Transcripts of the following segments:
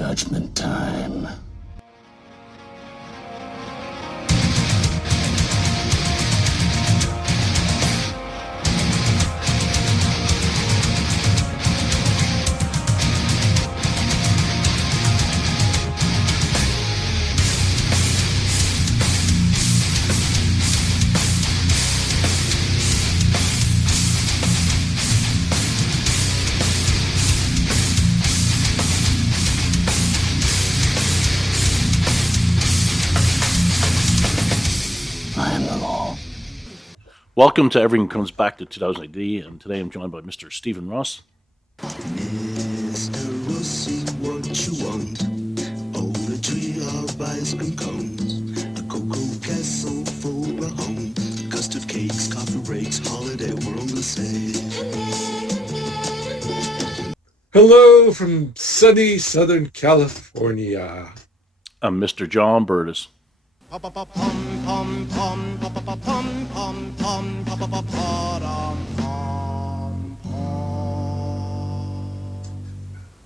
Judgment time. Welcome to Everything Comes Back to 2000AD, and today I'm joined by Mr. Stephen Ross. Mr. Rossi, what you want? Oh, a tree of ice cream cones, a cocoa castle for a home, custard cakes, coffee breaks, holiday world to say. Hello from sunny Southern California. I'm Mr. John Burtis.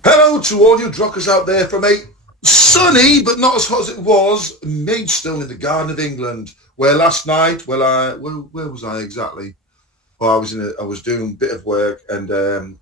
Hello to all you drockers out there from a sunny but not as hot as it was Maidstone in the Garden of England, where last night, where was I exactly? Well, I was doing a bit of work, and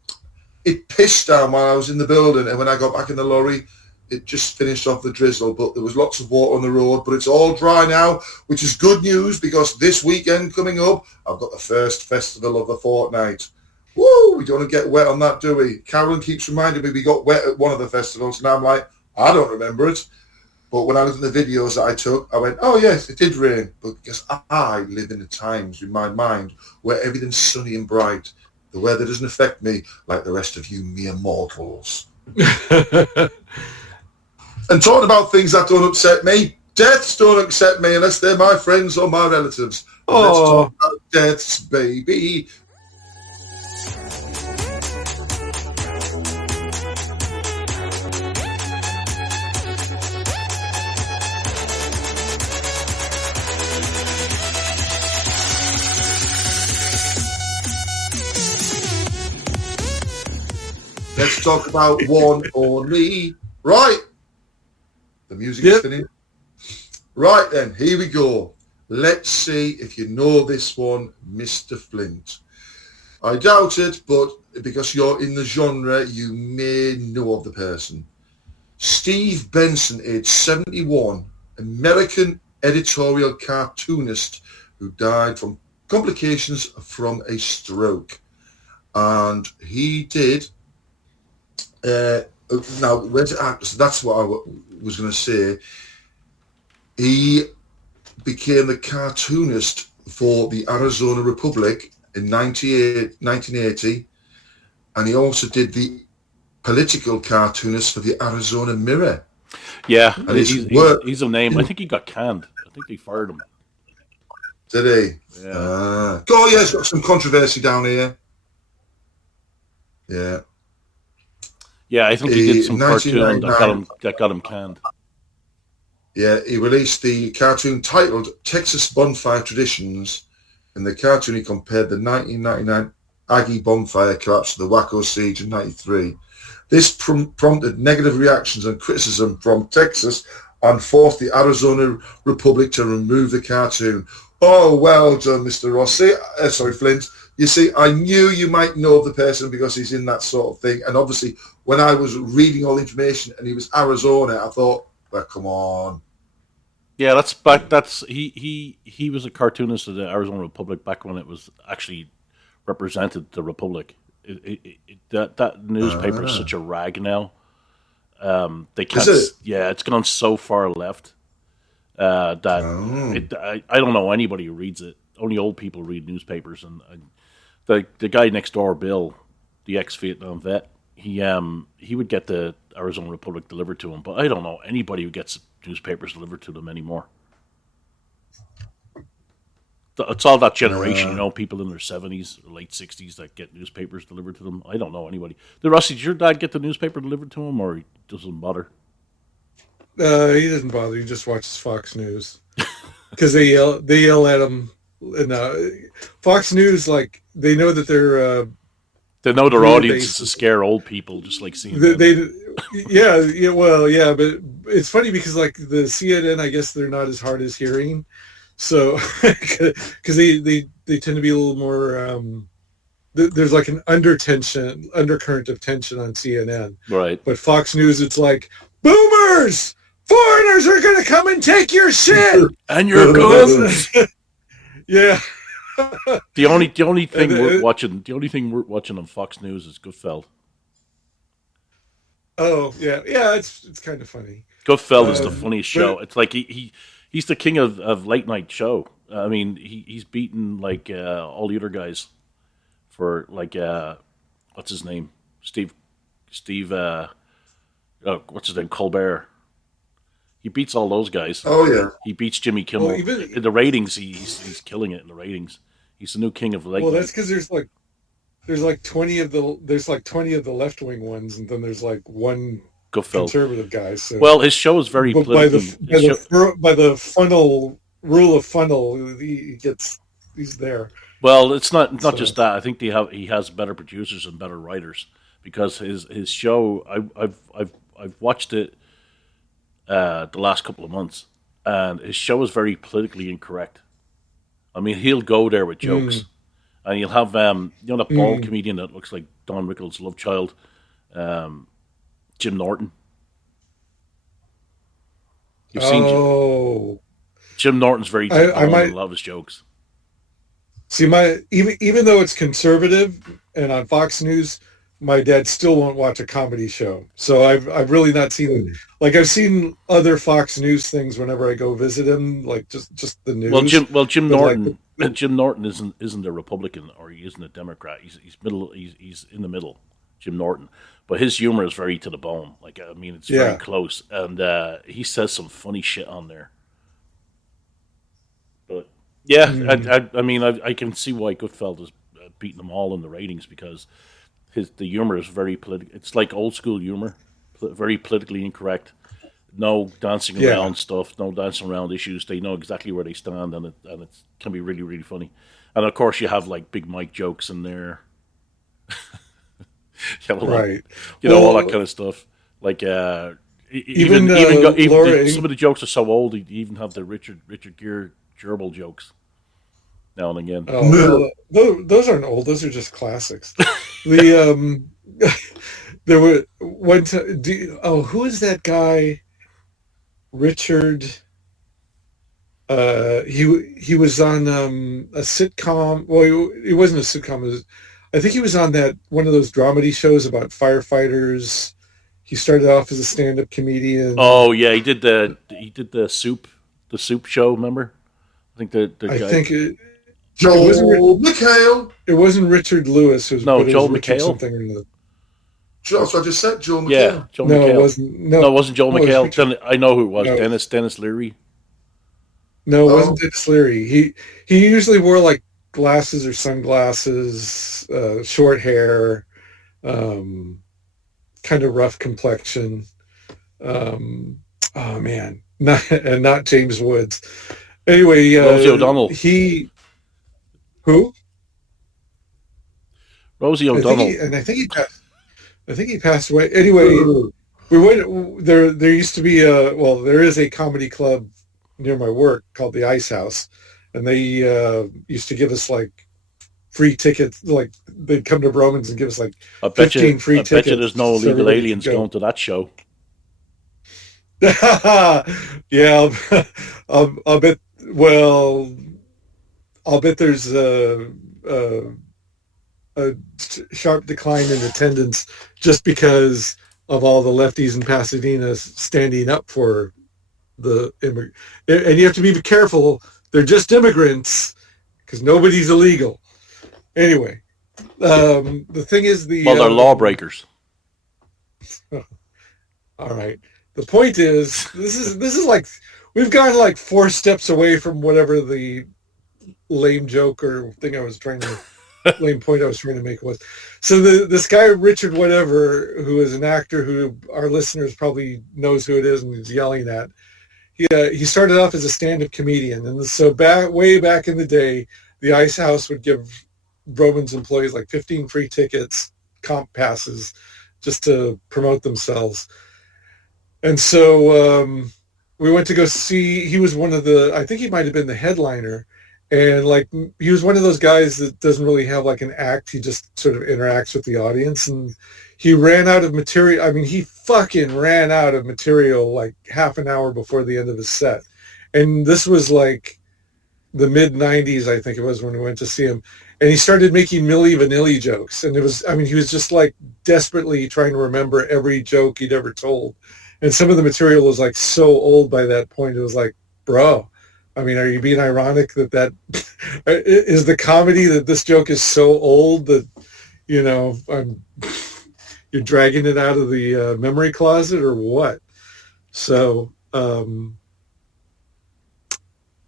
it pissed down while I was in the building, and when I got back in the lorry, it just finished off the drizzle, but there was lots of water on the road, but it's all dry now, which is good news, because this weekend coming up, I've got the first festival of the fortnight. Woo! We don't get wet on that, do we? Carolyn keeps reminding me we got wet at one of the festivals, and I'm like, I don't remember it. But when I looked at the videos that I took, I went, oh yes, it did rain. But because I live in the times in my mind where everything's sunny and bright, the weather doesn't affect me like the rest of you mere mortals. And talking about things that don't upset me, deaths don't upset me unless they're my friends or my relatives. Let's talk about deaths, baby. Let's talk about one only. Right. The music is finished. Right then, here we go. Let's see if you know this one, Mr. Flint. I doubt it, but because you're in the genre, you may know of the person. Steve Benson, age 71, American editorial cartoonist who died from complications from a stroke. And he did... now, where's it at? So that's what I was going to say. He became the cartoonist for the Arizona Republic in 1980, and he also did the political cartoonist for the Arizona Mirror. Yeah, and he's a name. I think he got canned. I think they fired him. Did he? Yeah. Oh, yeah, it's got some controversy down here. Yeah. Yeah, I think he did some cartoon that got him canned. Yeah, he released the cartoon titled Texas Bonfire Traditions. In the cartoon, he compared the 1999 Aggie bonfire collapse to the Waco siege in 93. This prompted negative reactions and criticism from Texas and forced the Arizona Republic to remove the cartoon. Oh, well done, Mr. Rossi. Flint. You see, I knew you might know of the person because he's in that sort of thing. And obviously, when I was reading all the information and he was Arizona, I thought, well, come on. Yeah, he was a cartoonist of the Arizona Republic back when it was actually represented the Republic. That newspaper is such a rag now. They can't. It's gone so far left that I don't know anybody who reads it. Only old people read newspapers, and the guy next door, Bill, the ex-Vietnam vet, he would get the Arizona Republic delivered to him, but I don't know anybody who gets newspapers delivered to them anymore. It's all that generation, people in their 70s or late 60s that get newspapers delivered to them. I don't know anybody. Rusty, did your dad get the newspaper delivered to him, or he doesn't bother? He doesn't bother. He just watches Fox News because they yell at him. And Fox News, like, they know that they're They know their viewer audience is base. to scare old people, just like CNN. But it's funny because like the CNN, I guess they're not as hard as hearing, so because they tend to be a little more. There's like an undercurrent of tension on CNN, Right. but Fox News, it's like boomers, foreigners are gonna come and take your shit, And your guns. yeah. The only thing And, we're watching on Fox News is Gutfeld. Oh yeah, it's kind of funny. Gutfeld is the funniest but- show. It's like he's the king of late night show. I mean, he's beaten like all the other guys for like what's his name? Steve what's his name? Colbert. He beats all those guys. Oh yeah. He beats Jimmy Kimmel. Well, even- in the ratings, he's killing it in the ratings. He's the new king of late Well, night. that's because there's like 20 of the left wing ones, and then there's like one Gutfeld. conservative guy. So Well, his show is very but by political. by the funnel rule of funnel, he's there. Well, it's not So- just that. I think he has better producers and better writers because his show. I've watched it the last couple of months, and his show is very politically incorrect. I mean, he'll go there with jokes, and you'll have that bald comedian that looks like Don Rickles' love child, Jim Norton. You've seen Jim Norton's very I I might- love his jokes. See, even though it's conservative and on Fox News, my dad still won't watch a comedy show. So I've really not seen, like, I've seen other Fox News things whenever I go visit him, like just the news. Jim But, like, Norton. Jim Norton isn't a Republican or he isn't a Democrat. He's middle. He's in the middle. Jim Norton, but his humor is very to the bone. Like, I mean, it's very Yeah. close, and he says some funny shit on there. But yeah, I mean, I can see why Gutfeld is beating them all in the ratings because the humor is very political. It's like old school humor, very politically incorrect. No dancing Yeah. around stuff, no dancing around issues. They know exactly where they stand, and it can be really, really funny. And of course, you have like Big Mike jokes in there. You have Right. all Well, that kind of stuff. Like Even, even Laura- some of the jokes are so old. You even have the Richard Gere gerbil jokes now and again. Oh, well, those aren't old. Those are just classics. The there were one time. Who is that guy? Richard. He was on a sitcom. Well, he wasn't a sitcom. I think he was on that one of those dramedy shows about firefighters. He started off as a stand-up comedian. Oh yeah, he did the soup show. Remember? I think the I guy. think it Joel wasn't McHale. wasn't Richard Lewis. It was, No, but it Joel was Richard McHale? something or another. That's what I just said. Joel McHale. Yeah, Joel No, McHale. it wasn't. No, it wasn't Joel No, it was McHale. Richard- I know who it was. No. Dennis Leary. No, it Oh. wasn't Dennis Leary. He usually wore like glasses or sunglasses, short hair, kind of rough complexion. Oh man, not James Woods. Anyway, Rosie O'Donnell. Who? Rosie I O'Donnell. think he passed away. Anyway, we went there. There used to be there is a comedy club near my work called the Ice House, and they used to give us like free tickets. Like they'd come to Romans and give us like I bet 15 you. free I bet you tickets there's no so illegal everybody could aliens go. going to that show. Yeah, I'll bet. Well, I'll bet there's a sharp decline in attendance just because of all the lefties in Pasadena standing up for the immigrant. And you have to be careful. They're just immigrants because nobody's illegal. Anyway, the thing is Well, they're lawbreakers. All right. The point is, this is like we've gone like 4 steps away from whatever the lame joke or thing I was trying to lame point I was trying to make was. So this guy Richard whatever, who is an actor who our listeners probably knows who it is and he's yelling at. He started off as a stand-up comedian, and so way back in the day, the Ice House would give Roman's employees like 15 free tickets comp passes just to promote themselves. And so we went to go see, he was one of the, I think he might have been the headliner. And like, he was one of those guys that doesn't really have like an act. He just sort of interacts with the audience. And he ran out of material. I mean, he fucking ran out of material like half an hour before the end of his set. And this was like the mid 90s, I think it was, when we went to see him. And he started making Milli Vanilli jokes. And it was, I mean, he was just like desperately trying to remember every joke he'd ever told. And some of the material was like so old by that point. It was like, bro, I mean, are you being ironic that is the comedy that this joke is so old that, you know, you're dragging it out of the memory closet or what? So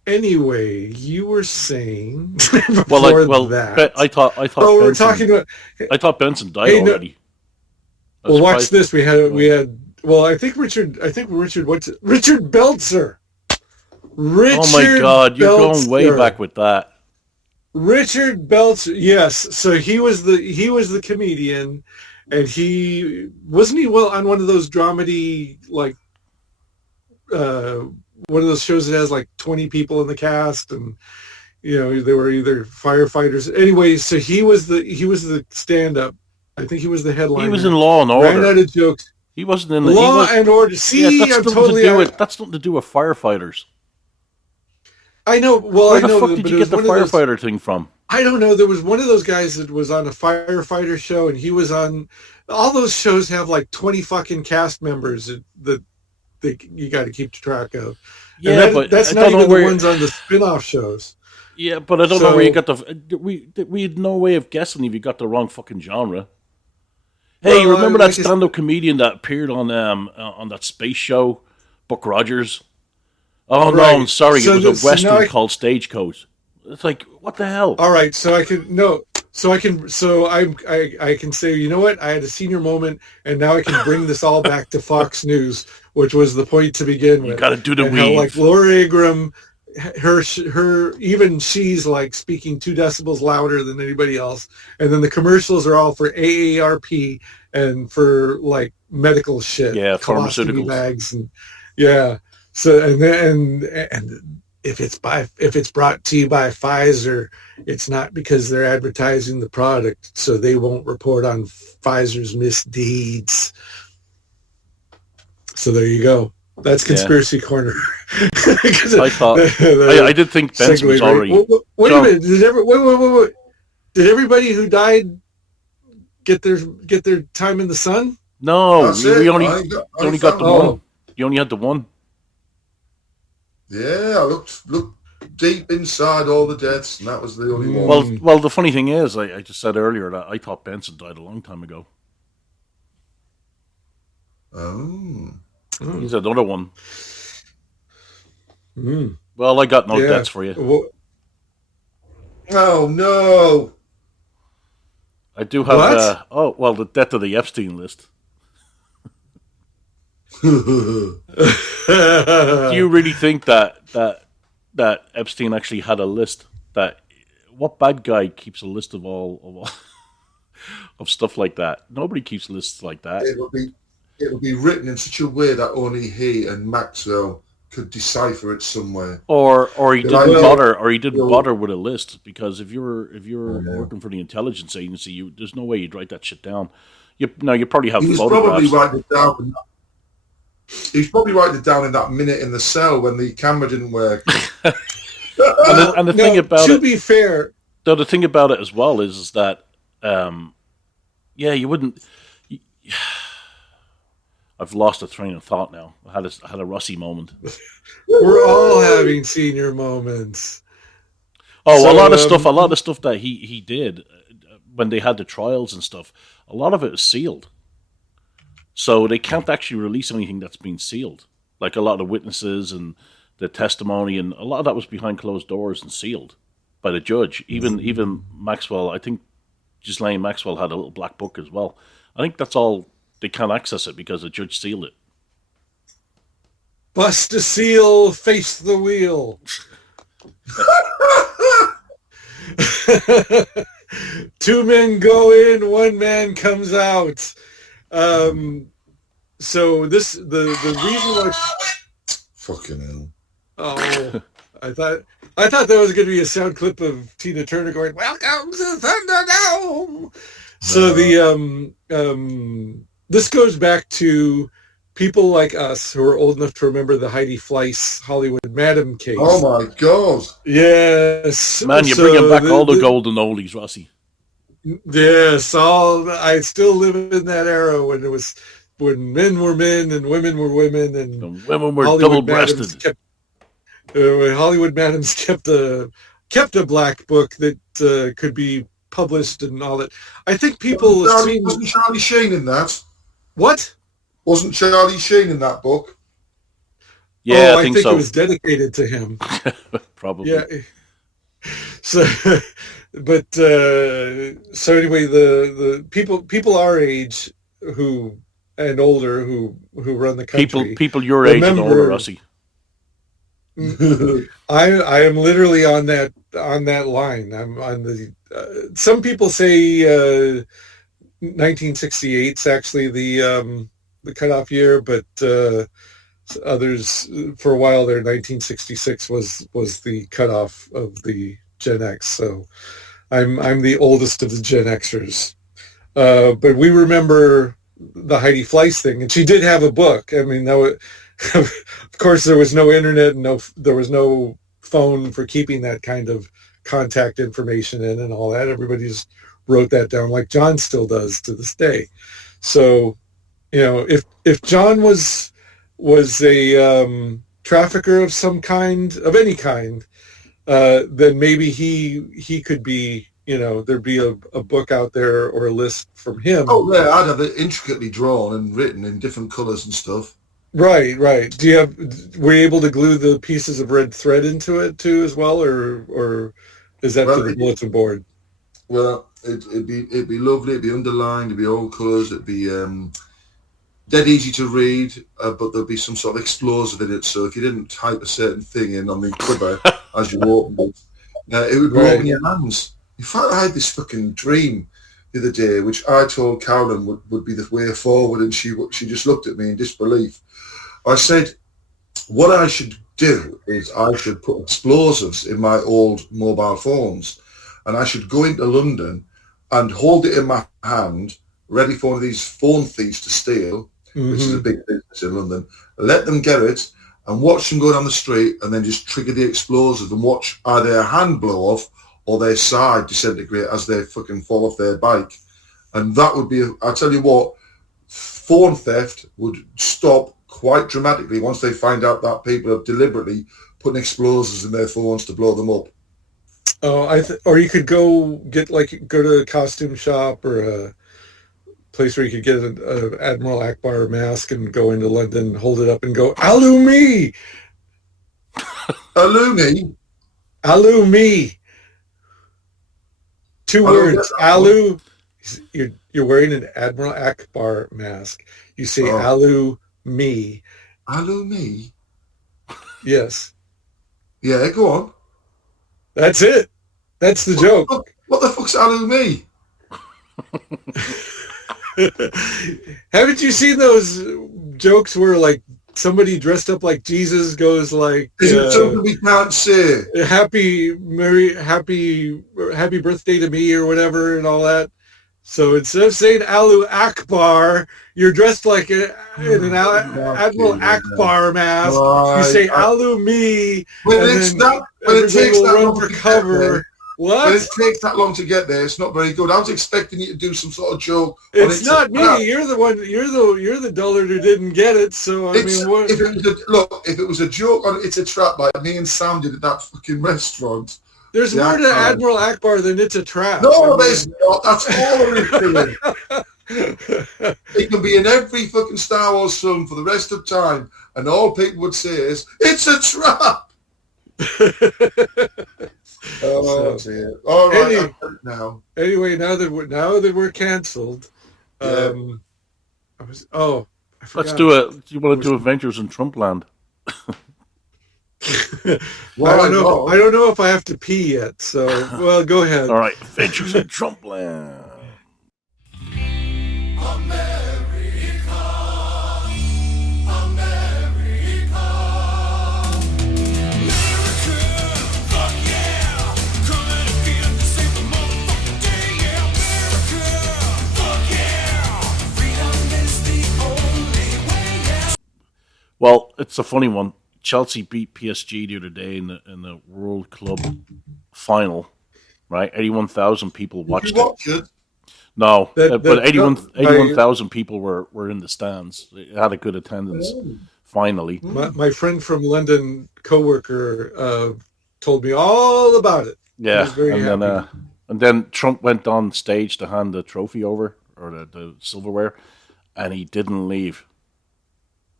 anyway, you were saying before that. I thought. Oh, we're talking about. I thought Benson died already. Well, watch this. We had. Well, I think Richard. What's it? Richard Belzer. Oh my God! You're going way back with that. Richard Belzer. Yes. So he was the comedian, and he wasn't he well on one of those dramedy like. One of those shows that has like 20 people in the cast, and you know they were either firefighters. Anyway, so he was the stand-up. I think he was the headliner. He was in Law and Order. Ran out of jokes. He wasn't in Law and Order. See, yeah, that's nothing to do with firefighters. I know. Well, Where the fuck did you get the firefighter thing from? I don't know. There was one of those guys that was on a firefighter show, and he was on. All those shows have like 20 fucking cast members that you got to keep track of. Yeah, but that's not even the ones on the spin-off shows. Yeah, but I don't know where you got the. We had no way of guessing if you got the wrong fucking genre. Hey, you remember that stand-up comedian that appeared on that space show, Buck Rogers? Oh right. No, I'm sorry. So it was a western called Stagecoach. It's like, what the hell? All right, so I can say, you know what? I had a senior moment, and now I can bring this all back to Fox News, which was the point to begin with. You got to do the weave. How, like Laura Ingraham, even she's like speaking 2 decibels louder than anybody else, and then the commercials are all for AARP and for like medical shit. Yeah, pharmaceuticals bags and yeah. So and if it's brought to you by Pfizer, it's not because they're advertising the product, so they won't report on Pfizer's misdeeds. So there you go. That's Conspiracy Corner. I thought I did think Benson was already. Wait a minute. Wait. Did everybody who died get their time in the sun? No, we only got the one. You only had the one. Yeah, I looked deep inside all the deaths, and that was the only one. Well, the funny thing is, I just said earlier that I thought Benson died a long time ago. Oh. He's another one. Well, I got no deaths for you. Oh, no. I do have... the death of the Epstein list. Do you really think that Epstein actually had a list? That what bad guy keeps a list of all of stuff like that? Nobody keeps lists like that. It'll be written in such a way that only he and Maxwell could decipher it somewhere. Or he didn't bother with a list, because if you're working for the intelligence agency, there's no way you'd write that shit down. You probably have photographs. He was probably writing it down in that minute in the cell when the camera didn't work. and the thing about to be fair, though, the thing about it as well is that, you wouldn't. I've lost a train of thought now. I had a Russie moment. We're all having senior moments. Oh, so, a lot of stuff that he did when they had the trials and stuff. A lot of it is sealed. So they can't actually release anything that's been sealed. Like a lot of witnesses and the testimony, and a lot of that was behind closed doors and sealed by the judge. Even Maxwell, I think Ghislaine Maxwell had a little black book as well. I think that's all. They can't access it because the judge sealed it. Bust a seal, face the wheel. Two men go in, one man comes out. So the reason why. Fucking hell. Oh, I thought that was going to be a sound clip of Tina Turner going, "Welcome to Thunderdome." So this goes back to people like us who are old enough to remember the Heidi Fleiss Hollywood Madam case. Oh my God! Yes, Man, you're bringing back all the golden oldies, Rossi. Yes, I still live in that era when men were men and women were women and The women were double-breasted. When Hollywood Madams kept a black book that could be published and all that. I think people Wasn't Charlie Sheen in that? What? Wasn't Charlie Sheen in that book? Yeah, I think think so. it was dedicated to him. Probably. Yeah. So, but so anyway, the people our age and older who run the country. People your age and older, Rossi. I am literally on that line. I'm on the. Some people say 1968 is actually the cutoff year, but others for a while there 1966 was the cutoff of the Gen X. So I'm the oldest of the Gen Xers. But we remember the Heidi Fleiss thing, and she did have a book. I mean, of course, there was no internet and there was no phone for keeping that kind of contact information in and all that. Everybody just wrote that down like John still does to this day. So, if John was a trafficker of some kind, of any kind, then maybe he could be, there'd be a book out there or a list from him. Oh yeah, I'd have it intricately drawn and written in different colours and stuff. Right. Were you able to glue the pieces of red thread into it too as well, or is that to the bulletin board? Well, it'd be lovely. It'd be underlined. It'd be all colours. It'd be dead easy to read, but there'd be some sort of explosive in it. So if you didn't type a certain thing in on the cover as you opened it, it would blow up in your hands. In fact, I had this fucking dream the other day, which I told Carolyn would be the way forward, and she just looked at me in disbelief. I said, what I should do is I should put explosives in my old mobile phones, and I should go into London and hold it in my hand, ready for one of these phone thieves to steal, which is a big business in London, let them get it and watch them go down the street, and then just trigger the explosive and watch either their hand blow off or their side disintegrate as they fucking fall off their bike. And that would be, I tell you what, phone theft would stop quite dramatically once they find out that people are deliberately putting explosives in their phones to blow them up. Oh, or you could go to a costume shop or a place where you could get an Admiral Akbar mask and go into London, hold it up and go, "Alu me! Alu me? Alu me!" Two words, Alu. You're wearing an Admiral Akbar mask. You say Alu me. Alu me? Yes. Yeah, go on. That's it. That's the joke. What the fuck's Alu me? Haven't you seen those jokes where like somebody dressed up like Jesus goes like, is it something we can't say? Happy birthday to me or whatever and all that. So instead of saying Alu Akbar, you're dressed like in an Admiral Akbar mask. You say Alu me, when and it everybody takes will that run long for to get cover. there, What? when it takes that long to get there, it's not very good. I was expecting you to do some sort of joke. It's not me. You're the one. You're the dullard who didn't get it. So I mean, what? If it was a joke on It's a Trap, like me and Sam did at that fucking restaurant. There's more to Admiral Akbar than It's a Trap. No, there's not. That's all there is to it. It can be in every fucking Star Wars film for the rest of time, and all people would say is, "It's a trap." Oh dear. All right. Anyway, now that we're canceled, Yeah. I forgot. Let's do it. Do you want to do Adventures in Trumpland? Why I don't know. not? I don't know if I have to pee yet. So, well, go ahead. All right, Adventures in Trumpland. Well, it's a funny one. Chelsea beat PSG the other day in the World Club final, right? 81,000 people Did watched you it. watch it? No, but 81,000 my, people were in the stands. It had a good attendance. Oh. Finally, my friend from London, coworker, told me all about it. I yeah. was very happy. And then Trump went on stage to hand the trophy over, or the silverware, and he didn't leave.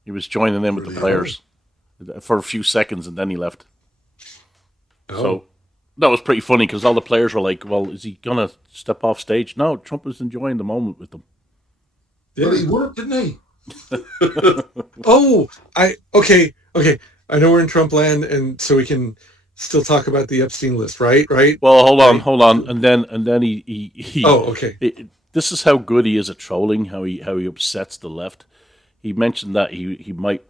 He was joining in with the players for a few seconds, and then he left. Oh. So that was pretty funny because all the players were like, "Well, is he gonna step off stage?" No, Trump was enjoying the moment with them. But he would, didn't he? Oh, okay. I know we're in Trump land, and so we can still talk about the Epstein list, right? Right. Well, hold on, and then he Oh, okay. this is how good he is at trolling. How he upsets the left. He mentioned that he might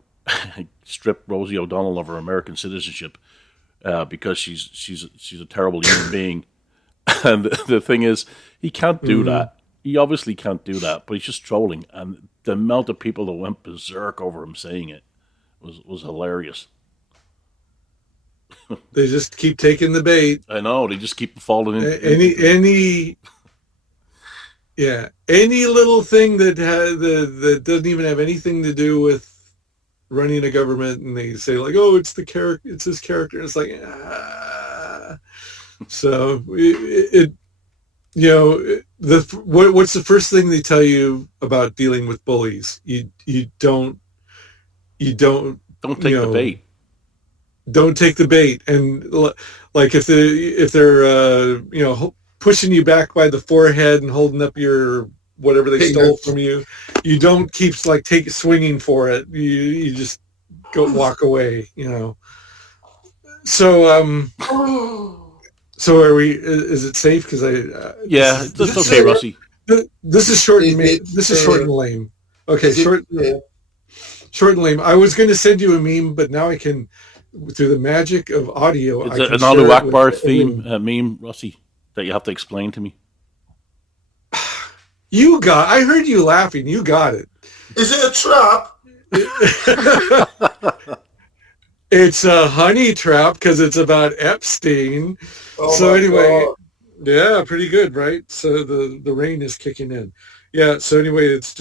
strip Rosie O'Donnell of her American citizenship because she's a terrible human being. And the thing is, he can't do that. He obviously can't do that, but he's just trolling. And the amount of people that went berserk over him saying it was hilarious. They just keep taking the bait. I know, they just keep falling in. Any little thing that doesn't even have anything to do with running a government, and they say like, "Oh, it's his character." It's like, so what's the first thing they tell you about dealing with bullies? You don't take the bait. Don't take the bait, and like if they're pushing you back by the forehead and holding up your whatever they stole from you, you don't keep swinging for it. You just walk away. So so are we? Is it safe? Because that's okay, Russie. This is short and this is short and lame. Okay, short and lame. I was going to send you a meme, but now I can, through the magic of audio. Is it an Alu Akbar theme meme, Russie, that you have to explain to me? I heard you laughing. You got it. Is it a trap? It's a honey trap because it's about Epstein. So anyway, God. Yeah, pretty good, right? So the rain is kicking in. Yeah, so anyway, it's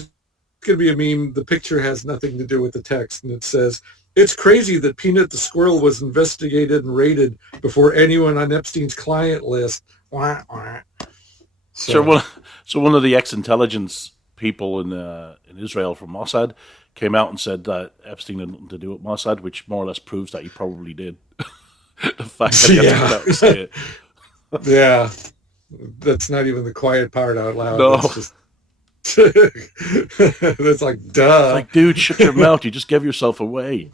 going to be a meme. The picture has nothing to do with the text, and it says, "It's crazy that Peanut the squirrel was investigated and raided before anyone on Epstein's client list." Wah, wah. So one of the ex-intelligence people in Israel from Mossad came out and said that Epstein had nothing to do with Mossad, which more or less proves that he probably did. The fact that he had to come out and say it. Yeah, that's not even the quiet part out loud. No. That's just that's like, duh. It's like, dude, shut your mouth. You just gave yourself away.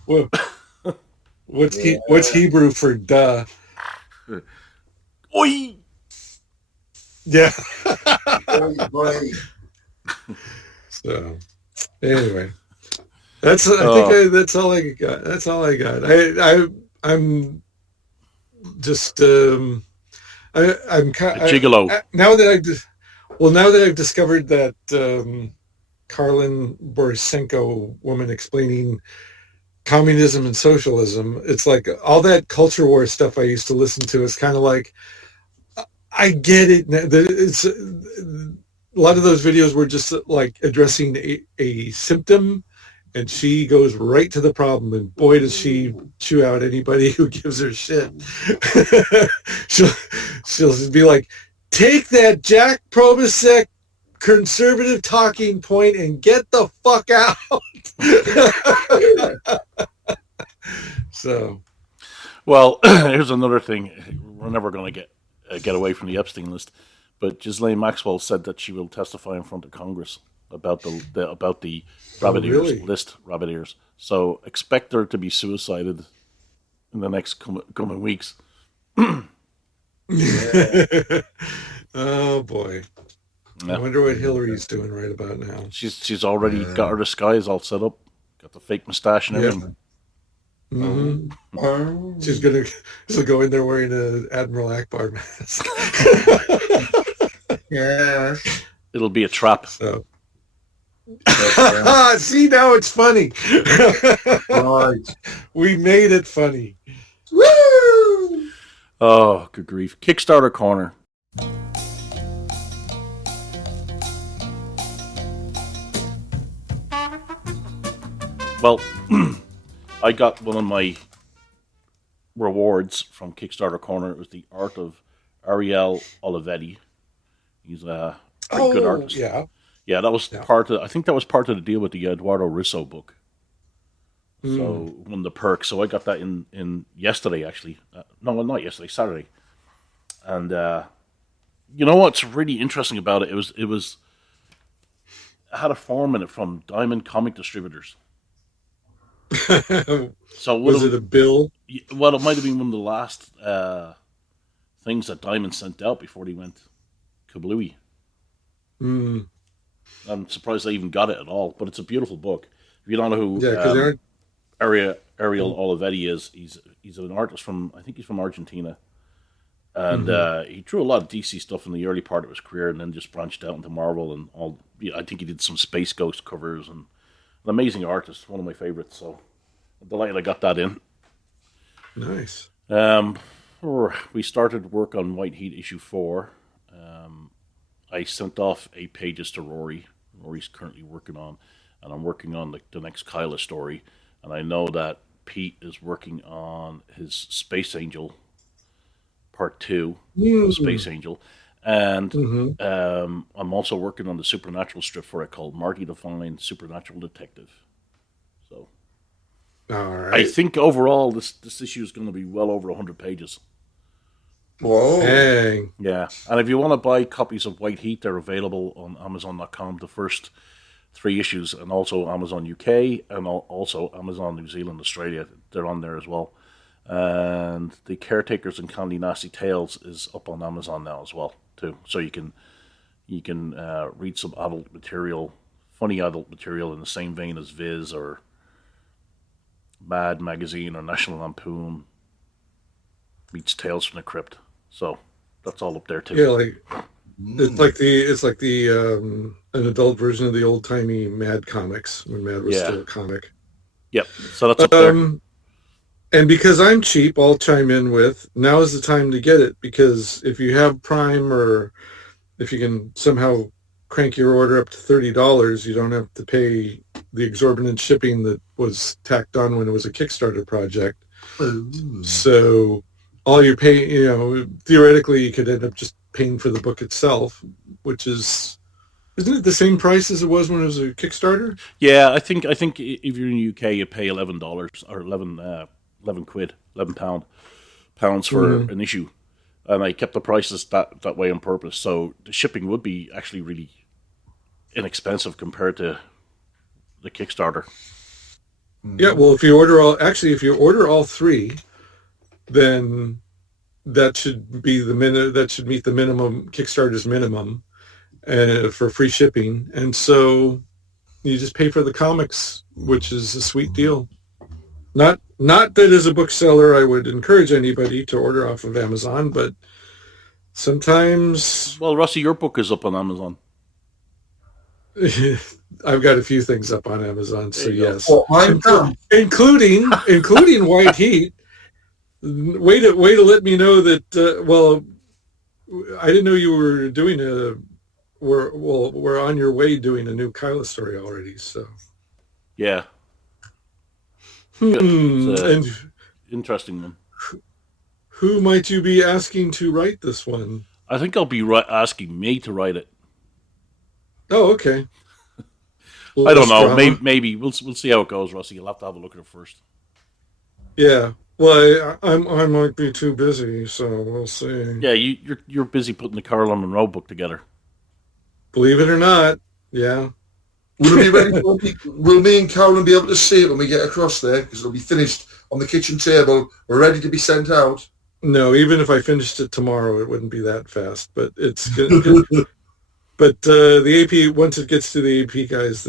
What's Hebrew for duh? Oi! Yeah. Boy. So, anyway, I think that's all I got. That's all I got. I'm just I'm kind gigolo. Now that I've discovered that Karlin Borisenko woman explaining communism and socialism, it's like all that culture war stuff I used to listen to is kind of like, I get it. It's a lot of those videos were just like addressing a symptom, and she goes right to the problem, and boy does she chew out anybody who gives her shit. she'll be like, take that Jack Probisek conservative talking point and get the fuck out. So, well, here's another thing. We're never going to get away from the Epstein list, but Ghislaine Maxwell said that she will testify in front of Congress about the rabbit ears list, rabbit ears. So expect her to be suicided in the next coming weeks. Oh boy. Yeah. I wonder what Hillary's doing right about now. She's already got her disguise all set up, got the fake mustache and everything. Mm-hmm. She'll go in there wearing an Admiral Akbar mask. Yeah. It'll be a trap. So. See, now it's funny. Right. We made it funny. Woo! Oh, good grief. Kickstarter corner. Well, I got one of my rewards from Kickstarter Corner. It was the art of Ariel Olivetti. He's a pretty good artist. Yeah. Yeah, that was part of. I think that was part of the deal with the Eduardo Risso book. So one of the perks. So I got that in yesterday, actually. No, not yesterday, Saturday. And you know what's really interesting about it? It had a form in it from Diamond Comic Distributors. So was it a bill? Well, it might have been one of the last things that Diamond sent out before they went kablooey. I'm surprised they even got it at all, but it's a beautiful book. If you don't know who Ariel Olivetti is, he's an artist from, I think he's from Argentina, and he drew a lot of DC stuff in the early part of his career, and then just branched out into Marvel and all. I think he did some Space Ghost covers, and an amazing artist, one of my favorites. So I'm delighted I got that in. Nice. We started work on White Heat issue 4. I sent off 8 pages to Rory. Rory's currently working on, and I'm working on the next Kyla story. And I know that Pete is working on his Space Angel Part 2, Space Angel. And I'm also working on the Supernatural strip for it called Marty the Fine Supernatural Detective. So all right. I think overall this issue is going to be well over 100 pages. Whoa. Dang. Yeah. And if you want to buy copies of White Heat, they're available on Amazon.com, the first 3 issues, and also Amazon UK, and also Amazon New Zealand, Australia. They're on there as well. And the Caretakers and Candy Nasty Tales is up on Amazon now as well, too. So you can read some adult material, funny adult material in the same vein as Viz or Mad Magazine or National Lampoon meets Tales from the Crypt. So that's all up there too. Yeah, it's like the an adult version of the old timey Mad comics when Mad was still a comic. Yep. So that's up there. And because I'm cheap, I'll chime in with now is the time to get it, because if you have Prime or if you can somehow crank your order up to $30, you don't have to pay the exorbitant shipping that was tacked on when it was a Kickstarter project. Ooh. So all you're paying, theoretically, you could end up just paying for the book itself, which isn't it the same price as it was when it was a Kickstarter? Yeah, I think if you're in the UK, you pay $11 or 11 quid, £11 for an issue, and I kept the prices that way on purpose. So the shipping would be actually really inexpensive compared to the Kickstarter. Yeah, well, if you order all 3, then that should be that should meet the minimum, Kickstarter's minimum, for free shipping. And so you just pay for the comics, which is a sweet deal. Not that as a bookseller I would encourage anybody to order off of Amazon, but sometimes. Well, Rusty, your book is up on Amazon. I've got a few things up on Amazon, so yes, including White Heat. Way to let me know that. Well, I didn't know you were doing we're on your way doing a new Kyla story already. So yeah, and interesting one. Who might you be asking to write this one? I think I'll be asking me to write it. Oh, okay. I don't know. Maybe we'll see how it goes, Rusty. You'll have to have a look at it first. Yeah. Well, I might be too busy, so we'll see. Yeah, you're busy putting the Caroline Monroe book together. Believe it or not, yeah. Will it be ready? Will me and Carolyn be able to see it when we get across there? Because it'll be finished on the kitchen table. We're ready to be sent out. No, even if I finished it tomorrow, it wouldn't be that fast. But it's good. But the AP, once it gets to the AP guys,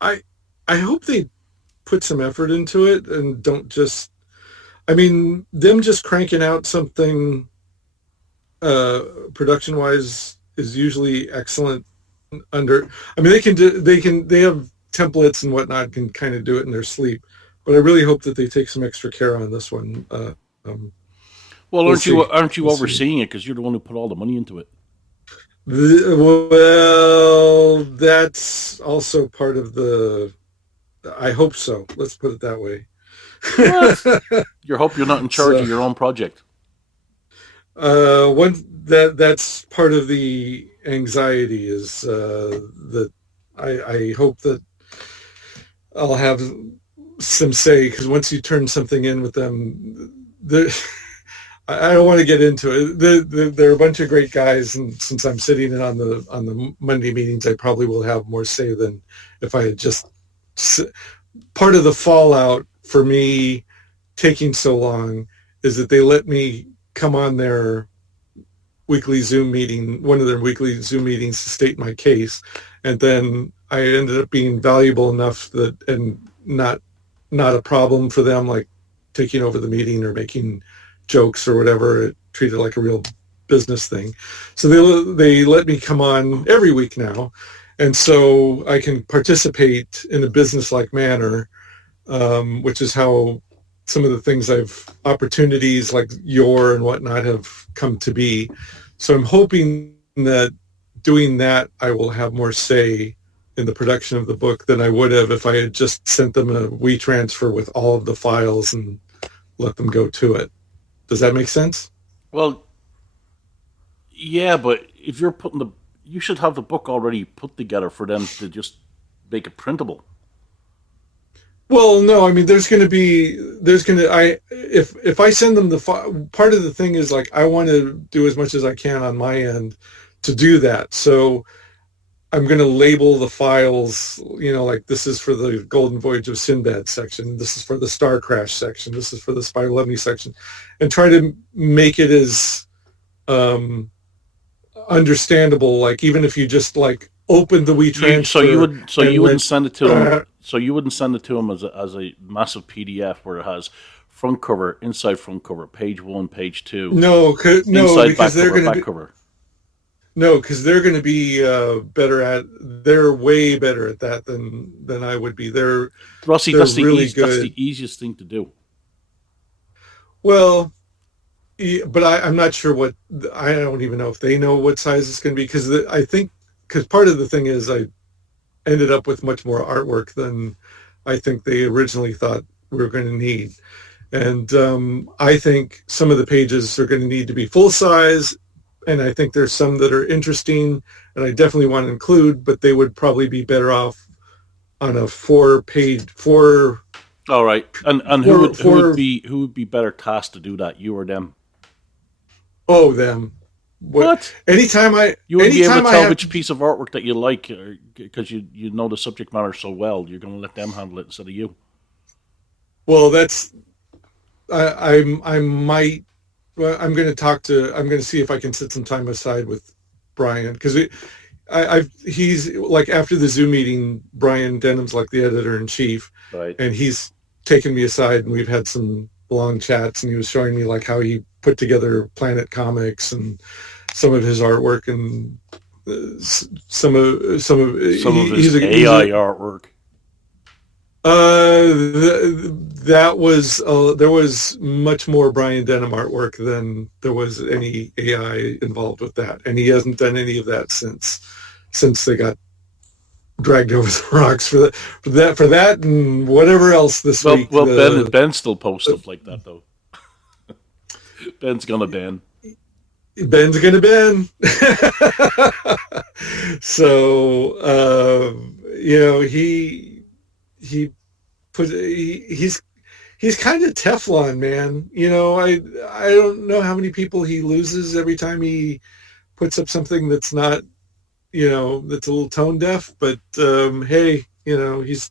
I hope they put some effort into it and don't just, I mean, them just cranking out something production-wise is usually excellent. I mean, they have templates and whatnot, can kind of do it in their sleep. But I really hope that they take some extra care on this one. Well, aren't you overseeing it because you're the one who put all the money into it? Well, that's also part of the. I hope so. Let's put it that way. What? You hope you're not in charge of your own project. That's part of the anxiety is that I hope that I'll have some say, because once you turn something in with them, I don't want to get into it. They're a bunch of great guys, and since I'm sitting in on the Monday meetings, I probably will have more say than if I had just. Part of the fallout for me taking so long is that they let me come on their weekly Zoom meeting, one of their weekly Zoom meetings, to state my case, and then I ended up being valuable enough that, and not a problem for them, like taking over the meeting or making jokes or whatever. It treated like a real business thing. So they let me come on every week now, and so I can participate in a business-like manner, which is how some of the things opportunities like your and whatnot have come to be. So I'm hoping that doing that, I will have more say in the production of the book than I would have if I had just sent them a WeTransfer with all of the files and let them go to it. Does that make sense? Well, yeah, but if you're you should have the book already put together for them to just make it printable. Well, no, I mean, if I send them part of the thing is, like, I want to do as much as I can on my end to do that. So I'm going to label the files, like, this is for the Golden Voyage of Sinbad section, this is for the Star Crash section, this is for the Spy Who Loved Me section, and try to make it as understandable, like, even if you just, like, open the WeTransfer. You wouldn't send it to them. So you wouldn't send it to them as a massive PDF where it has front cover, inside front cover, page 1, page 2. No, inside because back cover, back cover. No, because they're going to be they're way better at that than I would be. Rossi, that's really good. That's the easiest thing to do. Well, but I'm not sure I don't even know if they know what size it's going to be, because part of the thing is I ended up with much more artwork than I think they originally thought we were going to need. And I think some of the pages are going to need to be full size, and I think there's some that are interesting and I definitely want to include, but they would probably be better off on a 4-page. All right. And who would be better tasked to do that, you or them? Oh, them. What? You wouldn't be able to tell which piece of artwork that you like, because you know the subject matter so well. You're going to let them handle it instead of you. Well, I'm going to see if I can set some time aside with Brian, because he's like, after the Zoom meeting, Brian Denham's like the editor-in-chief, right? And he's taken me aside and we've had some long chats, and he was showing me like how he put together Planet Comics and some of his artwork, and some of his AI artwork. That was there was much more Brian Denham artwork than there was any AI involved with that, and he hasn't done any of that since they got dragged over the rocks for that and whatever else this week. Well, Ben still posts stuff like that though. Ben's gonna ban. Ben's gonna ban. So he's kind of Teflon, man. I don't know how many people he loses every time he puts up something that's not that's a little tone deaf, but hey, he's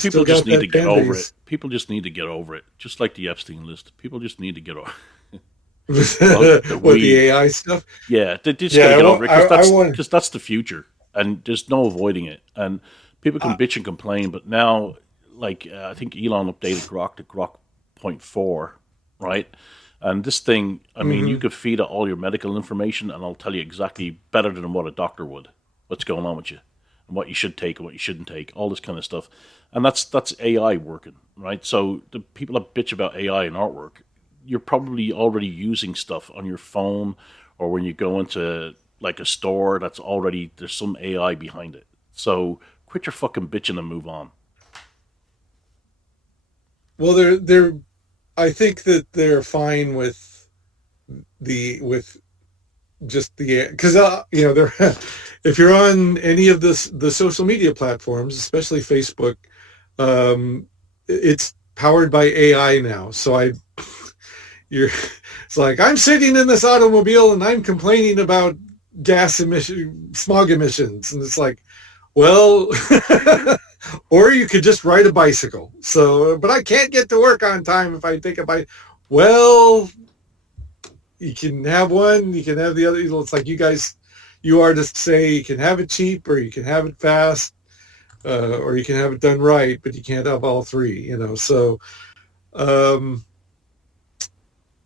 People still just got need that to get fan over base. it. People just need to get over it. Just like the Epstein list. People just need to get over What, the we AI stuff? Yeah, they just got Yeah, to get over it I want. because that's the future, and there's no avoiding it. And people can bitch and complain, but now, like I think Elon updated Grok to Grok 0.4, right? And this thing, I mean, you Mhm. could feed it all your medical information, and I'll tell you exactly better than what a doctor would what's going on with you, and what you should take and what you shouldn't take, all this kind of stuff. And that's AI working, right? So the people that bitch about AI in artwork, you're probably already using stuff on your phone or when you go into like a store that's already there's some AI behind it. So quit your fucking bitching and move on. Well, they're. I think that they're fine with just the because they're if you're on any of the social media platforms, especially Facebook, it's powered by AI now. So you're it's like I'm sitting in this automobile and I'm complaining about smog emissions, and it's like, well, or you could just ride a bicycle. So, but I can't get to work on time if I take a bike. Well, you can have one, you can have the other. It's like you artists say you can have it cheap or you can have it fast, or you can have it done right, but you can't have all three, So, um,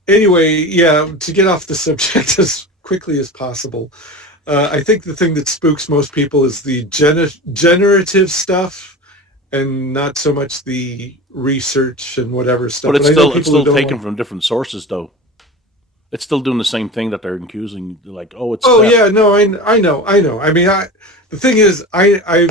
anyway, yeah, to get off the subject as quickly as possible, I think the thing that spooks most people is the generative stuff and not so much the research and whatever stuff. But But I know it's people who still don't taken like. from different sources though. It's still doing the same thing that they're accusing, like, oh, it's Oh theft. yeah, no, I know, I know. I mean, the thing is, I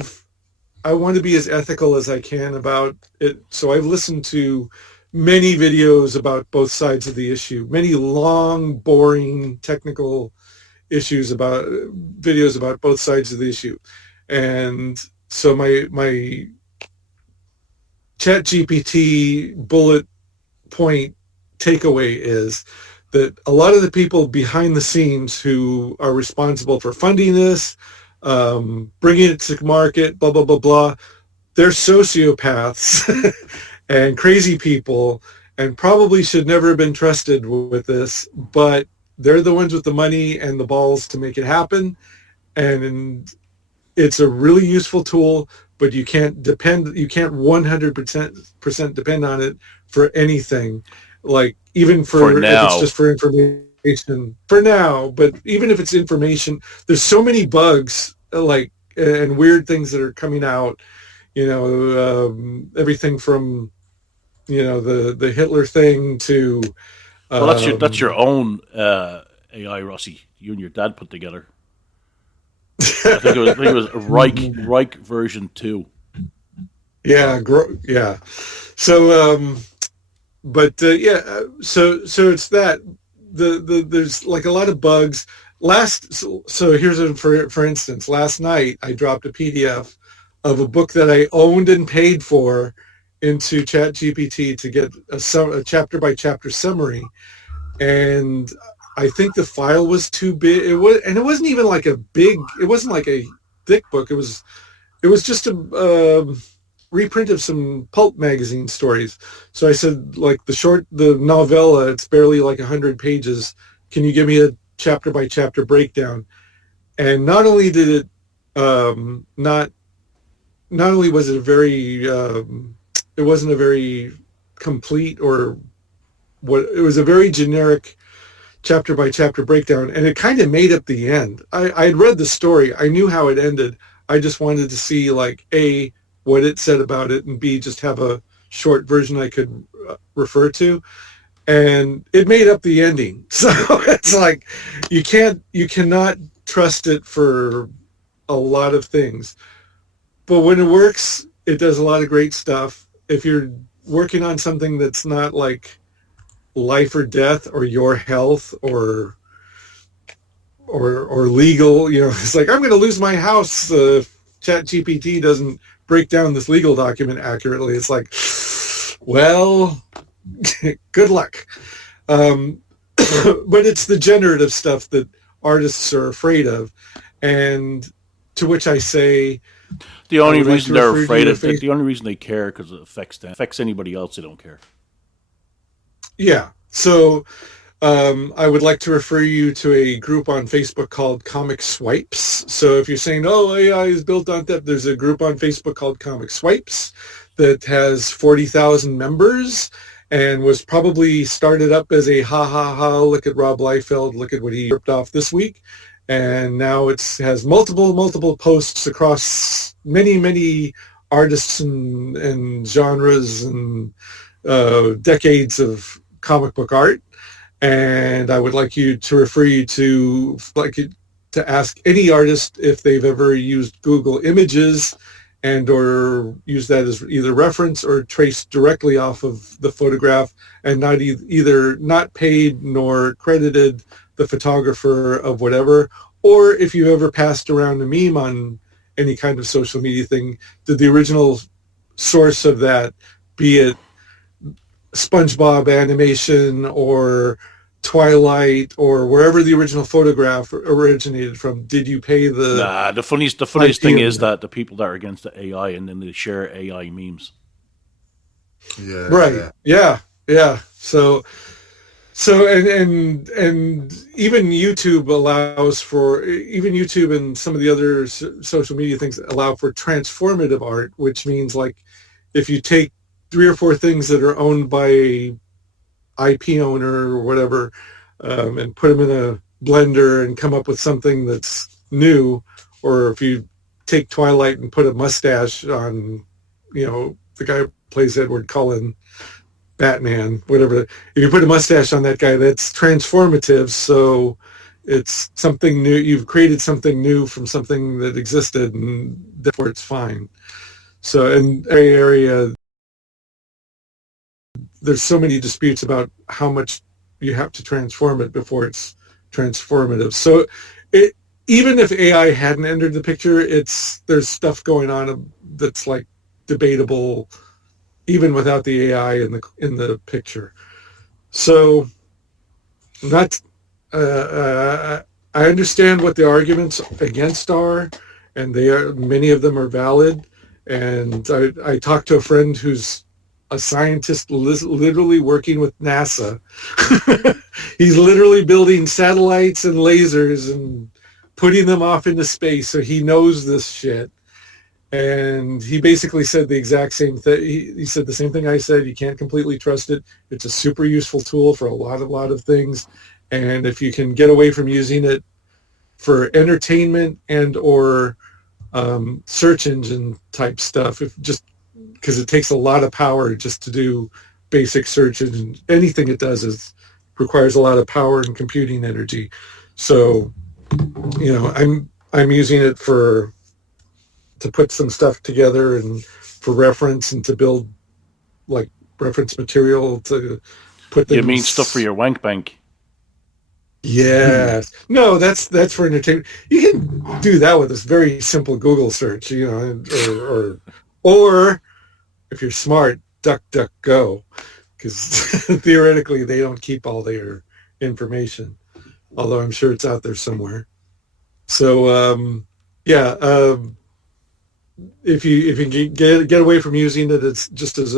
want to be as ethical as I can about it. So I've listened to many videos about both sides of the issue, many long, boring, technical issues about videos about both sides of the issue. And so my chat GPT bullet point takeaway is that a lot of the people behind the scenes who are responsible for funding this, bringing it to market, blah, blah, blah, blah, they're sociopaths and crazy people and probably should never have been trusted with this, but they're the ones with the money and the balls to make it happen. And it's a really useful tool, but you can't 100% depend on it for anything. Like even For for if it's now. just for information for now, but even if it's information, there's so many bugs like and weird things that are coming out, everything from, the Hitler thing to, Well, that's your um, own AI, Rossi. You and your dad put together. I think it was Reich version 2. yeah, yeah. So, but yeah, so it's that there's like a lot of bugs. So here's for instance, last night I dropped a PDF of a book that I owned and paid for into ChatGPT to get a chapter by chapter summary, and I think the file was too big. It wasn't even like it wasn't like a thick book. It was just a reprint of some pulp magazine stories. So I said, like the novella, it's barely like 100 pages. Can you give me a chapter by chapter breakdown? And not only did it not only was it it wasn't a very complete or it was a very generic chapter by chapter breakdown, and it kind of made up the end. I had read the story. I knew how it ended. I just wanted to see like A, what it said about it, and B, just have a short version I could refer to. And it made up the ending. So it's like you cannot trust it for a lot of things. But when it works, it does a lot of great stuff. If you're working on something that's not like life or death or your health or legal, it's like I'm going to lose my house. Chat GPT doesn't break down this legal document accurately. It's like, well, good luck. But it's the generative stuff that artists are afraid of. And to which I say, The I only would like reason to they're refer to afraid your of face. the only reason they care because it affects them. Affects anybody else, they don't care. Yeah. So I would like to refer you to a group on Facebook called Comic Swipes. So if you're saying, oh, AI is built on that, there's a group on Facebook called Comic Swipes that has 40,000 members and was probably started up as a ha ha ha, look at Rob Liefeld, look at what he ripped off this week. And now it has multiple posts across many artists and genres and decades of comic book art. And I would like you to refer you to ask any artist if they've ever used Google Images and or use that as either reference or traced directly off of the photograph and not either not paid nor credited the photographer of whatever, or if you ever passed around a meme on any kind of social media thing, did the original source of that, be it SpongeBob animation or Twilight or wherever the original photograph originated from, did you pay the Nah, the funniest thing IP is of that? that the people that are against the AI and then they share AI memes. Right. Yeah. Yeah. So and even YouTube allows for, even YouTube and some of the other social media things allow for transformative art, which means like if you take three or four things that are owned by a IP owner or whatever, and put them in a blender and come up with something that's new, or if you take Twilight and put a mustache on, the guy who plays Edward Cullen, Batman, whatever. If you put a mustache on that guy, that's transformative. So it's something new. You've created something new from something that existed, and therefore it's fine. So in every area, there's so many disputes about how much you have to transform it before it's transformative. So it, even if AI hadn't entered the picture, there's stuff going on that's like debatable even without the AI in the picture. So not I understand what the arguments against are, and many of them are valid. And I talked to a friend who's a scientist literally working with NASA. He's literally building satellites and lasers and putting them off into space. So he knows this shit. And he basically said the exact same thing. He said the same thing I said. You can't completely trust it. It's a super useful tool for a lot of things. And if you can get away from using it for entertainment and or search engine type stuff, if just because it takes a lot of power just to do basic search engine, anything it does requires a lot of power and computing energy. So, I'm using it to put some stuff together and for reference and to build like reference material to put You things. mean stuff for your wank bank? Yes. No, that's for entertainment. You can do that with this very simple Google search, or if you're smart, DuckDuckGo, because theoretically they don't keep all their information, although I'm sure it's out there somewhere. So yeah. If you get away from using it, it's just as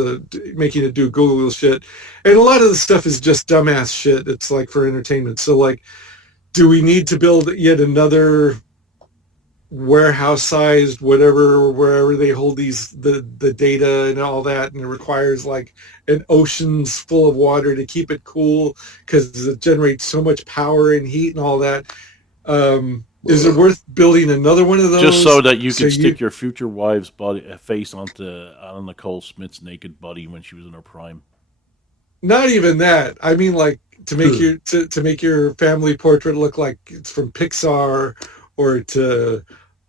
making it do Google shit, and a lot of the stuff is just dumbass shit. It's like for entertainment. So like, do we need to build yet another warehouse-sized wherever they hold the data and all that, and it requires like an ocean's full of water to keep it cool because it generates so much power and heat and all that. Is it worth building another one of those? Just so that you can stick your future wife's face onto Anna Nicole Smith's naked body when she was in her prime. Not even that. I mean, like to make to make your family portrait look like it's from Pixar, or to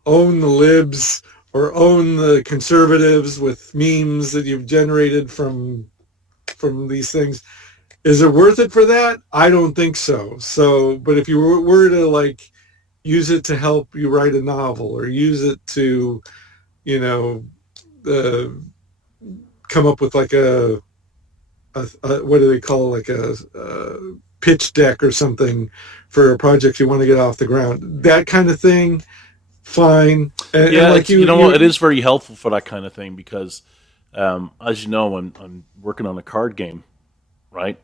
own the libs or own the conservatives with memes that you've generated from these things. Is it worth it for that? I don't think so. So, but if you were to like use it to help you write a novel, or use it to, come up with like a what do they call, like a pitch deck or something for a project you want to get off the ground. That kind of thing, fine. And like you know what? It is very helpful for that kind of thing because, as you know, I'm working on a card game, right?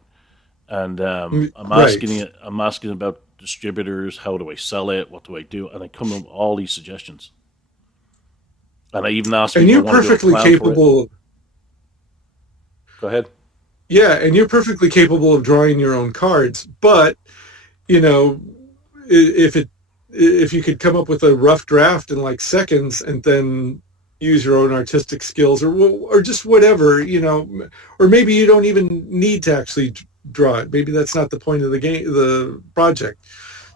And I'm asking about distributors. How do I sell it? What do I do? And I come up with all these suggestions. And I even asked. And you're perfectly capable. Go ahead. Yeah, and you're perfectly capable of drawing your own cards, but you know, if you could come up with a rough draft in like seconds and then use your own artistic skills or just whatever, you know, or maybe you don't even need to actually draw it. Maybe that's not the point of the game, the project.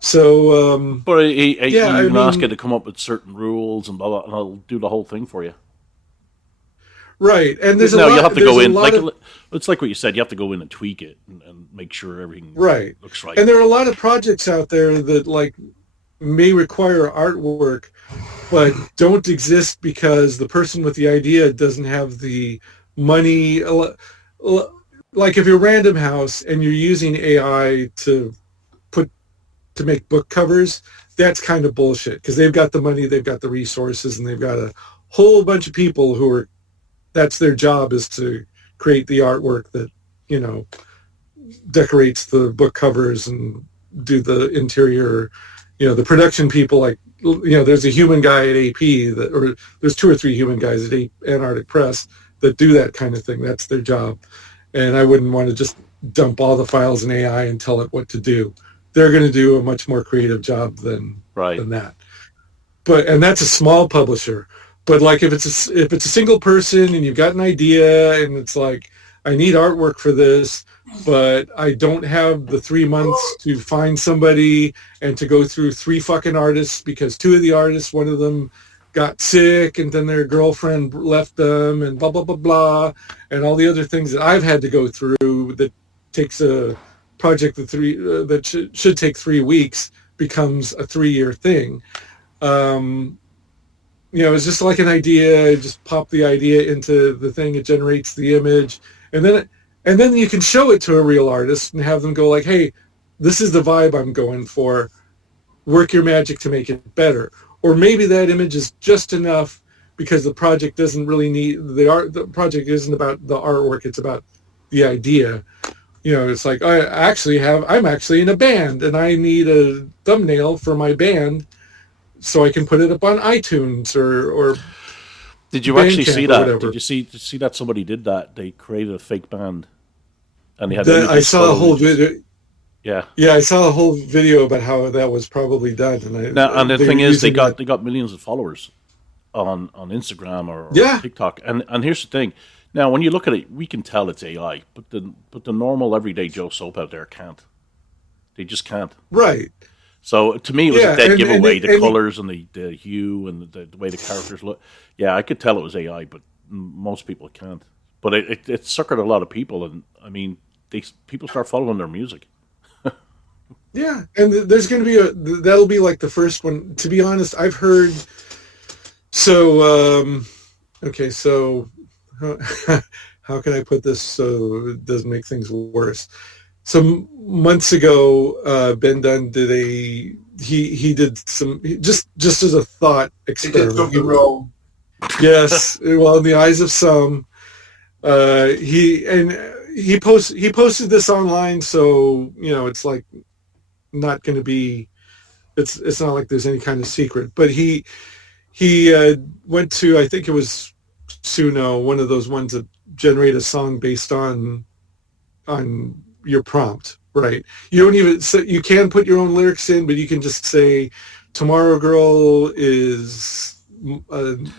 So, but you can ask it to come up with certain rules and blah blah, and I'll do the whole thing for you. Right, and there's you have to go in like it's like what you said. You have to go in and tweak it and make sure everything looks right. And there are a lot of projects out there that like may require artwork, but don't exist because the person with the idea doesn't have the money. Like if you're Random House and you're using AI to make book covers, that's kind of bullshit because they've got the money, they've got the resources, and they've got a whole bunch of people who are. That's their job, is to create the artwork that, you know, decorates the book covers and do the interior, you know, the production people. Like, you know, there's a human guy at AP or there's 2 or 3 human guys at Antarctic Press that do that kind of thing. That's their job. And I wouldn't want to just dump all the files in AI and tell it what to do. They're going to do a much more creative job than that. And that's a small publisher. But like if it's a single person and you've got an idea and it's like, I need artwork for this, but I don't have the 3 months to find somebody and to go through 3 fucking artists because 2 of the artists, one of them got sick and then their girlfriend left them and blah, blah, blah, blah, and all the other things that I've had to go through that takes a project that should take 3 weeks becomes a 3-year thing. You know, it's just like an idea. Just pop the idea into the thing. It generates the image, and then you can show it to a real artist and have them go like, "Hey, this is the vibe I'm going for. Work your magic to make it better." Or maybe that image is just enough because the project doesn't really need the art. The project isn't about the artwork; it's about the idea. You know, it's like I'm actually in a band and I need a thumbnail for my band. So I can put it up on iTunes or did you actually see that? Did you see that somebody did that? They created a fake band, and they had. I saw a whole video. Yeah, I saw a whole video about how that was probably done. And the thing is, they got millions of followers on Instagram or TikTok. And here's the thing. Now, when you look at it, we can tell it's AI, but the normal everyday Joe Soap out there can't. They just can't. Right. So to me, it was a dead giveaway. The colors and the hue and the way the characters look. Yeah, I could tell it was AI, but most people can't. But it suckered a lot of people, and I mean, people start following their music. Yeah, and there's going to be that'll be like the first one. To be honest, I've heard. So okay, so how can I put this so it doesn't make things worse? Some months ago, Ben Dunn did he did some just as a thought experiment. He did something wrong. Yes, well, in the eyes of some, he posted this online, so you know it's like not going to be. It's not like there's any kind of secret, but he went to, I think it was Suno, one of those ones that generate a song based on your prompt, right? You don't even you can put your own lyrics in, but you can just say Tomorrow Girl is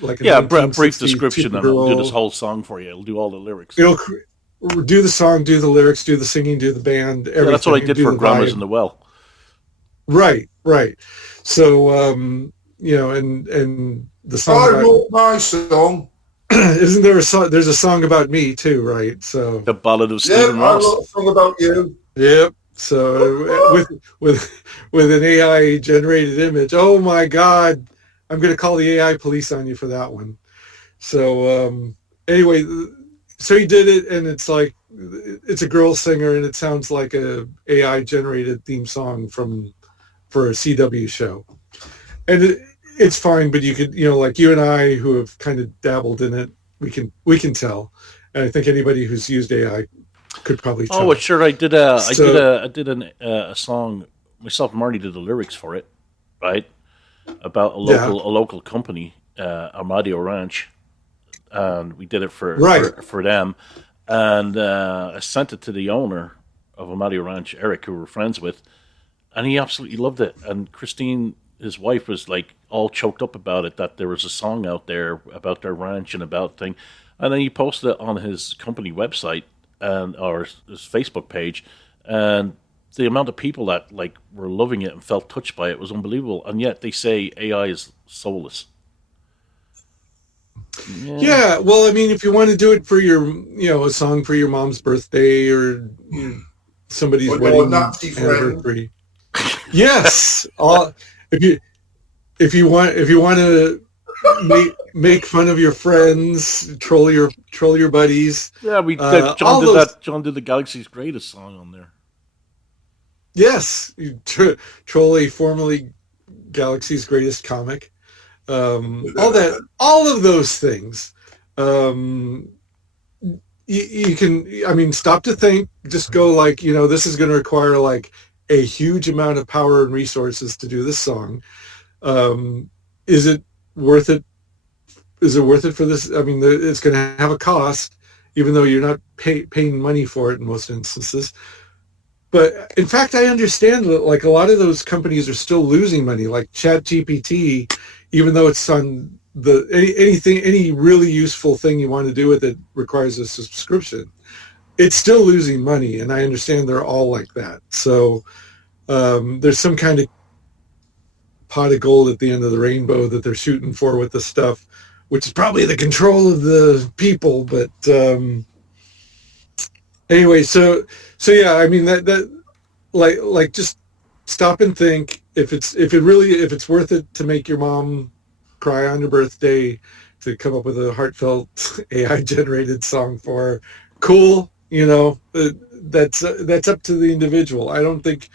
like a brief description, and it'll do this whole song for you. It'll do all the lyrics. It'll do the song, do the lyrics, do the singing, do the band, everything. That's what I did for Grandma's in the Well. Right. So you know, and the song. I wrote my song. Isn't there a song? There's a song about me too, right? So the Ballad of Stephen Ross. I wrote a song about you. Yep. So with an AI generated image. Oh my God, I'm going to call the AI police on you for that one. So anyway, so he did it, and it's like, it's a girl singer and it sounds like a AI generated theme song for a CW show. And it's fine, but you could, like you and I who have kind of dabbled in it, we can tell. And I think anybody who's used AI could probably tell. Oh, sure. I did a song myself and Marty did the lyrics for it, right? About a local company, Armadio Ranch, and we did it for them. And I sent it to the owner of Armadio Ranch, Eric, who we're friends with, and he absolutely loved it. And Christine, his wife, was like all choked up about it, that there was a song out there about their ranch and about thing. And then he posted it on his company website or his Facebook page, and the amount of people that like were loving it and felt touched by it was unbelievable. And yet they say AI is soulless. Yeah, well, I mean, if you want to do it for your, a song for your mom's birthday or somebody's wedding anniversary, yes. If you want to make fun of your friends, troll your buddies. Yeah, we did. John did that. John did the Galaxy's Greatest song on there. Yes, troll a formerly Galaxy's Greatest comic. All of those things. You can, I mean, stop to think, just go like, this is going to require like a huge amount of power and resources to do this song. Is it worth it? Is it worth it for this? I mean, it's going to have a cost, even though you're not paying money for it in most instances. But in fact, I understand that like a lot of those companies are still losing money, like ChatGPT, even though it's on any really useful thing you want to do with it requires a subscription. It's still losing money, and I understand they're all like that. So there's some kind of pot of gold at the end of the rainbow that they're shooting for with this stuff, which is probably the control of the people. But anyway, so yeah, I mean that like just stop and think if it's worth it to make your mom cry on your birthday, to come up with a heartfelt AI generated song for her. Cool, that's up to the individual. I don't think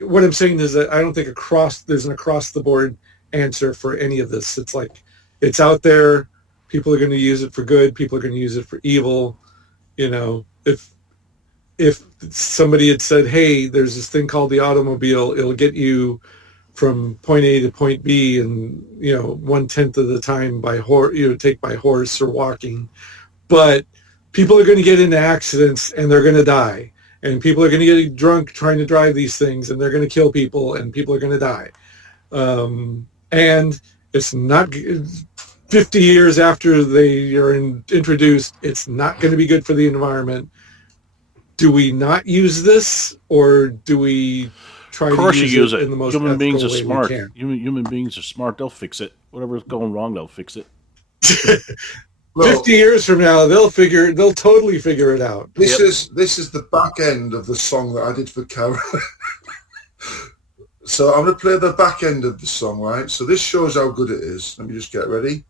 what I'm saying is that I don't think there's an across the board answer for any of this. It's like it's out there. People are going to use it for good. People are going to use it for evil. If somebody had said, hey, there's this thing called the automobile, it'll get you from point A to point B in 1/10 of the time by take by horse or walking, but people are going to get into accidents and they're going to die, and people are going to get drunk trying to drive these things and they're going to kill people and people are going to die, and it's not 50 years after they are introduced, it's not going to be good for the environment. Do we not use this, or do we try to use it in the most human beings are way smart. we can? Human beings are smart. They'll fix it. Whatever's going wrong, they'll fix it. 50 years from now, they'll totally figure it out. This is the back end of the song that I did for Karen. So I'm going to play the back end of the song, right? So this shows how good it is. Let me just get ready.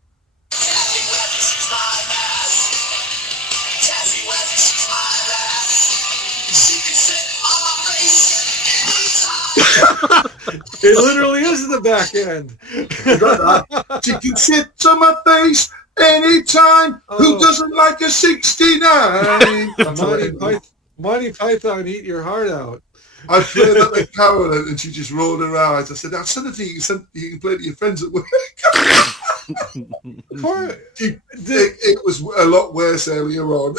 It literally is the back end. She can sit on my face anytime. Who doesn't like a 69? Monty Python, eat your heart out. I played that with Carolyn and she just rolled her eyes. I said, I'll send it to you. You can play it to your friends at work. It was a lot worse earlier on.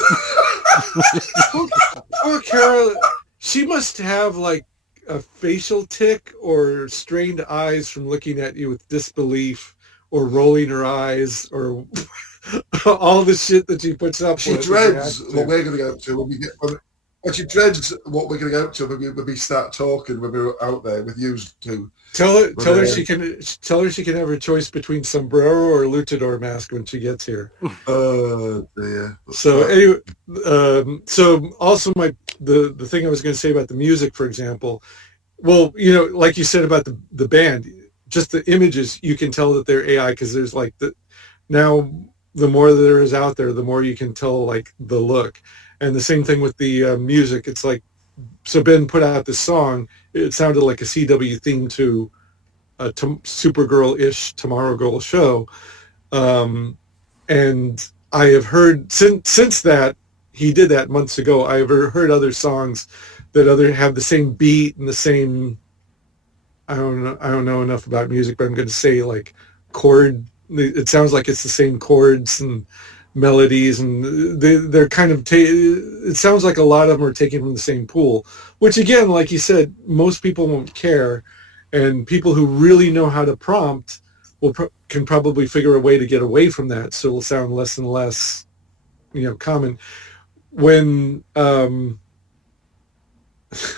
Poor Carol. She must have like a facial tic or strained eyes from looking at you with disbelief, or rolling her eyes, or all the shit that she puts up with. She dreads what we're going to go up to when we get... She dreads what we're going to go up to when we start talking, when we're out there with you two. Tell her she can have her choice between sombrero or luchador mask when she gets here. Oh dear. So anyway, so also the thing I was going to say about the music, for example, well, like you said about the band, just the images, you can tell that they're AI because there's like now the more there is out there, the more you can tell like the look. And the same thing with the music. It's like, so Ben put out this song. It sounded like a CW theme to a Supergirl-ish Tomorrow Girl show. And I have heard, since that, he did that months ago, I have heard other songs that have the same beat and the same, I don't know enough about music, but I'm going to say like chord. It sounds like it's the same chords and melodies, and they're kind of, it sounds like a lot of them are taken from the same pool, which again, like you said, most people won't care. And people who really know how to prompt can probably figure a way to get away from that. So it'll sound less and less, common. When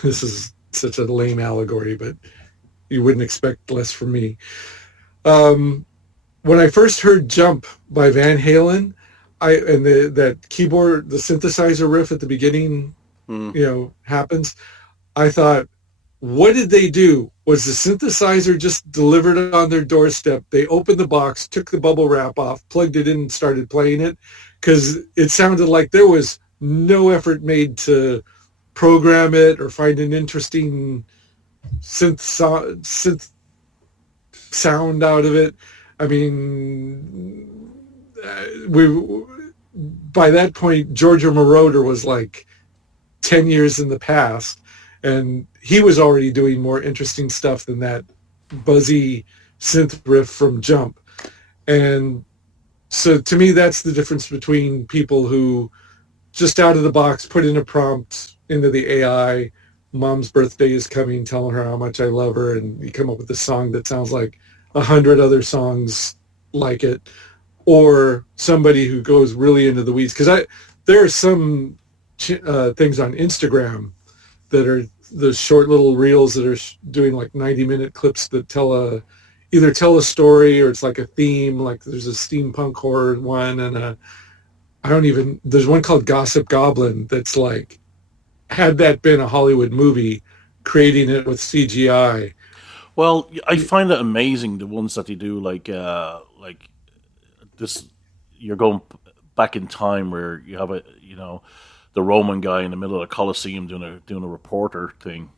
this is such a lame allegory, but you wouldn't expect less from me. When I first heard "Jump" by Van Halen, that keyboard, the synthesizer riff at the beginning, happens. I thought, what did they do? Was the synthesizer just delivered it on their doorstep? They opened the box, took the bubble wrap off, plugged it in, and started playing it? Because it sounded like there was no effort made to program it or find an interesting synth sound out of it. I mean, by that point, Giorgio Moroder was like 10 years in the past, and he was already doing more interesting stuff than that buzzy synth riff from Jump. And so to me, that's the difference between people who just out of the box put in a prompt into the AI, mom's birthday is coming, telling her how much I love her, and you come up with a song that sounds like 100 other songs like it, or somebody who goes really into the weeds. Because there are some things on Instagram that are the short little reels that are doing like 90-minute clips that either tell a story or it's like a theme. Like there's a steampunk horror one, and there's one called Gossip Goblin that's like, had that been a Hollywood movie, creating it with CGI. Well, I find it amazing, the ones that they do, like this. You're going back in time where you have the Roman guy in the middle of the Colosseum doing a reporter thing,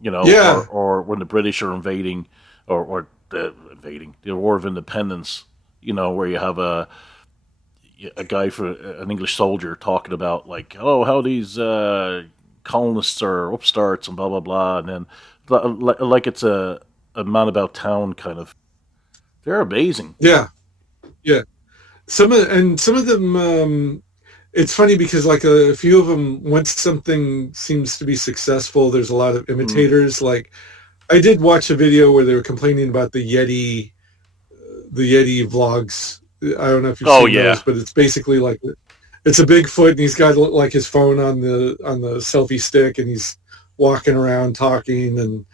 Yeah. or when the British are invading, or the War of Independence, where you have a guy for an English soldier talking about like, oh, how these colonists are upstarts and blah blah blah, and then like it's a man about town kind of. They're amazing. Yeah. Some of them. It's funny because like a few of them, once something seems to be successful, there's a lot of imitators. Like I did watch a video where they were complaining about the Yeti vlogs. I don't know if you've seen those, but it's basically like it's a Bigfoot and he's got like his phone on the selfie stick and he's walking around talking. And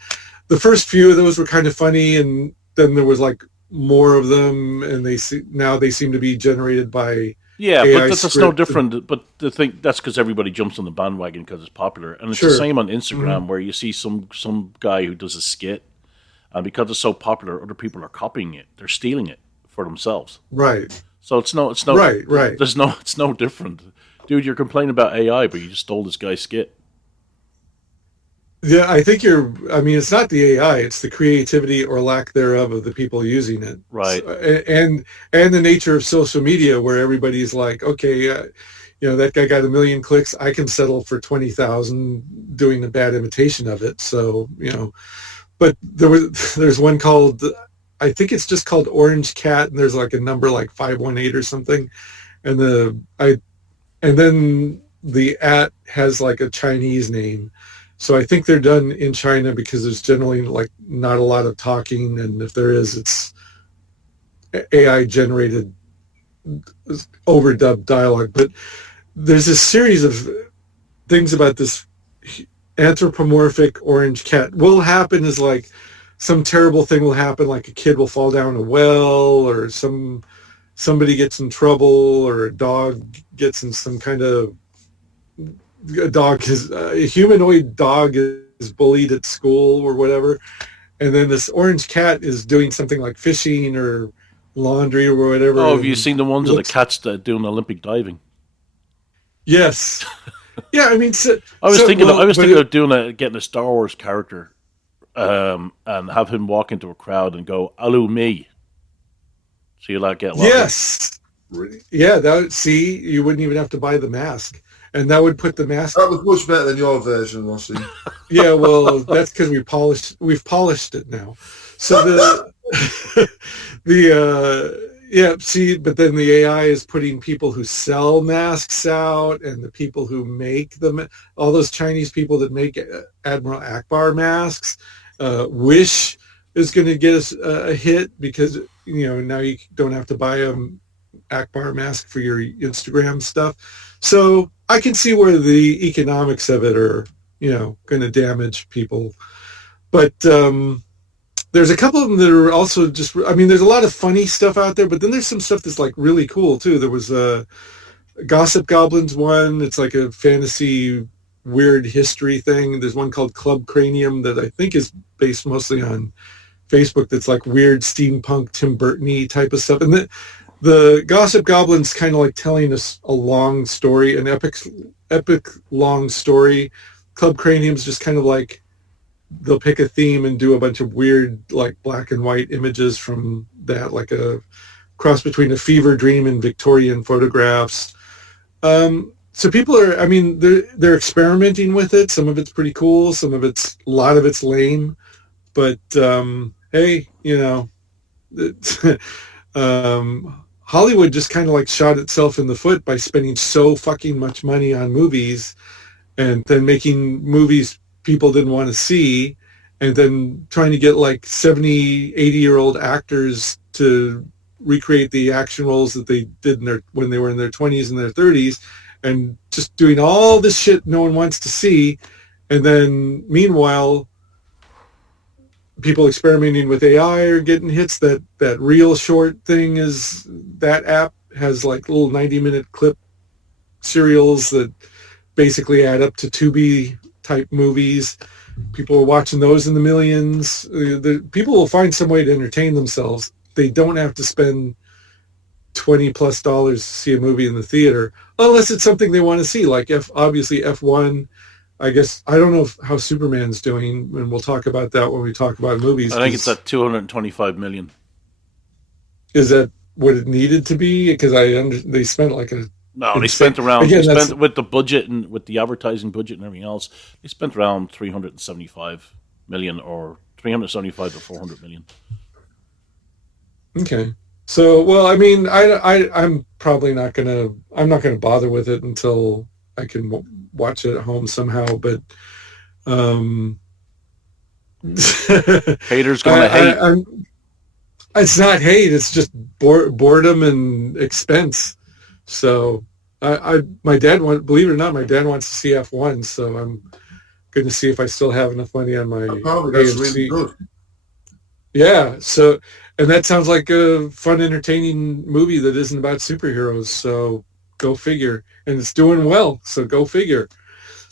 the first few of those were kind of funny, and then there was like more of them, and now they seem to be generated by AI, but that's no different. But the thing that's because everybody jumps on the bandwagon because it's popular, and it's the same on Instagram where you see some guy who does a skit, and because it's so popular, other people are copying it. They're stealing it for themselves. Right. So it's no right. It's no different, dude. You're complaining about AI, but you just stole this guy's skit. Yeah, I think it's not the AI, it's the creativity or lack thereof of the people using it. Right. So, and the nature of social media where everybody's like, okay, that guy got 1 million clicks, I can settle for 20,000 doing a bad imitation of it. So, but there's one called, I think it's just called Orange Cat, and there's like a number like 518 or something. And then the @ has like a Chinese name. So I think they're done in China because there's generally like not a lot of talking, and if there is, it's AI generated overdubbed dialogue. But there's a series of things about this anthropomorphic orange cat. What will happen is like some terrible thing will happen, like a kid will fall down a well, or somebody gets in trouble, or a dog gets in some kind of a humanoid dog is bullied at school or whatever, and then this orange cat is doing something like fishing or laundry or whatever. Oh, have you seen the ones of the cats that are doing Olympic diving? Yes. Yeah, I mean, I was thinking but of getting a Star Wars character, and have him walk into a crowd and go, "Aloo me." So you'll get a lot of hits. yes, yeah. See, you wouldn't even have to buy the mask, and that would put the mask. That was much better than your version, Rossi. Yeah, well, that's because we've polished it now. So yeah, see, but then the AI is putting people who sell masks out, and the people who make them, all those Chinese people that make Admiral Akbar masks. Wish is going to get us a hit because now you don't have to buy a Akbar mask for your Instagram stuff. So I can see where the economics of it are going to damage people, but there's a couple of them that are also just, I mean, there's a lot of funny stuff out there, but then there's some stuff that's like really cool too. There was a Gossip Goblins one. It's like a fantasy weird history thing. There's one called Club Cranium that I think is based mostly on Facebook. That's like weird steampunk Tim Burton-y type of stuff. And the Gossip Goblins kind of like telling us a long story, an epic long story. Club Cranium's just kind of like they'll pick a theme and do a bunch of weird like black and white images from that, like a cross between a fever dream and Victorian photographs. So people are, I mean, they're experimenting with it. Some of it's pretty cool. A lot of it's lame. But hey, Hollywood just kind of like shot itself in the foot by spending so fucking much money on movies and then making movies people didn't want to see, and then trying to get like 70, 80-year-old actors to recreate the action roles that they did when they were in their 20s and their 30s, and just doing all this shit no one wants to see. And then meanwhile, people experimenting with AI are getting hits. That Real Short thing is, that app has like little 90-minute clip serials that basically add up to Tubi type movies. People are watching those in the millions. People will find some way to entertain themselves. They don't have to spend $20+ to see a movie in the theater, unless it's something they want to see, like obviously F1. I guess I don't know how Superman's doing, and we'll talk about that when we talk about movies. I think it's at 225 million. Is that what it needed to be? Because they spent like a no, they spent around with the budget and with the advertising budget and everything else. They spent around 375 million or 375 to 400 million. Okay. So, well, I mean, I'm probably not gonna bother with it until I can watch it at home somehow. But haters gonna hate. It's not hate. It's just boredom and expense. So, my dad believe it or not, my dad wants to see F1. So I'm going to see if I still have enough money on my that's really good. Yeah. So, and that sounds like a fun, entertaining movie that isn't about superheroes. So go figure. And it's doing well. So go figure.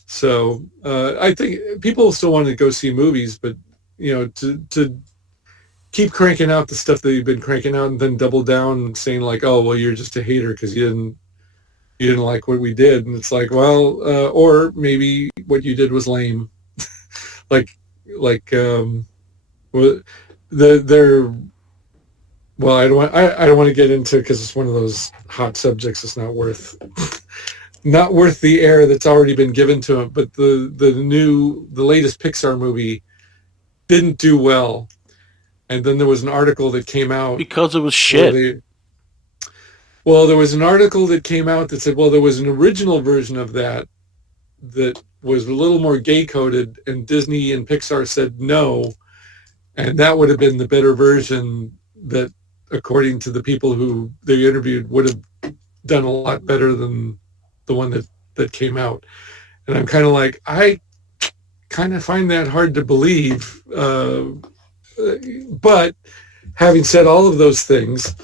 So I think people still want to go see movies, but to keep cranking out the stuff that you've been cranking out and then double down and saying like, oh, well, you're just a hater because you didn't like what we did. And it's like, well, or maybe what you did was lame. Well, I don't want to get into, because it's one of those hot subjects. It's not worth the air that's already been given to it. But the latest Pixar movie didn't do well. And then there was an article that came out because it was shit. There was an article that came out that said, well, there was an original version of that was a little more gay coded, and Disney and Pixar said no, and that would have been the better version that, according to the people who they interviewed, would have done a lot better than the one that came out. And I'm kind of like, I kind of find that hard to believe. But having said all of those things,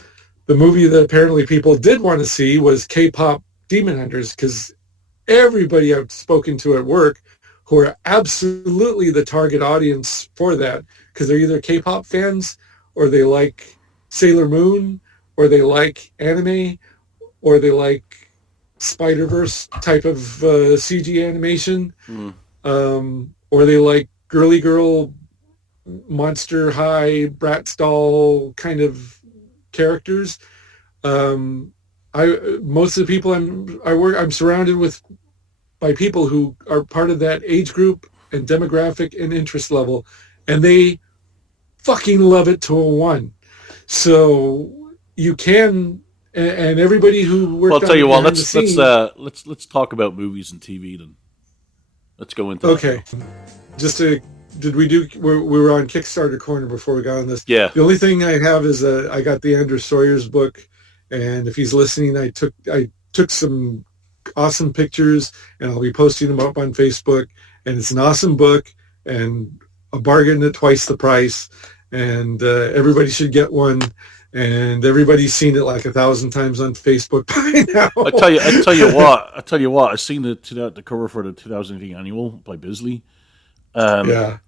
the movie that apparently people did want to see was K-pop Demon Hunters, because everybody I've spoken to at work who are absolutely the target audience for that, because they're either K-pop fans, or they like Sailor Moon, or they like anime, or they like Spider-Verse type of CG animation, or they like girly girl, Monster High, Bratz doll kind of characters. Most of the people I'm surrounded with by people who are part of that age group and demographic and interest level, and they fucking love it to a one. So you can, and everybody who worked. Well, I'll tell you what. Let's Talk about movies and TV then. Let's go into okay. We were on Kickstarter corner before we got on this. Yeah. The only thing I have is I got the Andrew Sawyer's book, and if he's listening, I took some awesome pictures, and I'll be posting them up on Facebook. And it's an awesome book and a bargain at twice the price. And everybody should get one. And everybody's seen it like 1,000 times on Facebook by now. I tell you what. I seen the cover for the 2008 annual by Bisley. Fair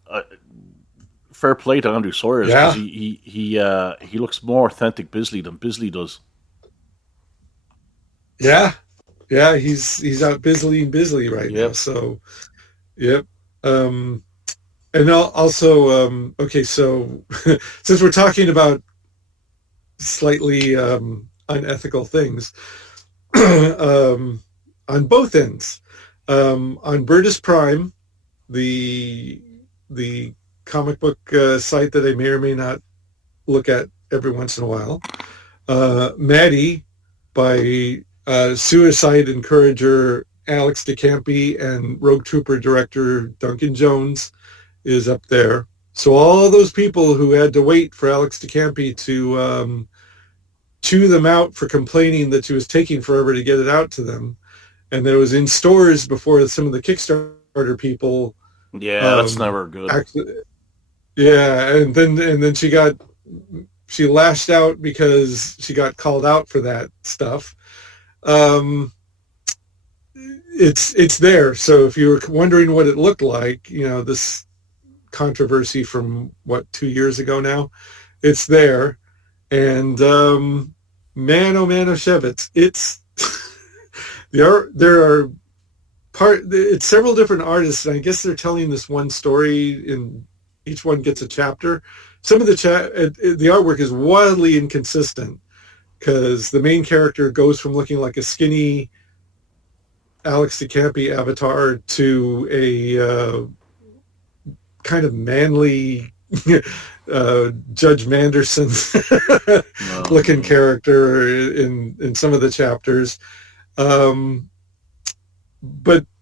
play to Andrew Sawyer because he looks more authentic Bisley than Bisley does. Yeah, he's out Bisley right now. So, yep. And also, okay, so since we're talking about slightly unethical things on both ends, on Burtis Prime, the comic book site that I may or may not look at every once in a while, Maddie by suicide encourager Alex DeCampi and Rogue Trooper director Duncan Jones is up there. So all those people who had to wait for Alex DeCampi to chew them out for complaining that she was taking forever to get it out to them, and that it was in stores before some of the Kickstarter people. Yeah, that's never good. And then she lashed out because she got called out for that stuff. It's there. So if you were wondering what it looked like, this controversy from 2 years ago now, it's there. And man, oh man, oh Shevitz, it's it's several different artists, and I guess they're telling this one story, and each one gets a chapter. Some of the artwork is wildly inconsistent because the main character goes from looking like a skinny Alex DeCampi avatar to a kind of manly Judge Manderson looking character in some of the chapters. But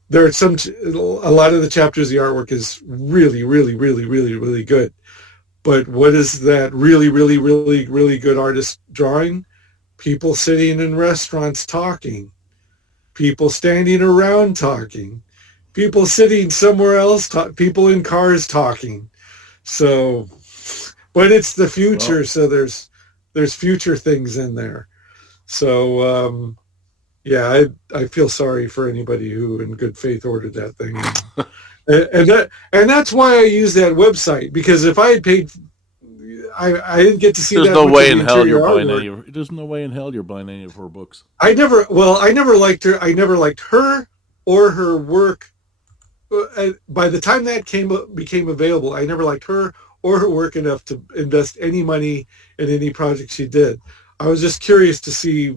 there are a lot of the chapters, the artwork is really, really, really, really, really good. But what is that really, really, really, really good artist drawing? People sitting in restaurants talking. People standing around talking. People sitting somewhere else, people in cars talking. So, but it's the future, so there's future things in there. So, yeah, I feel sorry for anybody who in good faith ordered that thing. and that's why I use that website, because if I had paid, I didn't get to see There's that. No way in hell you're buying any. There's no way in hell you're buying any of her books. I never liked her. I never liked her or her work. By the time that became available, I never liked her or her work enough to invest any money in any project she did. I was just curious to see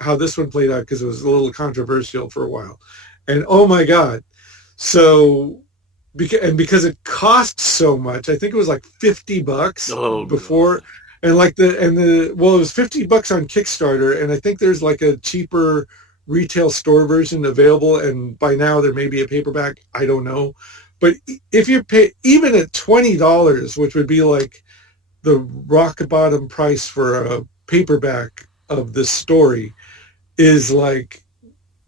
how this one played out, because it was a little controversial for a while. And oh my God. So, because it cost so much, I think it was like $50 before. God. And it was $50 on Kickstarter. And I think there's like a cheaper retail store version available. And by now there may be a paperback. I don't know. But if you pay even at $20, which would be like the rock bottom price for a paperback of this story, is like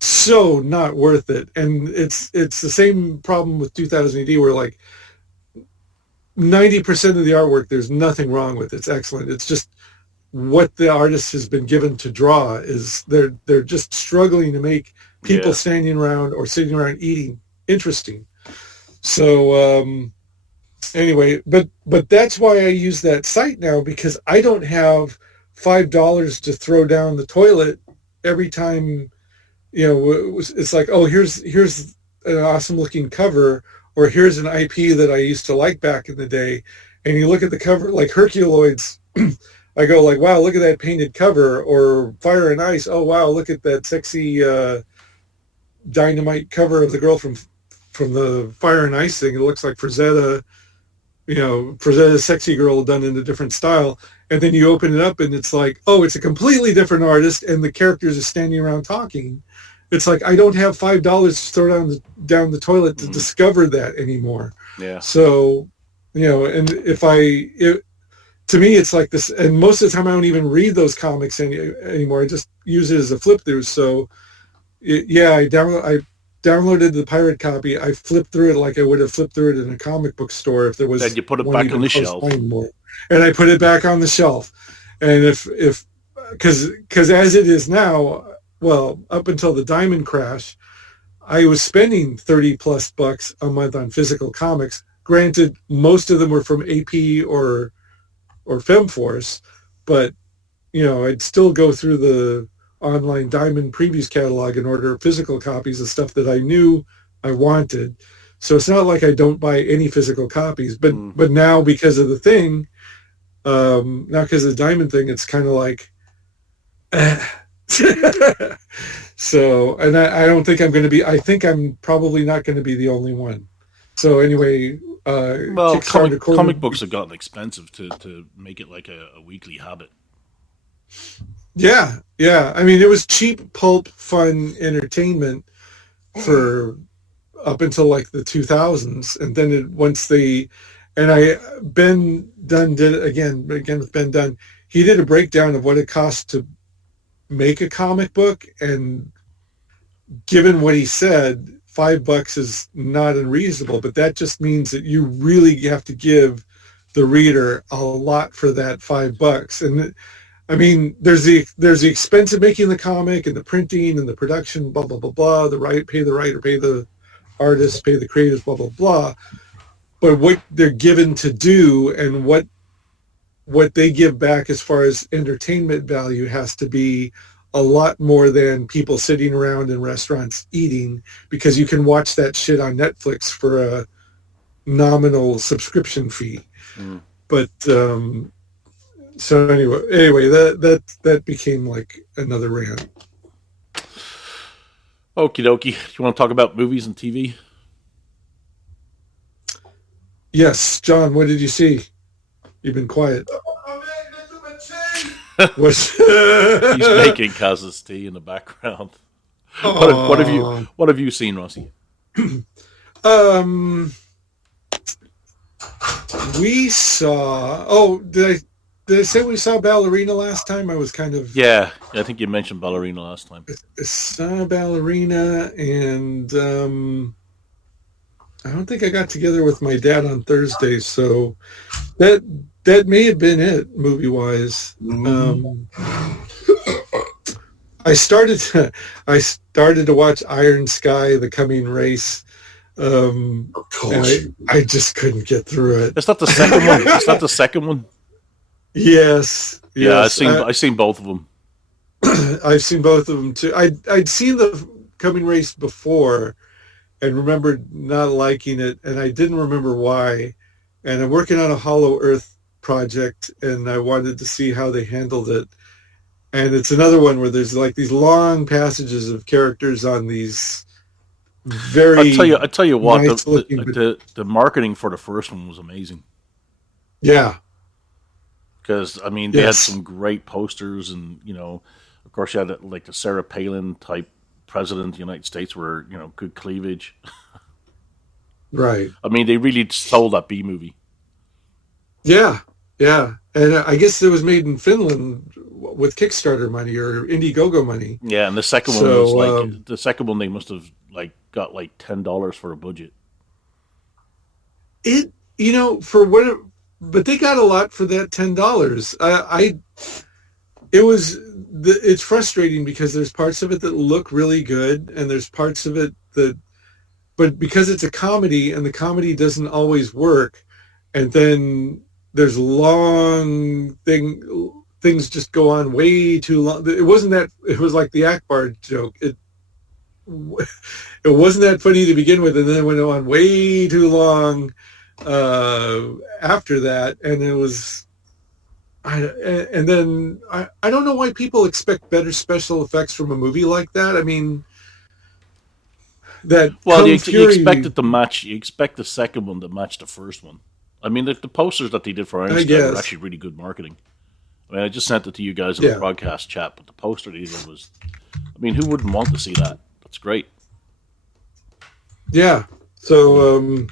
so not worth it. And it's the same problem with 2000 AD, where like 90% of the artwork, there's nothing wrong with. It's excellent. It's just what the artist has been given to draw is they're just struggling to make people standing around or sitting around eating interesting. So anyway, but that's why I use that site now, because I don't have $5 to throw down the toilet every time, it's like, oh, here's an awesome looking cover, or here's an IP that I used to like back in the day, and you look at the cover, like Herculoids. I go like, wow, look at that painted cover, or Fire and Ice. Oh wow, look at that sexy Dynamite cover of the girl from the Fire and Ice thing. It looks like Frazetta, Frazetta's sexy girl done in a different style. And then you open it up and it's like, oh, it's a completely different artist, and the characters are standing around talking. It's like, I don't have $5 to throw down the toilet to discover that anymore. Yeah. So, and to me, it's like this, and most of the time I don't even read those comics anymore. I just use it as a flip through. So, I downloaded the pirate copy. I flipped through it like I would have flipped through it in a comic book store if there was. And you put it back on the shelf. And I put it back on the shelf. And because as it is now, well, up until the Diamond Crash, I was spending $30+ a month on physical comics. Granted, most of them were from AP or FemForce, but I'd still go through the online Diamond previews catalog and order physical copies of stuff that I knew I wanted. So it's not like I don't buy any physical copies, but now because of the thing, now because of the Diamond thing, it's kind of like, so, and I don't think I'm going to be. I think I'm probably not going to be the only one. So anyway, well, comic books have gotten expensive to make it like a weekly habit. Yeah. I mean, it was cheap, pulp, fun entertainment for up until like the 2000s, and then Ben Dunn did it again with Ben Dunn. He did a breakdown of what it costs to make a comic book, and given what he said, $5 is not unreasonable, but that just means that you really have to give the reader a lot for that $5. And I mean, there's the expense of making the comic and the printing and the production, blah blah blah blah. Pay the writer, pay the artist, pay the creators, blah blah blah. But what they're given to do and what they give back as far as entertainment value has to be a lot more than people sitting around in restaurants eating, because you can watch that shit on Netflix for a nominal subscription fee. But so anyway, that became like another rant. Okie dokie. You want to talk about movies and TV? Yes, John. What did you see? You've been quiet. He's making Kaz's tea in the background. What have you seen, Rossi? We saw. Oh, did I say we saw Ballerina last time? I was kind of. Yeah, I think you mentioned Ballerina last time. I saw Ballerina, and I don't think I got together with my dad on Thursday, so that may have been it, movie-wise. I started to watch Iron Sky: The Coming Race, and I just couldn't get through it. It's not the second one. It's not the second one. Yes. Yeah, I've seen both of them. I've seen both of them too. I'd seen The Coming Race before, and remembered not liking it, and I didn't remember why. And I'm working on a Hollow Earth project, and I wanted to see how they handled it. And it's another one where there's like these long passages of characters on these very. I tell you what, nice the marketing for the first one was amazing. Yeah. Because I mean, they had some great posters, and of course, you had like the Sarah Palin type president of the United States, where good cleavage. Right. I mean, they really sold that B movie. Yeah, and I guess it was made in Finland with Kickstarter money or Indiegogo money. Yeah, and the second one was like the second one they must have got like $10 for a budget. It for what. But they got a lot for that $10. It's frustrating because there's parts of it that look really good, and there's parts of it but because it's a comedy and the comedy doesn't always work, and then there's things just go on way too long. It wasn't that. It was like the Akbar joke. it wasn't that funny to begin with, and then it went on way too long after that, and it was. And then I don't know why people expect better special effects from a movie like that. I mean, that Well, Kung you Fury, expect it to match. You expect the second one to match the first one. I mean, the posters that they did for Iron I Sky were guess. actually really good marketing. I mean, I just sent it to you guys in Yeah. the Progcast chat, but the poster they did was. I mean, who wouldn't want to see that? That's great. Yeah. So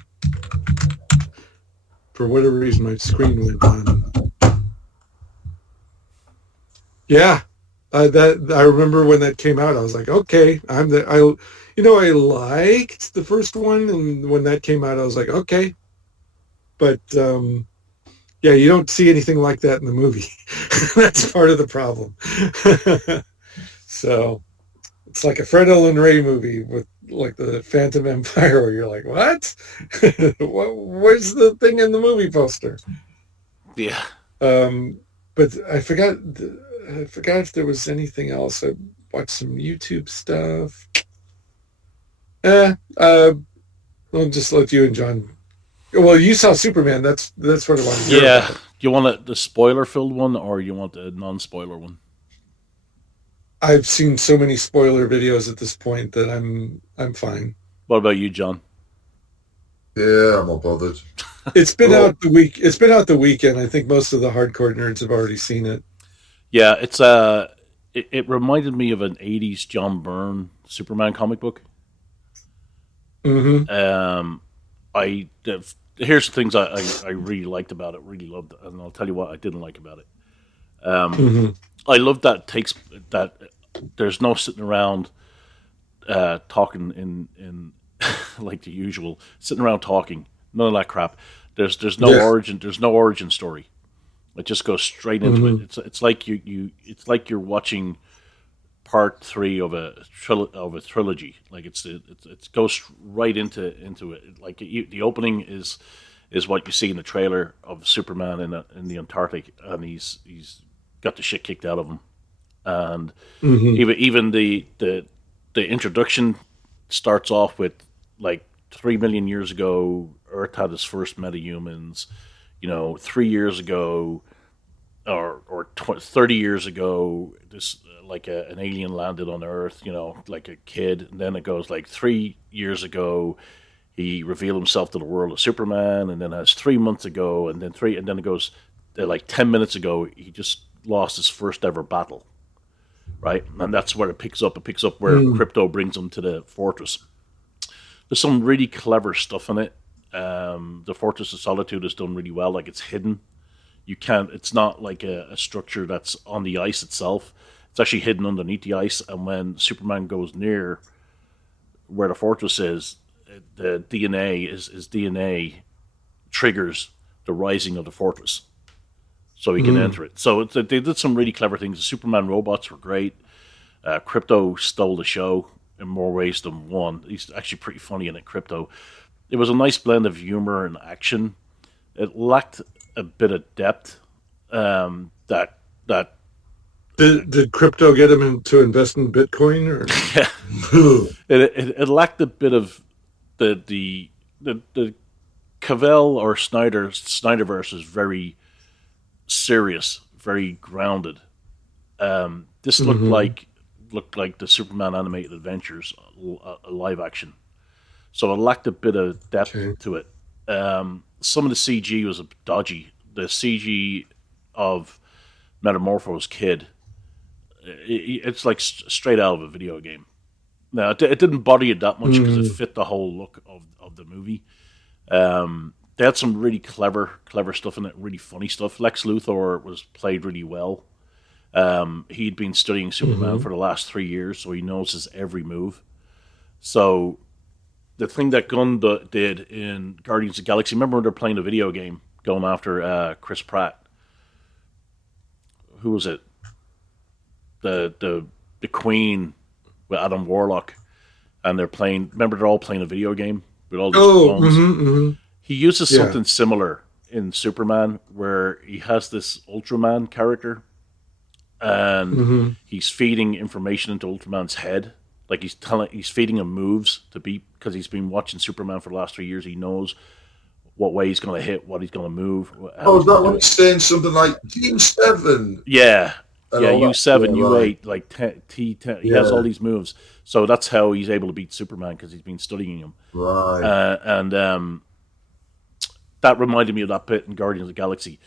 for whatever reason, my screen went on. Yeah, that I remember when that came out. I was like, okay, I liked the first one, and when that came out, I was like, okay, but yeah, you don't see anything like that in the movie. That's part of the problem. So it's like a Fred Olen Ray movie with like the Phantom Empire, where you're like, what? Where's the thing in the movie poster? Yeah. But I forgot if there was anything else. I watched some YouTube stuff. I'll just let you and John. Well, you saw Superman. That's what I wanted to hear Yeah. about. You want the spoiler-filled one, or you want the non-spoiler one? I've seen so many spoiler videos at this point that I'm fine. What about you, John? Yeah, I'm not bothered. It's been Cool. out the week. It's been out the weekend. I think most of the hardcore nerds have already seen it. Yeah, it's it reminded me of an '80s John Byrne Superman comic book. Mm-hmm. Here's the things I really liked about it, really loved it, and I'll tell you what I didn't like about it. Mm-hmm. I love that there's no sitting around talking in like the usual, sitting around talking, none of that crap. There's no Yeah. origin. There's no origin story. It just goes straight into it. It's like it's like you're watching part 3 of a trilogy. Like it goes right into it. Like the opening is what you see in the trailer of Superman in the Antarctic, and he's got the shit kicked out of him, and even the introduction starts off with like 3 million years ago, Earth had its first metahumans. 3 years ago, or 30 years ago, this like an alien landed on Earth. Like a kid, and then it goes like 3 years ago, he revealed himself to the world of Superman, and then as 3 months ago, and then it goes like 10 minutes ago, he just lost his first ever battle, right? And that's where it picks up. It picks up where Crypto brings him to the fortress. There's some really clever stuff in it. The Fortress of Solitude is done really well. Like, it's hidden. It's not like a structure that's on the ice itself. It's actually hidden underneath the ice. And when Superman goes near where the fortress is, the DNA his DNA triggers the rising of the fortress, so he can enter it. So they did some really clever things. The Superman robots were great. Crypto stole the show in more ways than one. He's actually pretty funny in it, Crypto. It was a nice blend of humor and action. It lacked a bit of depth. That Did Crypto get him to invest in Bitcoin? Or it lacked a bit of the Cavell or Snyderverse is very serious, very grounded. This looked like the Superman animated adventures, a live action. So it lacked a bit of depth to it. Some of the CG was dodgy. The CG of Metamorpho's kid, it's like straight out of a video game. Now, it didn't bother you that much because it fit the whole look of the movie. They had some really clever stuff in it, really funny stuff. Lex Luthor was played really well. He'd been studying Superman for the last 3 years, so he knows his every move. So the thing that Gunn did in Guardians of the Galaxy, remember when they're playing a video game going after Chris Pratt? Who was it? The Queen with Adam Warlock, and they're playing. Remember, they're all playing a video game with all these clones. He uses something similar in Superman, where he has this Ultraman character, and he's feeding information into Ultraman's head, Like he's feeding him moves to beat, because he's been watching Superman for the last 3 years. He knows what way he's going to hit, what he's going to move. Oh, is that when he's saying something like Team 7? Yeah. Yeah, U7, U8, right. like T10. He has all these moves. So that's how he's able to beat Superman, because he's been studying him. Right. And that reminded me of that bit in Guardians of the Galaxy.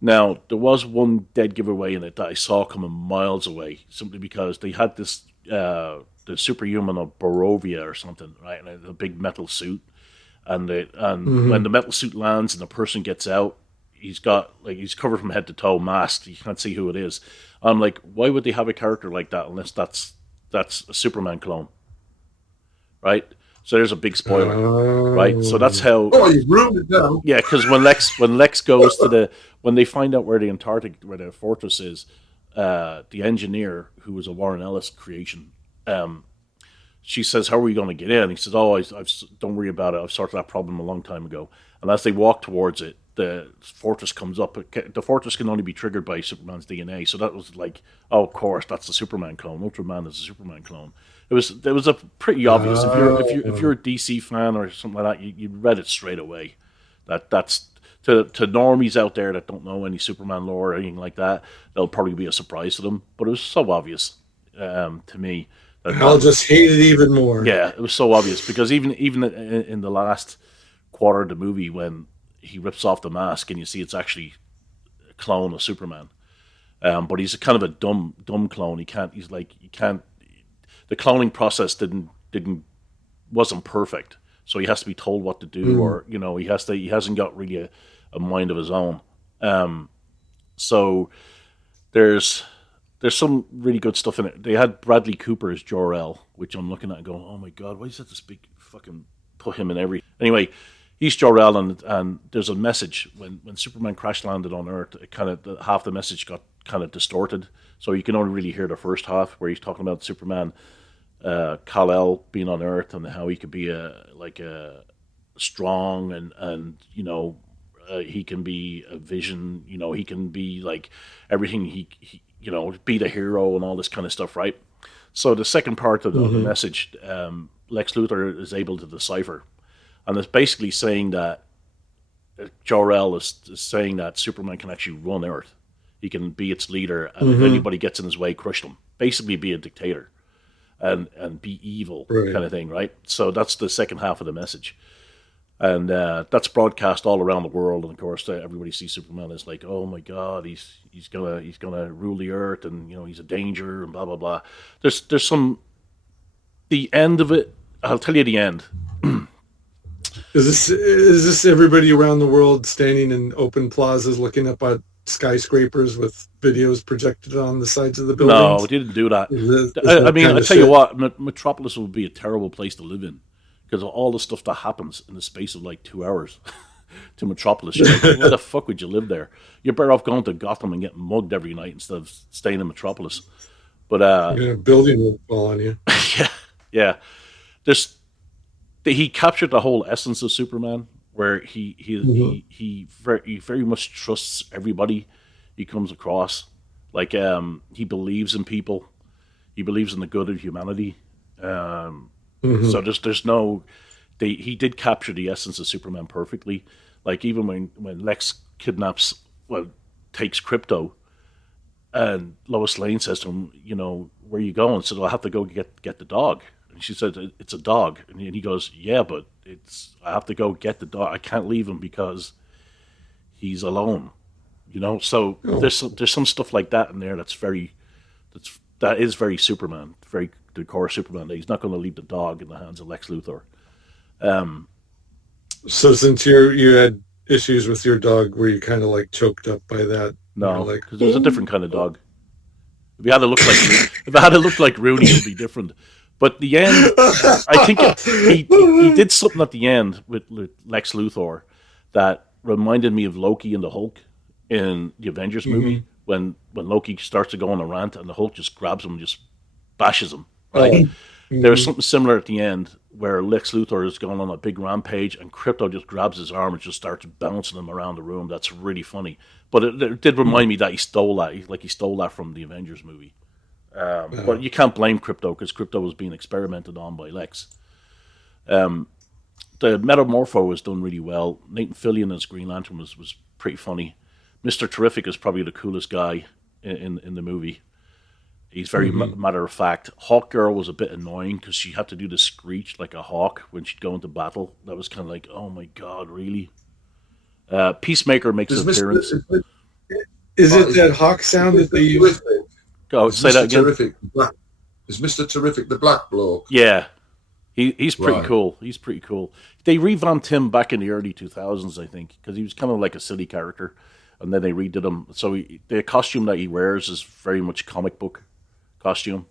Now, there was one dead giveaway in it that I saw coming miles away, simply because they had this, the superhuman of Barovia or something, right? And a big metal suit. And when the metal suit lands and the person gets out, he's covered from head to toe, masked. You can't see who it is. I'm like, why would they have a character like that unless that's a Superman clone, right? So there's a big spoiler, right? So that's how. Oh, you ruined it now. Yeah, because when Lex goes to when they find out where the fortress is, the engineer, who was a Warren Ellis creation, she says, "How are we going to get in?" He says, "Oh, don't worry about it. I've sorted that problem a long time ago." And as they walk towards it, the fortress comes up. The fortress can only be triggered by Superman's DNA. So that was like, oh, of course, that's the Superman clone. Ultraman is a Superman clone. It was a pretty obvious. If you're a DC fan or something like that, you read it straight away. That's to normies out there that don't know any Superman lore or anything like that. That'll probably be a surprise to them. But it was so obvious to me. I'll just hate it even more. Yeah, it was so obvious, because even in the last quarter of the movie, when he rips off the mask and you see it's actually a clone of Superman, but he's a kind of a dumb clone. You can't. The cloning process wasn't perfect, so he has to be told what to do, or he hasn't got really a mind of his own. So there's some really good stuff in it. They had Bradley Cooper as Jor-El, which I'm looking at and going, oh my god, why is that this big fucking put him in every... Anyway, he's Jor-El, and there's a message. When Superman crash landed on Earth, it half the message got kind of distorted, so you can only really hear the first half, where he's talking about Superman, Kal-El being on Earth, and how he could be a strong, and he can be a vision, he can be like everything, he be the hero and all this kind of stuff, right? So the second part of the message, Lex Luthor is able to decipher, and it's basically saying that Jor-El is saying that Superman can actually run Earth. He can be its leader, and if anybody gets in his way, crush them. Basically, be a dictator and be evil, kind of thing, right? So that's the second half of the message. And that's broadcast all around the world, and of course, everybody sees Superman as like, oh my god, he's gonna rule the earth, and he's a danger, and blah blah blah. There's the end of it. I'll tell you the end. Is this everybody around the world standing in open plazas looking up at skyscrapers with videos projected on the sides of the buildings? No, they didn't do that. I tell you what, Metropolis would be a terrible place to live in, because of all the stuff that happens in the space of like 2 hours to Metropolis. You're like, why the fuck would you live there? You're better off going to Gotham and getting mugged every night instead of staying in Metropolis. But a building will fall on you. yeah. He captured the whole essence of Superman, where he very much trusts everybody he comes across. Like he believes in people. He believes in the good of humanity. So there's no... He did capture the essence of Superman perfectly. Like even when Lex takes Krypto, and Lois Lane says to him, where are you going? So I'll have to go get the dog. And she said, it's a dog. And he goes, yeah, but I have to go get the dog. I can't leave him because he's alone. So there's some stuff like that in there that is very Superman, very the core Superman. He's not going to leave the dog in the hands of Lex Luthor. So since you had issues with your dog, were you kind of like choked up by that? No, because there's a different kind of dog. If it had to look like Rooney, it'd be different. But the end, I think he did something at the end with Lex Luthor that reminded me of Loki and the Hulk in the Avengers movie, when Loki starts to go on a rant and the Hulk just grabs him and just bashes him. Right? There's something similar at the end where Lex Luthor is going on a big rampage and Krypto just grabs his arm and just starts bouncing him around the room. That's really funny. But it did remind me that he stole that. He stole that from the Avengers movie. But you can't blame Crypto because Crypto was being experimented on by Lex. The Metamorpho was done really well. Nathan Fillion as Green Lantern was pretty funny. Mr. Terrific is probably the coolest guy in the movie. He's very matter of fact. Hawk Girl was a bit annoying because she had to do the screech like a hawk when she'd go into battle. That was kind of like, oh my god, really? Peacemaker makes his appearance. Is it that hawk sound that they use? Go say that again. Terrific. Is Mr. Terrific the black bloke? Yeah, he's pretty cool. He's pretty cool. They revamped him back in the early 2000s, I think, because he was kind of like a silly character, and then they redid him. So the costume that he wears is very much comic book costume.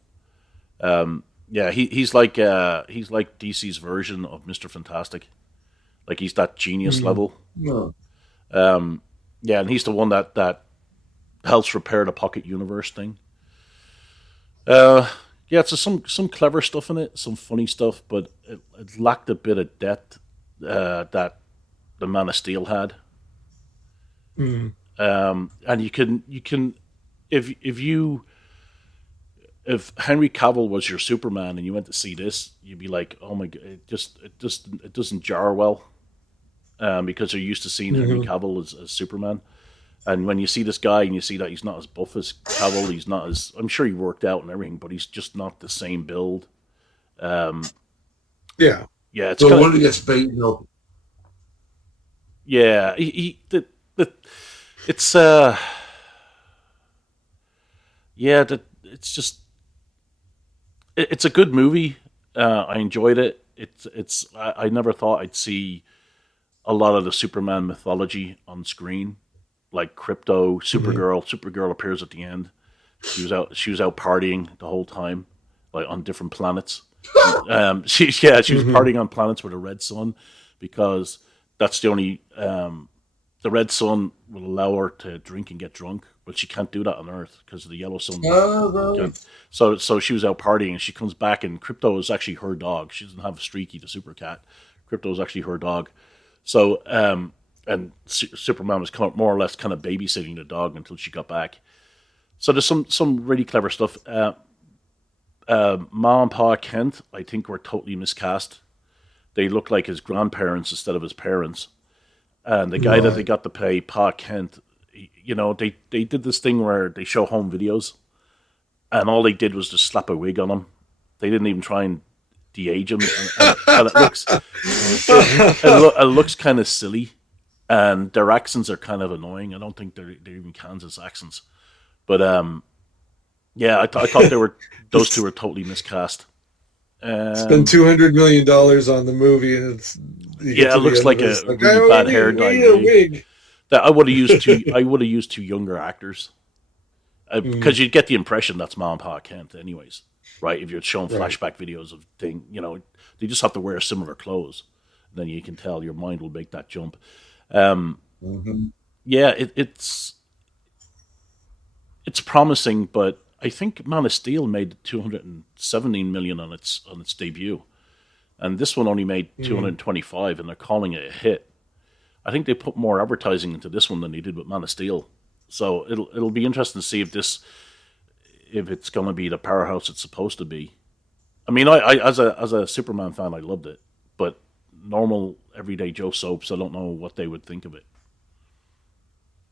Yeah, he's like DC's version of Mr. Fantastic. Like he's that genius level. No. Yeah, and he's the one that helps repair the Pocket Universe thing. Yeah, so some clever stuff in it, some funny stuff, but it lacked a bit of depth that the Man of Steel had. And you can if Henry Cavill was your Superman and you went to see this, you'd be like, oh my god, it doesn't jar well, because you're used to seeing Henry Cavill as Superman. And when you see this guy and you see that he's not as buff as Cavill, he's not as... I'm sure he worked out and everything, but he's just not the same build. Yeah. Yeah, it's no wonder he gets beaten up. Yeah, it's... Yeah, it's just... It's a good movie. I enjoyed it. I never thought I'd see a lot of the Superman mythology on screen. Like Crypto, Supergirl. Supergirl appears at the end. She was out partying the whole time, like on different planets. She was partying on planets with a red sun because that's the only the red sun will allow her to drink and get drunk, but she can't do that on Earth because of the yellow sun. So she was out partying and she comes back and Crypto is actually her dog. She doesn't have Streaky, the super cat. Crypto is actually her dog. So and Superman was more or less kind of babysitting the dog until she got back. So there's some really clever stuff. Ma and Pa Kent, I think, were totally miscast. They look like his grandparents instead of his parents. And the guy that they got to play Pa Kent, they did this thing where they show home videos, and all they did was just slap a wig on him. They didn't even try and de-age him, and it looks kind of silly. And their accents are kind of annoying. I don't think they're even Kansas accents. But, yeah, I thought those two were totally miscast. Spend $200 million on the movie, and it looks like a really bad hair dye wig. That I would have used two younger actors. Because you'd get the impression that's Ma and Pa Kent anyways. Right? If you're showing flashback videos of things, they just have to wear similar clothes. Then you can tell your mind will make that jump. Yeah, it's promising, but I think Man of Steel made $217 million on its debut, and this one only made $225, and they're calling it a hit. I think they put more advertising into this one than they did with Man of Steel, so it'll be interesting to see if it's going to be the powerhouse it's supposed to be. I mean, I as a Superman fan, I loved it, but normal everyday Joe soaps, I don't know what they would think of it.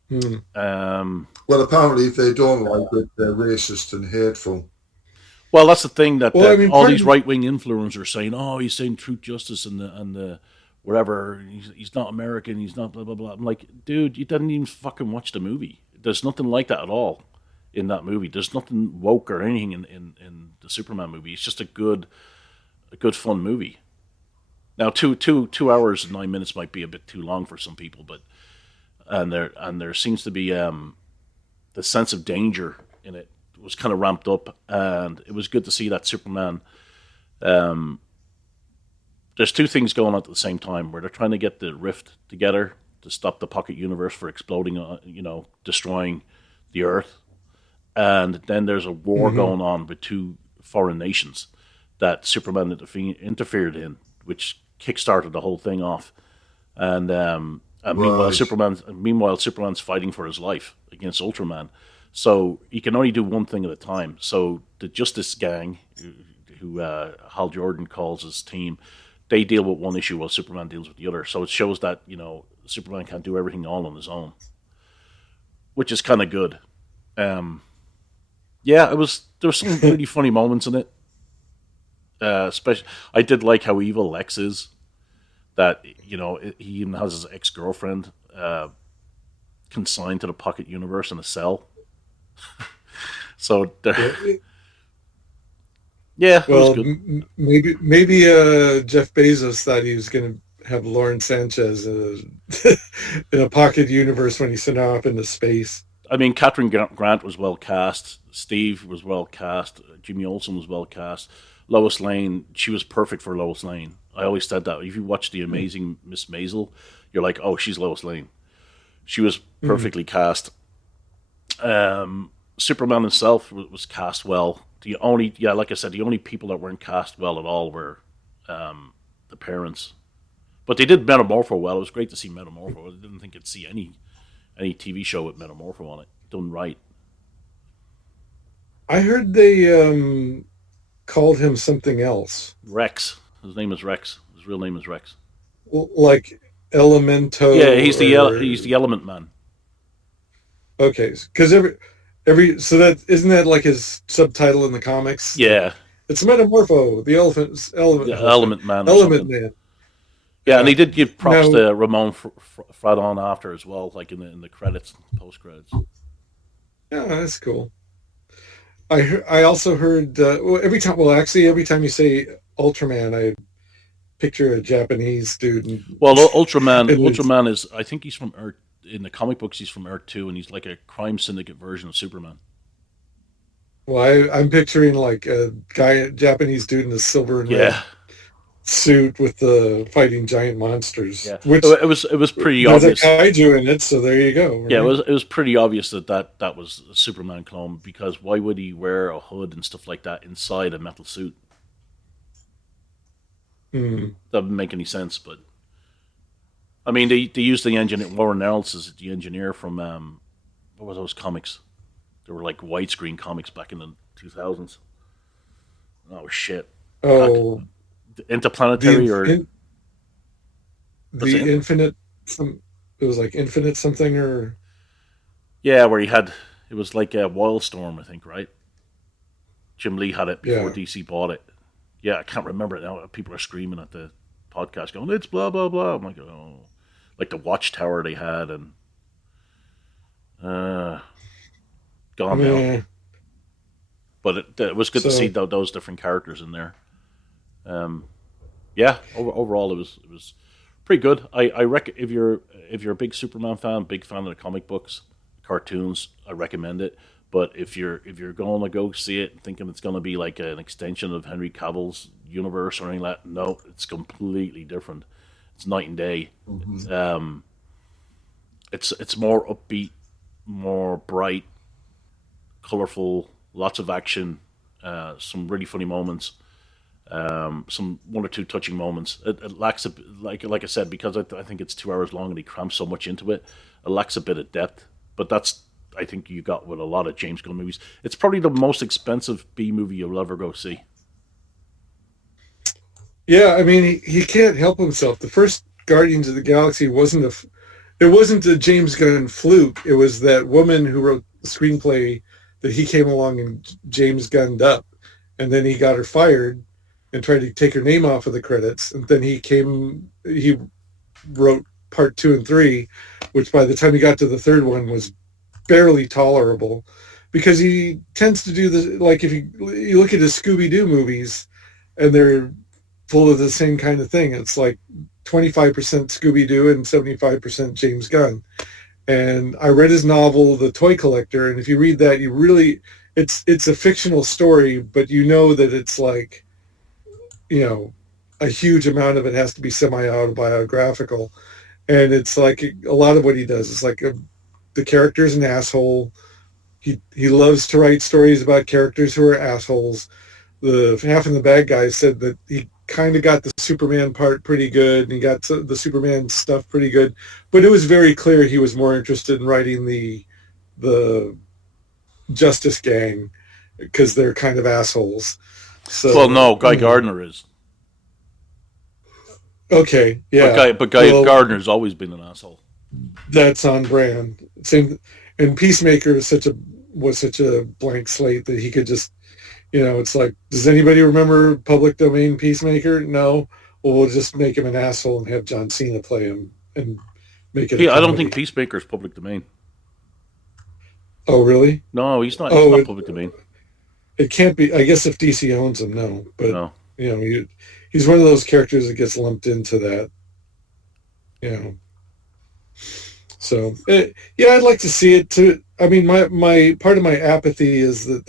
Well, apparently, if they don't like it, they're racist and hateful. Well, that's the thing that all these right-wing influencers are saying. Oh, he's saying truth, justice, and the whatever. He's not American. He's not blah blah blah. I'm like, dude, you didn't even fucking watch the movie. There's nothing like that at all in that movie. There's nothing woke or anything in the Superman movie. It's just a good fun movie. Now, 2 hours and 9 minutes might be a bit too long for some people, but there seems to be the sense of danger in it was kind of ramped up, and it was good to see that Superman. There's two things going on at the same time where they're trying to get the Rift together to stop the Pocket Universe for exploding, destroying the Earth, and then there's a war going on with two foreign nations that Superman interfered in, which kickstarted the whole thing off, and meanwhile Superman's fighting for his life against Ultraman. So you can only do one thing at a time. So the Justice Gang, who Hal Jordan calls his team, they deal with one issue while Superman deals with the other. So it shows that, Superman can't do everything all on his own, which is kind of good. Yeah, there was some really funny moments in it. Especially, I did like how evil Lex is. That he even has his ex-girlfriend consigned to the Pocket Universe in a cell. So yeah, well, it was good. maybe Jeff Bezos thought he was going to have Lauren Sanchez in a Pocket Universe when he sent off into space. I mean, Catherine Grant was well cast. Steve was well cast. Jimmy Olsen was well cast. Lois Lane, she was perfect for Lois Lane. I always said that. If you watch The Amazing Miss Maisel, you're like, oh, she's Lois Lane. She was perfectly cast. Superman himself was cast well. Like I said, the only people that weren't cast well at all were the parents. But they did Metamorpho well. It was great to see Metamorpho. I didn't think I'd see any TV show with Metamorpho on it done right. I heard they called him something else. Rex. His name is Rex. His real name is Rex. Like Elemento. Yeah, he's the Element Man. Okay, because so that isn't that like his subtitle in the comics? Yeah, it's Metamorpho, the Element Man. Element Man. Yeah, and he did give props to Ramon Fradon after as well, like in the credits, post credits. Yeah, that's cool. I also heard every time you say Ultraman, I picture a Japanese dude. Well, Ultraman is, I think he's from Earth. In the comic books, he's from Earth 2, and he's like a crime syndicate version of Superman. Well, I'm picturing like a Japanese dude in a silver and red suit with the fighting giant monsters. Yeah, which it was pretty obvious. There's a kaiju in it, so there you go. Right? Yeah, it was pretty obvious that was a Superman clone, because why would he wear a hood and stuff like that inside a metal suit? That wouldn't make any sense, but I mean, they used the engineer, Warren Ellis is the engineer from what were those comics? They were like widescreen comics back in the 2000s. Oh shit! Oh, Interplanetary the Infinite. It was like Infinite something or. Yeah, where it was like a Wildstorm, I think, right? Jim Lee had it before DC bought it. Yeah, I can't remember it now. People are screaming at the podcast, going, "It's blah blah blah." I'm like, oh, like the Watchtower they had, and gone now. But it was good to see those different characters in there. Overall it was pretty good. I reckon if you're a big Superman fan, big fan of the comic books, cartoons, I recommend it. But if you're going to go see it thinking it's going to be like an extension of Henry Cavill's universe or anything like that, no, it's completely different. It's night and day. Mm-hmm. It's more upbeat, more bright, colorful, lots of action, some really funny moments, some one or two touching moments. It lacks like I said, because I think it's 2 hours long and he cramps so much into it. It lacks a bit of depth, but that's, I think, you got with a lot of James Gunn movies. It's probably the most expensive B movie you'll ever go see. Yeah, I mean, he can't help himself. The first Guardians of the Galaxy wasn't a James Gunn fluke. It was that woman who wrote the screenplay that he came along and James Gunned up, and then he got her fired and tried to take her name off of the credits. And then he wrote part 2 and 3, which by the time he got to the third one was barely tolerable, because he tends to do this. Like if you look at his Scooby-Doo movies, and they're full of the same kind of thing. It's like 25% Scooby-Doo and 75% James Gunn. And I read his novel, The Toy Collector, and if you read that, it's a fictional story, but you know that it's like, a huge amount of it has to be semi-autobiographical. And it's like a lot of what he does is like the character's an asshole. He loves to write stories about characters who are assholes. The Half and the Bad Guys said that he kind of got the Superman part pretty good, and he got the Superman stuff pretty good, but it was very clear he was more interested in writing the Justice Gang because they're kind of assholes. So, well, no, Guy Gardner is. Okay, yeah. But Guy Gardner's always been an asshole. That's on brand. Same, and Peacemaker was such a blank slate that he could just, it's like, does anybody remember public domain Peacemaker? No. Well, we'll just make him an asshole and have John Cena play him and make it. Yeah, I don't think Peacemaker's public domain. Oh, really? No, he's not. He's not public domain. It can't be. I guess if DC owns him, no. But no. He's one of those characters that gets lumped into that. So yeah, I'd like to see it too. I mean, my part of my apathy is that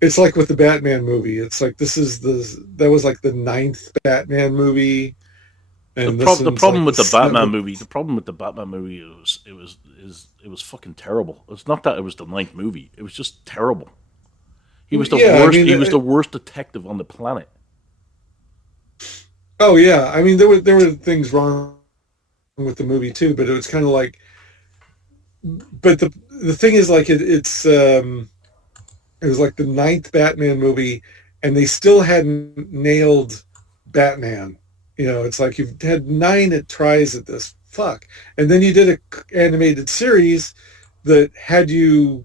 it's like with the Batman movie. It's like that was like the 9th Batman movie. And the problem with the Batman movie it was fucking terrible. It's not that it was the 9th movie. It was just terrible. He was the worst. He was the worst detective on the planet. Oh yeah, I mean there were things wrong with the movie too, but it was kind of like. But the thing is, like it was like the 9th Batman movie, and they still hadn't nailed Batman. It's like you've had 9 tries at this. Fuck, and then you did an animated series that had you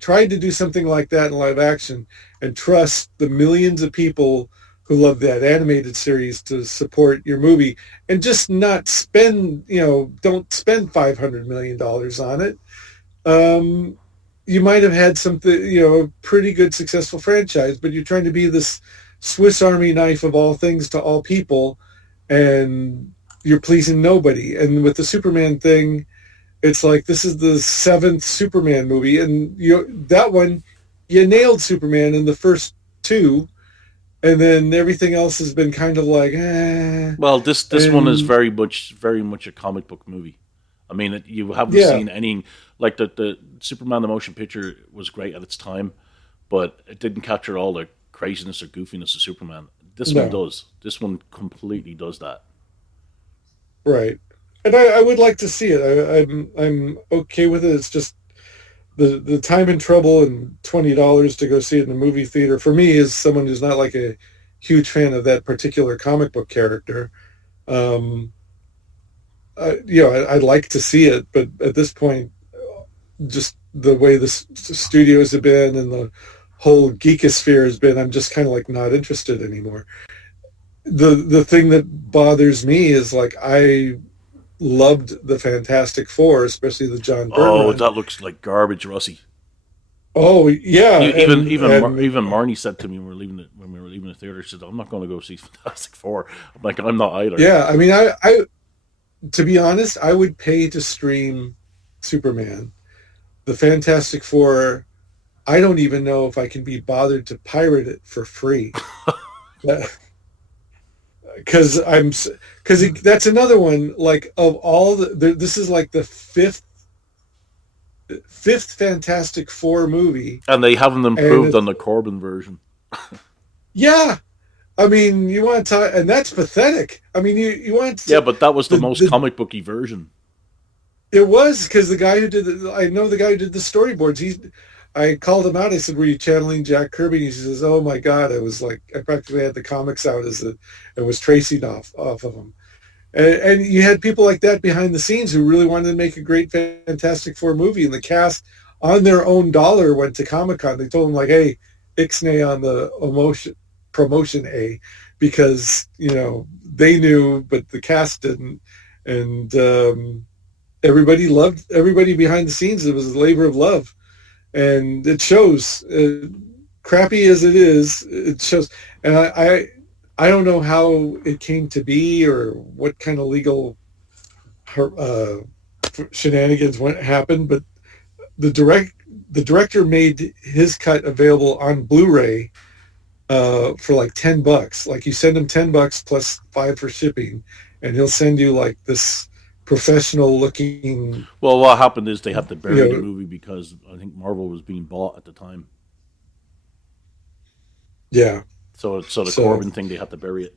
tried to do something like that in live action, and trust the millions of people who love that animated series to support your movie, and just not spend, don't spend $500 million on it. You might have had something, a pretty good successful franchise, but you're trying to be this Swiss Army knife of all things to all people, and you're pleasing nobody. And with the Superman thing, it's like, this is the 7th Superman movie, and that one, you nailed Superman in the first 2, and then everything else has been kind of like, eh. Well, this one is very much a comic book movie. I mean, you haven't seen any, like the Superman the motion picture was great at its time, but it didn't capture all the craziness or goofiness of Superman. This one does. This one completely does that. Right. And I would like to see it. I'm okay with it. It's just the time and trouble and $20 to go see it in a movie theater for me, as someone who's not like a huge fan of that particular comic book character. I'd like to see it, but at this point, just the way the studios have been and the whole geekosphere has been, I'm just kind of like not interested anymore. The thing that bothers me is, like, I loved the Fantastic Four, especially the John Byrne run. That looks like garbage, Russie. Oh yeah, even Marnie said to me when we were leaving the theater, she said, "I'm not going to go see Fantastic Four." I'm like, I'm not either. Yeah, I mean, I to be honest, I would pay to stream Superman. The Fantastic Four, I don't even know if I can be bothered to pirate it for free. Because that's another one, like, of all this is like the fifth Fantastic Four movie, and they haven't improved on the Corbin version. Yeah, I mean, you want to talk, and that's pathetic. I mean, you want to, yeah, but that was the most comic booky version. It was, because the guy who did the storyboards. I called him out. I said, "Were you channeling Jack Kirby?" And he says, "Oh my God, I was like, I practically had the comics out and was tracing off of them." And you had people like that behind the scenes who really wanted to make a great Fantastic Four movie, and the cast on their own dollar went to Comic-Con. They told them, like, "Hey, ixnay on the promotion A," because they knew, but the cast didn't, and everybody behind the scenes. It was a labor of love. And it shows, crappy as it is, it shows. And I don't know how it came to be or what kind of legal shenanigans happened, but the director made his cut available on Blu-ray for like $10. Like, you send him $10 plus $5 for shipping, and he'll send you like this professional looking. Well, what happened is they had to bury the movie because I think Marvel was being bought at the time. Yeah. So the Corbin thing, they had to bury it.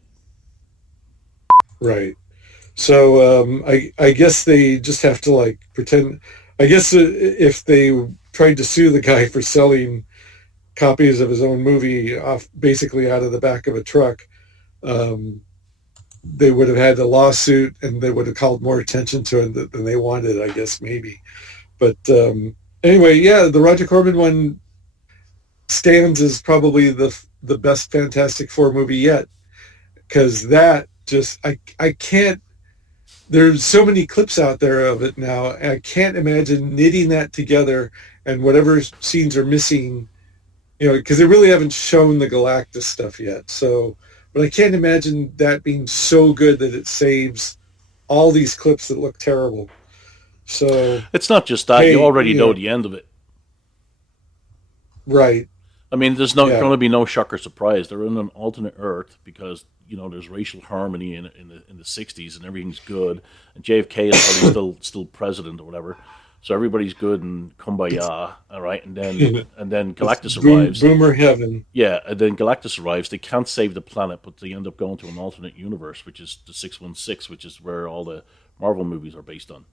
Right. So I guess they just have to, like, pretend. I guess if they tried to sue the guy for selling copies of his own movie off basically out of the back of a truck, they would have had a lawsuit and they would have called more attention to it than they wanted, I guess, maybe. But anyway, yeah, the Roger Corman one stands as probably the best Fantastic Four movie yet, because that just I can't. There's so many clips out there of it now. I can't imagine knitting that together and whatever scenes are missing, because they really haven't shown the Galactus stuff yet. So, but I can't imagine that being so good that it saves all these clips that look terrible. So it's not just that. You already know the end of it. Right. I mean, there's going to be no shock or surprise. They're in an alternate Earth because there's racial harmony in the 60s and everything's good, and JFK is probably still president or whatever, so everybody's good and kumbaya, all right. And then Galactus arrives. Boomer heaven. Yeah, and then Galactus arrives. They can't save the planet, but they end up going to an alternate universe, which is the 616, which is where all the Marvel movies are based on.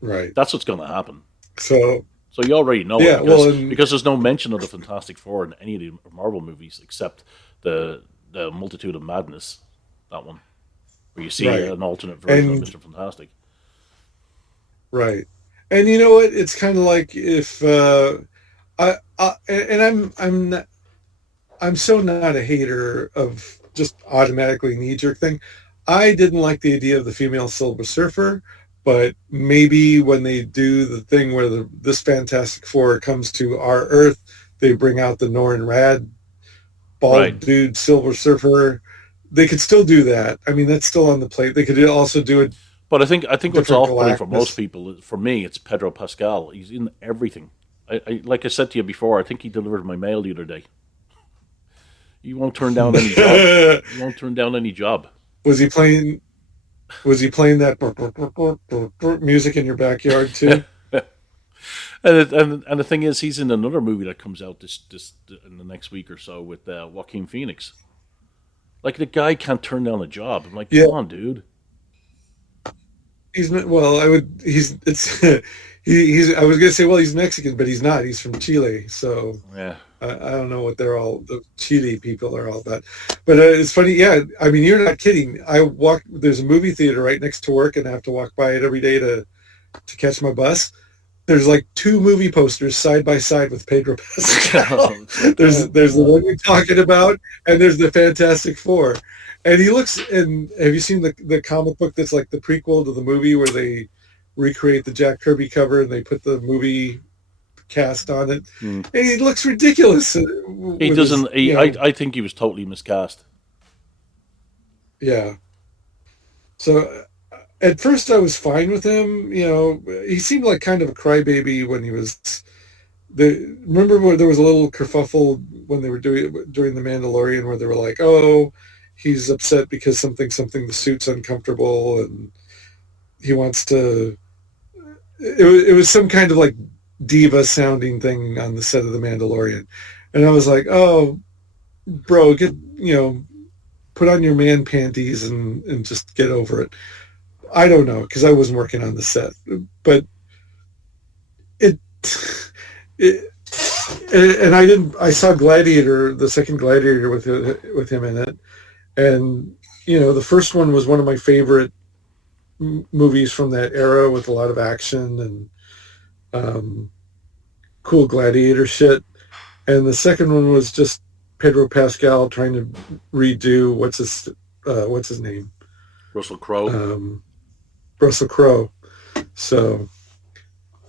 Right. That's what's going to happen. So you already know it because there's no mention of the Fantastic Four in any of the Marvel movies except the Multitude of Madness, that one, where you see an alternate version of Mr. Fantastic. Right. And you know what? It's kind of like if I'm so not a hater of just automatically knee-jerk thing. I didn't like the idea of the female Silver Surfer. But maybe when they do the thing where this Fantastic Four comes to our Earth, they bring out the Norrin Rad bald dude Silver Surfer. They could still do that. I mean, that's still on the plate. They could also do it. But I think what's off-putting for most people, for me, it's Pedro Pascal. He's in everything. I like I said to you before, I think he delivered my mail the other day. He won't turn down any job. He won't turn down any job. Was he playing that music in your backyard too? and the thing is, he's in another movie that comes out this in the next week or so with Joaquin Phoenix. Like, the guy can't turn down a job. I'm like, come on, dude. He's I was gonna say, well, he's Mexican, but he's not. He's from Chile, so yeah. I don't know what the Chile people are all about. But it's funny, yeah. I mean, you're not kidding. There's a movie theater right next to work, and I have to walk by it every day to catch my bus. There's like 2 movie posters side by side with Pedro Pascal. There's the one you're talking about, and there's the Fantastic Four. And he looks, and have you seen the comic book that's like the prequel to the movie where they recreate the Jack Kirby cover and they put the movie cast on it, and he looks ridiculous. He doesn't. I think he was totally miscast. Yeah. So at first I was fine with him. He seemed like kind of a crybaby when he was. Remember when there was a little kerfuffle when they were during The Mandalorian where they were like, "Oh, he's upset because something the suit's uncomfortable and he wants to." It was some kind of like diva sounding thing on the set of The Mandalorian, and I was like, oh, bro, put on your man panties and just get over it. I don't know, because I wasn't working on the set, but and I saw Gladiator, the second Gladiator with him in it, and the first one was one of my favorite movies from that era with a lot of action and cool gladiator shit, and the second one was just Pedro Pascal trying to redo what's his name, Russell Crowe. Russell Crowe. So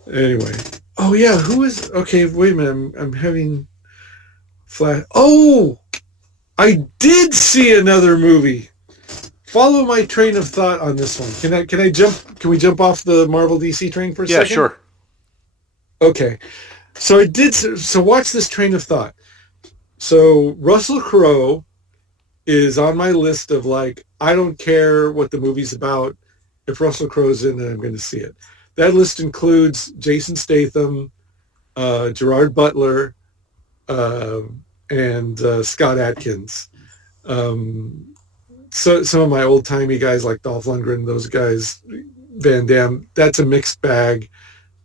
anyway, oh yeah, who is okay? Wait a minute, I'm having flash. Oh, I did see another movie. Follow my train of thought on this one. Can I jump? Can we jump off the Marvel DC train for a second? Yeah, sure. Okay. So I did. So watch this train of thought. So Russell Crowe is on my list of like, I don't care what the movie's about. If Russell Crowe's in it, I'm going to see it. That list includes Jason Statham, Gerard Butler, and Scott Adkins. So some of my old-timey guys like Dolph Lundgren, those guys, Van Damme. That's a mixed bag.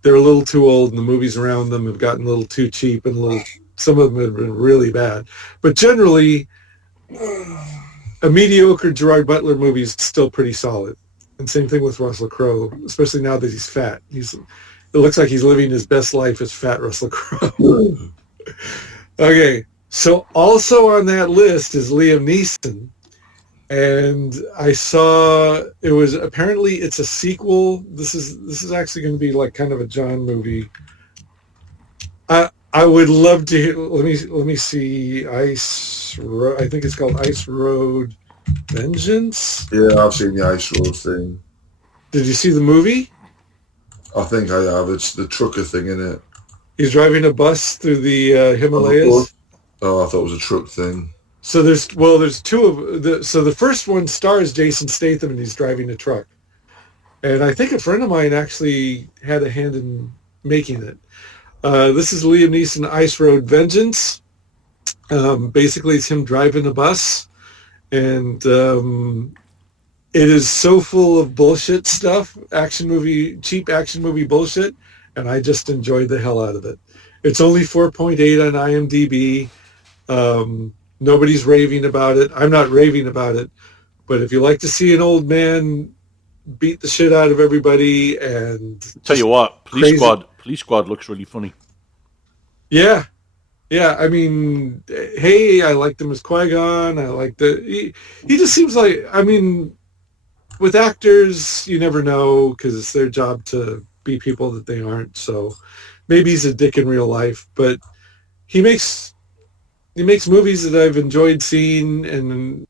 They're a little too old, and the movies around them have gotten a little too cheap, and some of them have been really bad. But generally, a mediocre Gerard Butler movie is still pretty solid. And same thing with Russell Crowe, especially now that he's fat. It looks like he's living his best life as fat Russell Crowe. Okay, so also on that list is Liam Neeson. And I saw it's a sequel. This is actually going to be like kind of a John movie. I would love to hear, let me see, I think it's called Ice Road Vengeance. Yeah, I've seen the Ice Road thing. Did you see the movie? I think I have. It's the trucker thing, isn't it? He's driving a bus through the Himalayas. Oh, I thought it was a truck thing. So there's two of the. So the first one stars Jason Statham, and he's driving a truck. And I think a friend of mine actually had a hand in making it. This is Liam Neeson, Ice Road Vengeance. Basically, it's him driving a bus, and it is so full of bullshit stuff, cheap action movie bullshit, and I just enjoyed the hell out of it. It's only 4.8 on IMDb. Nobody's raving about it. I'm not raving about it, but if you like to see an old man beat the shit out of everybody and tell you what, Police Squad looks really funny. Yeah. I mean, hey, I liked him as Qui-Gon. I liked he just seems like, I mean, with actors, you never know because it's their job to be people that they aren't. So maybe he's a dick in real life, but he makes movies that I've enjoyed seeing, and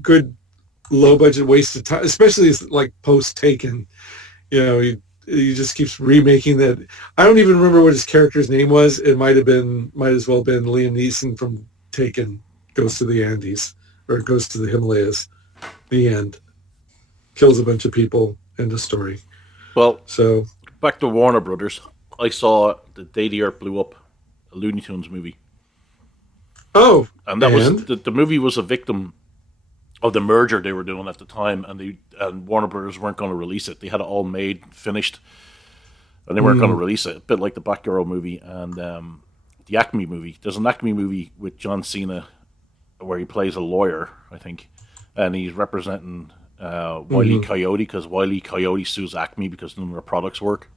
good low budget wasted time, especially like post Taken. He just keeps remaking that. I don't even remember what his character's name was. It might as well been Liam Neeson from Taken goes to the Andes, or goes to the Himalayas. The end. Kills a bunch of people. End of story. Well, so back to Warner Brothers. I saw The Day the Earth Blew Up, a Looney Tunes movie. Oh, and that was the movie was a victim of the merger they were doing at the time, and Warner Brothers weren't going to release it. They had it all made, finished, and they weren't going to release it. A bit like the Batgirl movie and the Acme movie. There's an Acme movie with John Cena where he plays a lawyer, I think, and he's representing Wile E. Coyote because Wile E. Coyote sues Acme because none of their products work.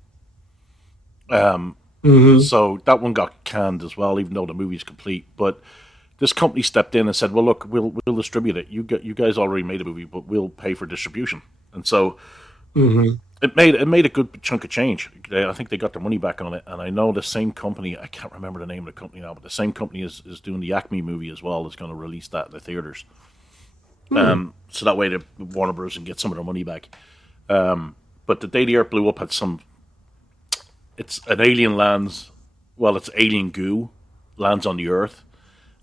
So that one got canned as well, even though the movie's complete. But this company stepped in and said, "Well, look, we'll distribute it. You guys already made a movie, but we'll pay for distribution." And so it made a good chunk of change. I think they got their money back on it. And I know the same company, I can't remember the name of the company now, but the same company is doing the Acme movie as well. Is going to release that in the theaters. So that way the Warner Bros. Can get some of their money back. But The Day the Earth Blew Up had some. It's an alien lands. Well, it's alien goo lands on the Earth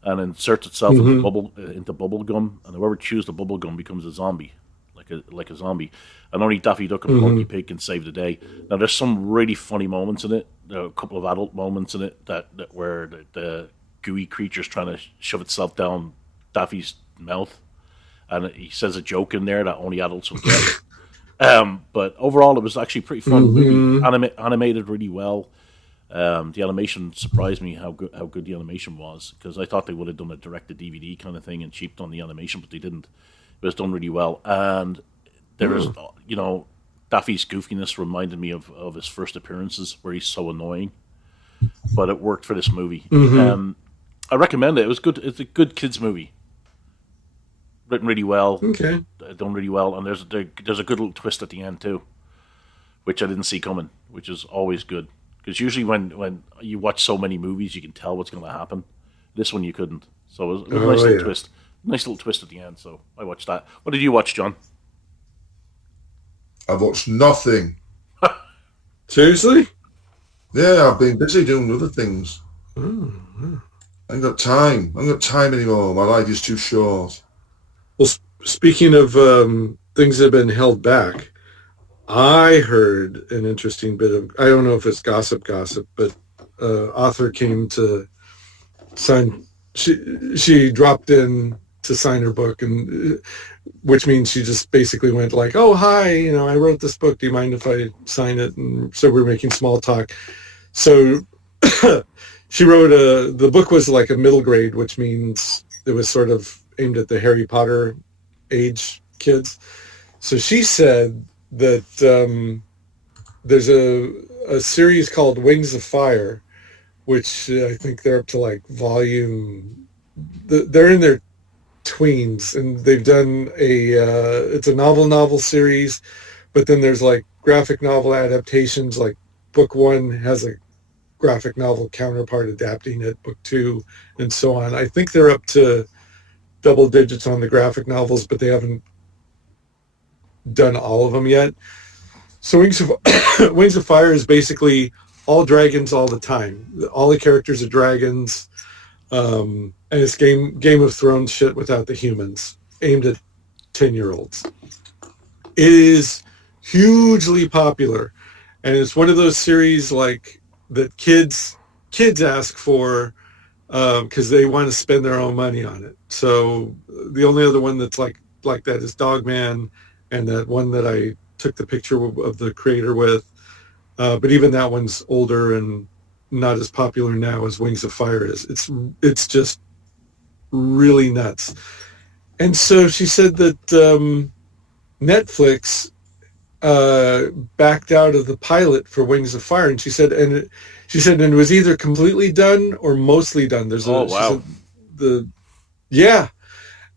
and inserts itself into bubble gum, and whoever chews the bubble gum becomes a zombie, like a zombie. And only Daffy Duck and Porky Pig can save the day. Now, there's some really funny moments in it. There are a couple of adult moments in it that where the gooey creature's trying to shove itself down Daffy's mouth, and he says a joke in there that only adults will get. But overall, it was actually a pretty fun movie, animated really well. The animation surprised me how good the animation was, because I thought they would have done a direct-to-DVD kind of thing and cheaped on the animation, but they didn't. It was done really well, and there was, Daffy's goofiness reminded me of his first appearances, where he's so annoying, but it worked for this movie. I recommend it. It was good. It's a good kids movie. Written really well, done really well, and there's a good little twist at the end too, which I didn't see coming, which is always good. Because usually when you watch so many movies, you can tell what's going to happen. This one you couldn't, so it was a nice little twist at the end. So I watched that. What did you watch, John? I've watched nothing. Seriously? Yeah, I've been busy doing other things. I ain't got time. I ain't got time anymore. My life is too short. Well, speaking of things that have been held back, I heard an interesting bit of, I don't know if it's gossip, but author came to sign, she dropped in to sign her book, and which means she just basically went like, "Oh, hi, I wrote this book. Do you mind if I sign it?" And so we're making small talk. So she wrote the book was like a middle grade, which means it was sort of aimed at the Harry Potter age kids. So she said that there's a series called Wings of Fire, which I think they're up to like they're in their tweens, and they've done it's a novel series, but then there's like graphic novel adaptations, like book one has a graphic novel counterpart adapting it, book two, and so on. I think they're up to double digits on the graphic novels, but they haven't done all of them yet. So Wings of Fire is basically all dragons all the time. All the characters are dragons, and it's Game of Thrones shit without the humans, aimed at 10-year-olds. It is hugely popular, and it's one of those series like that kids ask for because they want to spend their own money on it. So the only other one that's like that is Dogman, and that one that I took the picture of the creator with. But even that one's older and not as popular now as Wings of Fire is. It's just really nuts. And so she said that Netflix backed out of the pilot for Wings of Fire, and she said it was either completely done or mostly done. Wow. Yeah.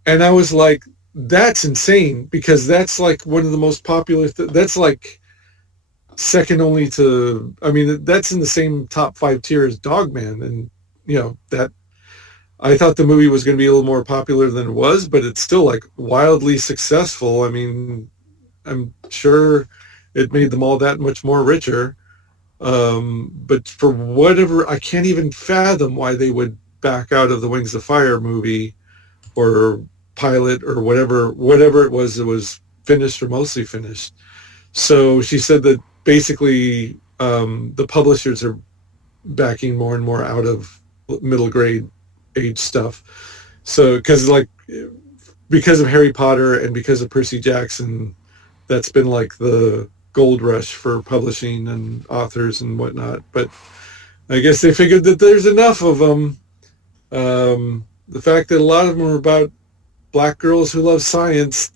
And I was like, that's insane, because that's like one of the most popular that's like second only to, I mean, that's in the same top 5 tier as Dogman. And that I thought the movie was going to be a little more popular than it was, but it's still like wildly successful. I mean, I'm sure it made them all that much more richer. But for whatever, I can't even fathom why they would back out of the Wings of Fire movie or pilot or whatever it was finished or mostly finished. So she said that basically the publishers are backing more and more out of middle grade age stuff. So because of Harry Potter and because of Percy Jackson, that's been like the gold rush for publishing and authors and whatnot. But I guess they figured that there's enough of them. The fact that a lot of them are about black girls who love science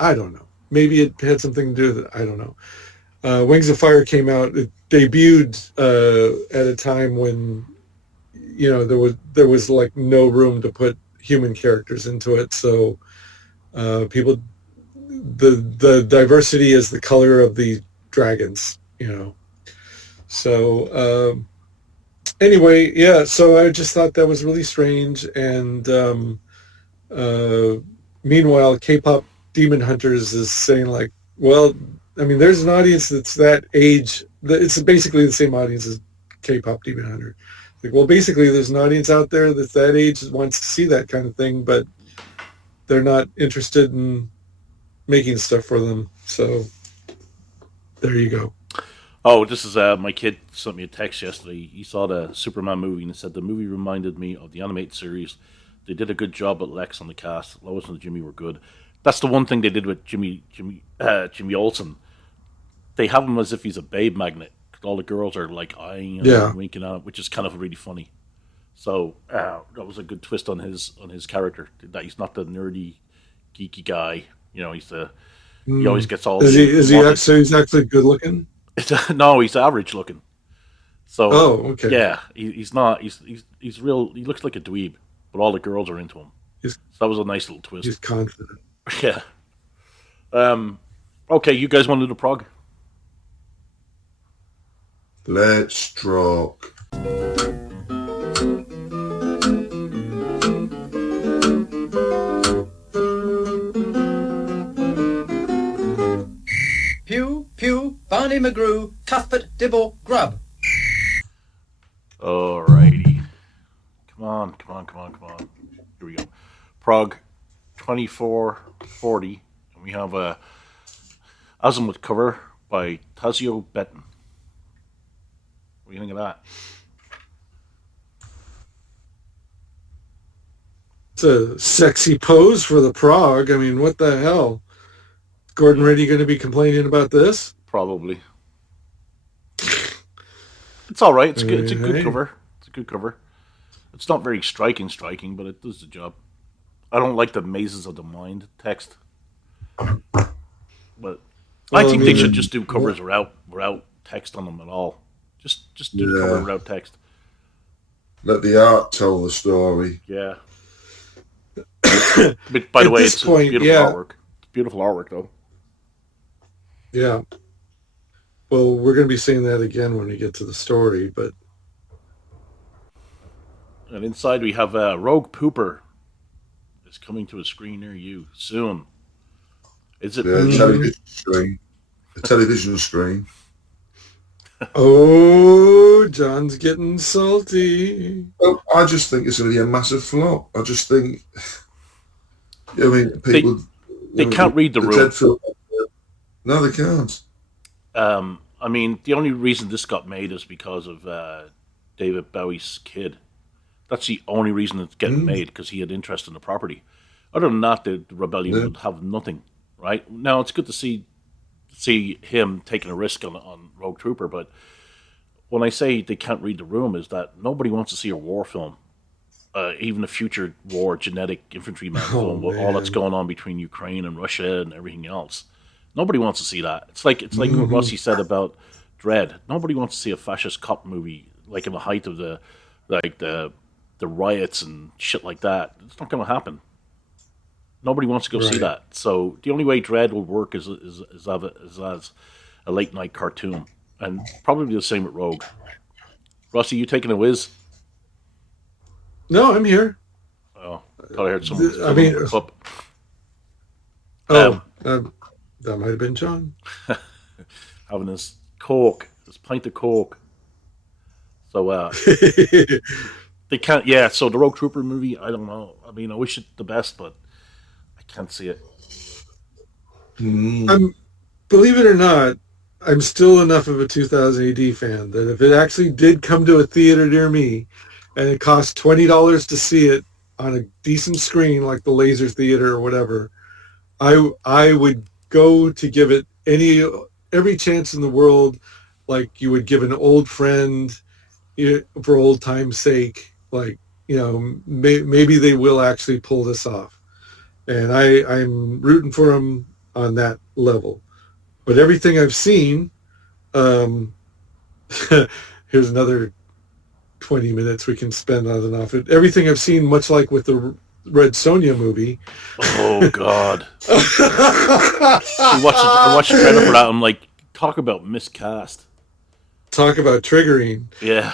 I don't know. Maybe it had something to do with it. I don't know. Wings of Fire came out. It debuted at a time when there was like no room to put human characters into it. So people, the diversity is the color of the dragons. So anyway, yeah. So I just thought that was really strange. And meanwhile, K-pop Demon Hunters is saying like, well, I mean, there's an audience that's that age. It's basically the same audience as K-pop Demon Hunter. Like, well, basically, there's an audience out there that's that age that wants to see that kind of thing, but they're not interested in making stuff for them. So there you go. Oh, this is my kid sent me a text yesterday. He saw the Superman movie and said the movie reminded me of the animated series. They did a good job at Lex on the cast. Lois and Jimmy were good. That's the one thing they did with Jimmy Olsen. They have him as if he's a babe magnet. All the girls are like eyeing and winking at him, which is kind of really funny. So that was a good twist on his character. That he's not the nerdy, geeky guy. He's he always gets all. Is he actually good looking? No, he's average looking. So okay. Yeah, he's not. He's real. He looks like a dweeb, but all the girls are into him. So that was a nice little twist. He's confident. Yeah. Okay, you guys want to do the prog? Let's rock. Pew, pew, Barney McGrew, Cuthbert, Dibble, Grub. Alrighty. Come on. Here we go. Prog 2440. And we have a azimuth cover by Tazio Betten. What do you think of that? It's a sexy pose for the Prog. I mean, what the hell? Gordon Reddy going to be complaining about this? Probably. It's all right. It's good. It's a good cover. It's a good cover. It's not very striking, but it does the job. I don't like the Mazes of the Mind text, but I think they should just do covers without text on them at all. Just do the cover without text. Let the art tell the story. Yeah. But by the way, it's beautiful artwork. It's beautiful artwork, though. Yeah. Well, we're going to be seeing that again when we get to the story, but... And inside we have Rogue Pooper is coming to a screen near you soon. Is it? Yeah, television screen. A television screen. Oh, John's getting salty. Well, I just think it's going to be a massive flop. I just think... I mean, people... They can't read the room. No, they can't. I mean, the only reason this got made is because of David Bowie's kid. That's the only reason it's getting made, because he had interest in the property. Other than that, the Rebellion would have nothing, right? Now, it's good to see him taking a risk on Rogue Trooper, but when I say they can't read the room, is that nobody wants to see a war film, even a future war genetic infantryman film with all that's going on between Ukraine and Russia and everything else. Nobody wants to see that. It's like what Rossi said about Dread. Nobody wants to see a fascist cop movie like in the height of the riots and shit like that. It's not going to happen. Nobody wants to go see that. So the only way Dread will work is as a late night cartoon, and probably the same with Rogue. Rossi, you taking a whiz? No, I'm here. Oh, I thought I heard someone. That might have been John. Having his Coke, his pint of Coke. So they can't. Yeah. So the Rogue Trooper movie, I don't know. I mean, I wish it the best, but I can't see it. Believe it or not, I'm still enough of a 2000 AD fan that if it actually did come to a theater near me, and it cost $20 to see it on a decent screen like the Laser Theater or whatever, I would go to give it every chance in the world, like you would give an old friend, for old time's sake. Like, maybe they will actually pull this off, and I'm rooting for them on that level. But everything I've seen, here's another 20 minutes we can spend on and off it. Everything I've seen, much like with the Red Sonja movie. Oh God! I watched the trailer for that. I'm like, talk about miscast. Talk about triggering. Yeah.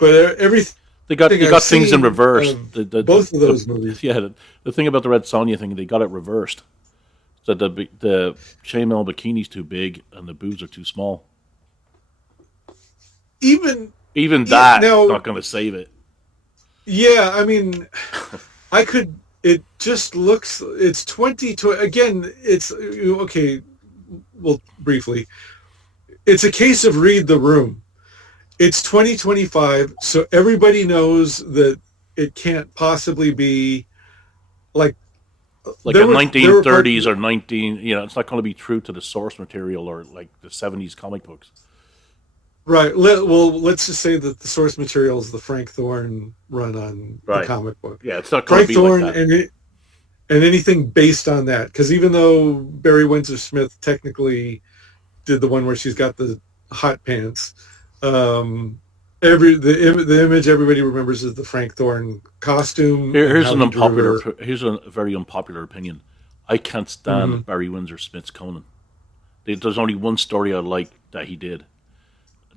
But everything they got things in reverse. Both of those movies. Yeah. The thing about the Red Sonja thing, they got it reversed. So the chainmail bikini's too big and the boobs are too small. Even that's not going to save it. Yeah, I mean, it just looks, it's 2020, again, it's, okay, well, briefly, it's a case of read the room. It's 2025, so everybody knows that it can't possibly be like a 1930s or 19, it's not going to be true to the source material or like the 70s comic books. Right. Let's just say that the source material is the Frank Thorne run on the comic book. Yeah, it's not going to be Thorne like that. And anything based on that, because even though Barry Windsor Smith technically did the one where she's got the hot pants, the image everybody remembers is the Frank Thorne costume. Here's a very unpopular opinion. I can't stand Barry Windsor Smith's Conan. There's only one story I like that he did.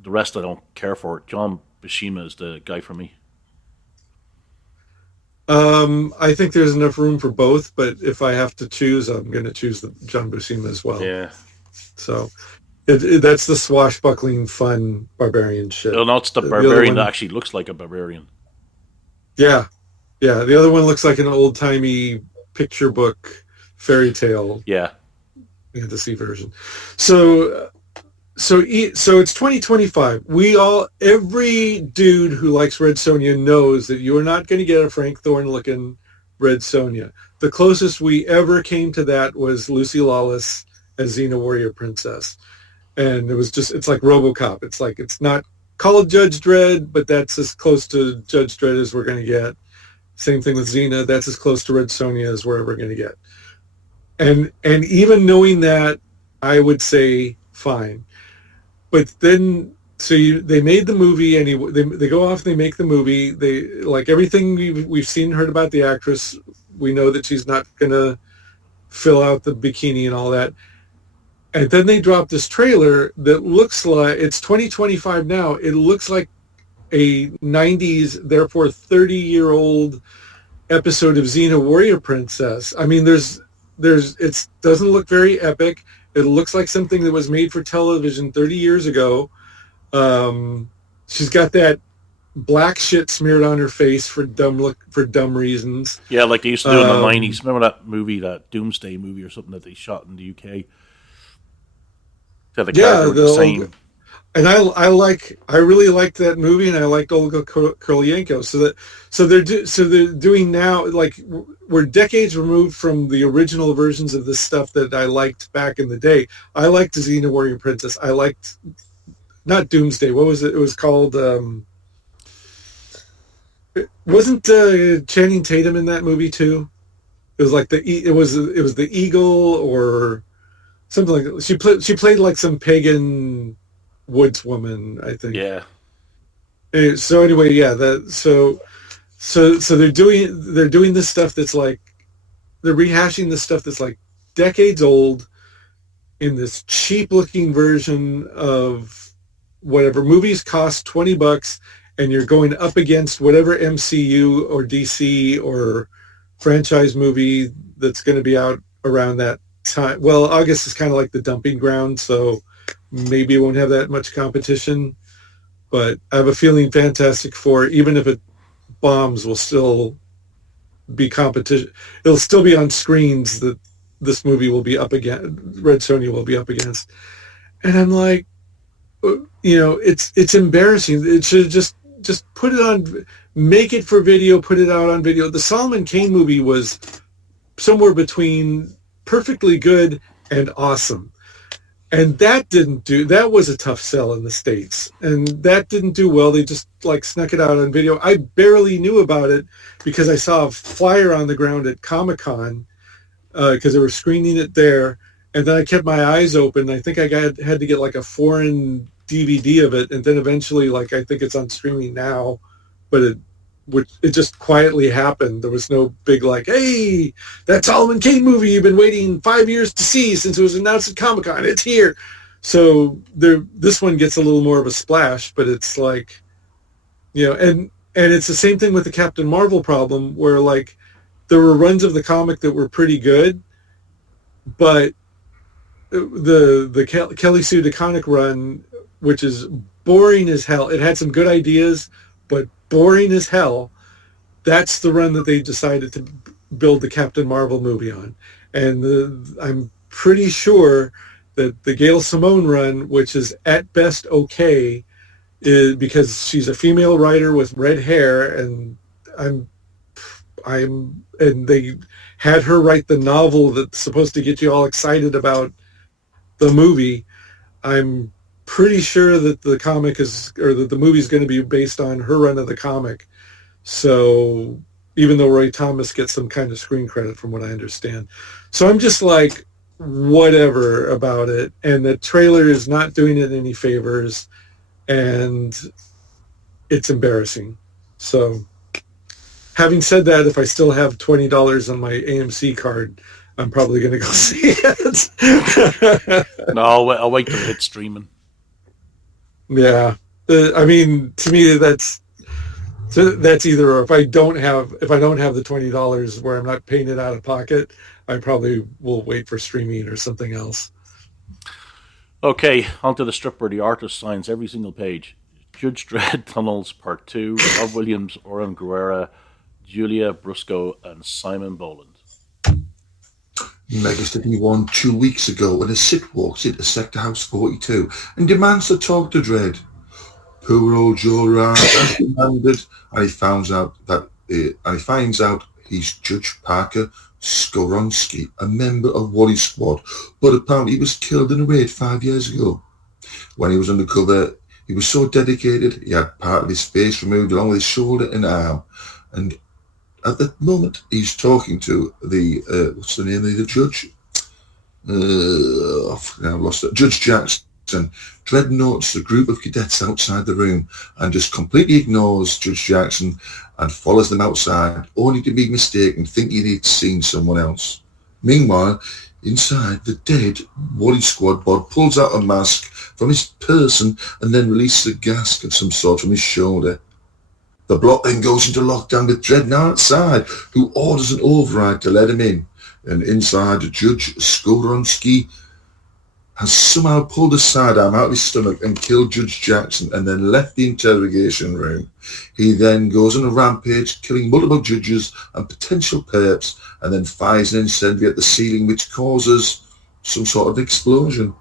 The rest I don't care for. John Buscema is the guy for me. I think there's enough room for both, but if I have to choose, I'm going to choose the John Buscema as well. Yeah. So that's the swashbuckling, fun barbarian shit. No, it's the barbarian that actually looks like a barbarian. Yeah. Yeah. The other one looks like an old-timey picture book fairy tale. Yeah. Fantasy version. So So it's 2025. Every dude who likes Red Sonja knows that you are not going to get a Frank Thorne looking Red Sonja. The closest we ever came to that was Lucy Lawless as Xena Warrior Princess. And it's like RoboCop. It's not called Judge Dredd, but that's as close to Judge Dredd as we're going to get. Same thing with Xena. That's as close to Red Sonja as we're ever going to get. And even knowing that, I would say fine. But then, they made the movie, and they go off and they make the movie. They like everything we've seen and heard about the actress. We know that she's not going to fill out the bikini and all that. And then they drop this trailer that looks like, it's 2025 now. It looks like a 90s, therefore 30-year-old episode of Xena Warrior Princess. I mean, it doesn't look very epic. It looks like something that was made for television 30 years ago. She's got that black shit smeared on her face for dumb reasons. Yeah, like they used to do in the 90s. Remember that movie, that Doomsday movie or something that they shot in the UK? The character was the same. And I really liked that movie, and I liked Olga Kurylenko. So they're doing now, like, we're decades removed from the original versions of this stuff that I liked back in the day. I liked Xena Warrior Princess. I liked, not Doomsday. What was it? It was called. Wasn't Channing Tatum in that movie too? It was like it was the Eagle or something like that. She played like some pagan woods woman, I think. Yeah. So anyway, yeah, so they're doing this stuff that's like, they're rehashing this stuff that's like decades old in this cheap looking version of whatever. Movies cost $20 and you're going up against whatever MCU or DC or franchise movie that's going to be out around that time. Well, August is kind of like the dumping ground, so maybe it won't have that much competition, but I have a feeling Fantastic Four, even if it bombs, will still be competition. It'll still be on screens that this movie will be up against, Red Sonja will be up against. And I'm like, it's embarrassing. It should just put it on, make it for video, put it out on video. The Solomon Kane movie was somewhere between perfectly good and awesome. And that was a tough sell in the States. And that didn't do well. They just like snuck it out on video. I barely knew about it because I saw a flyer on the ground at Comic-Con because they were screening it there. And then I kept my eyes open. I think I had to get like a foreign DVD of it. And then eventually, like, I think it's on streaming now, but it just quietly happened. There was no big like, hey, that Solomon Kane movie you've been waiting 5 years to see since it was announced at Comic-Con. It's here. So this one gets a little more of a splash, but it's like, and it's the same thing with the Captain Marvel problem where like there were runs of the comic that were pretty good, but the Kelly Sue DeConnick run, which is boring as hell. It had some good ideas, but boring as hell. That's the run that they decided to build the Captain Marvel movie on. And I'm pretty sure that the Gail Simone run, which is at best okay, is because she's a female writer with red hair, and and they had her write the novel that's supposed to get you all excited about the movie. I'm pretty sure that the comic that the movie is going to be based on her run of the comic. So even though Roy Thomas gets some kind of screen credit from what I understand. So I'm just like, whatever about it. And the trailer is not doing it any favors, and it's embarrassing. So having said that, if I still have $20 on my AMC card, I'm probably going to go see it. No, I'll wait till it hits streaming. Yeah, I mean, to me, that's either, or if I don't have the $20 where I'm not paying it out of pocket, I probably will wait for streaming or something else. Okay, onto the strip where the artist signs every single page. Judge Dredd Tunnels Part 2, Rob Williams, Oren Guerrera, Julia Brusco, and Simon Boland. Megacity 1 2 weeks ago when a Sith walks into Sector House 42 and demands to talk to Dredd. Poor old Joe Ryan has demanded, and he finds out he's Judge Parker Skoronsky, a member of Wally Squad, but apparently he was killed in a raid 5 years ago. When he was undercover, he was so dedicated, he had part of his face removed along with his shoulder and arm. And at the moment, he's talking to the, what's the name of the judge? I've lost it. Judge Jackson. Dredd notes a group of cadets outside the room and just completely ignores Judge Jackson and follows them outside, only to be mistaken, thinking he'd seen someone else. Meanwhile, inside, the dead Wally Squad bod pulls out a mask from his person and then releases a gas of some sort from his shoulder. The block then goes into lockdown with Dredd now outside, who orders an override to let him in. And inside, Judge Skoronsky has somehow pulled a sidearm out of his stomach and killed Judge Jackson and then left the interrogation room. He then goes on a rampage, killing multiple judges and potential perps, and then fires an incendiary at the ceiling, which causes some sort of explosion.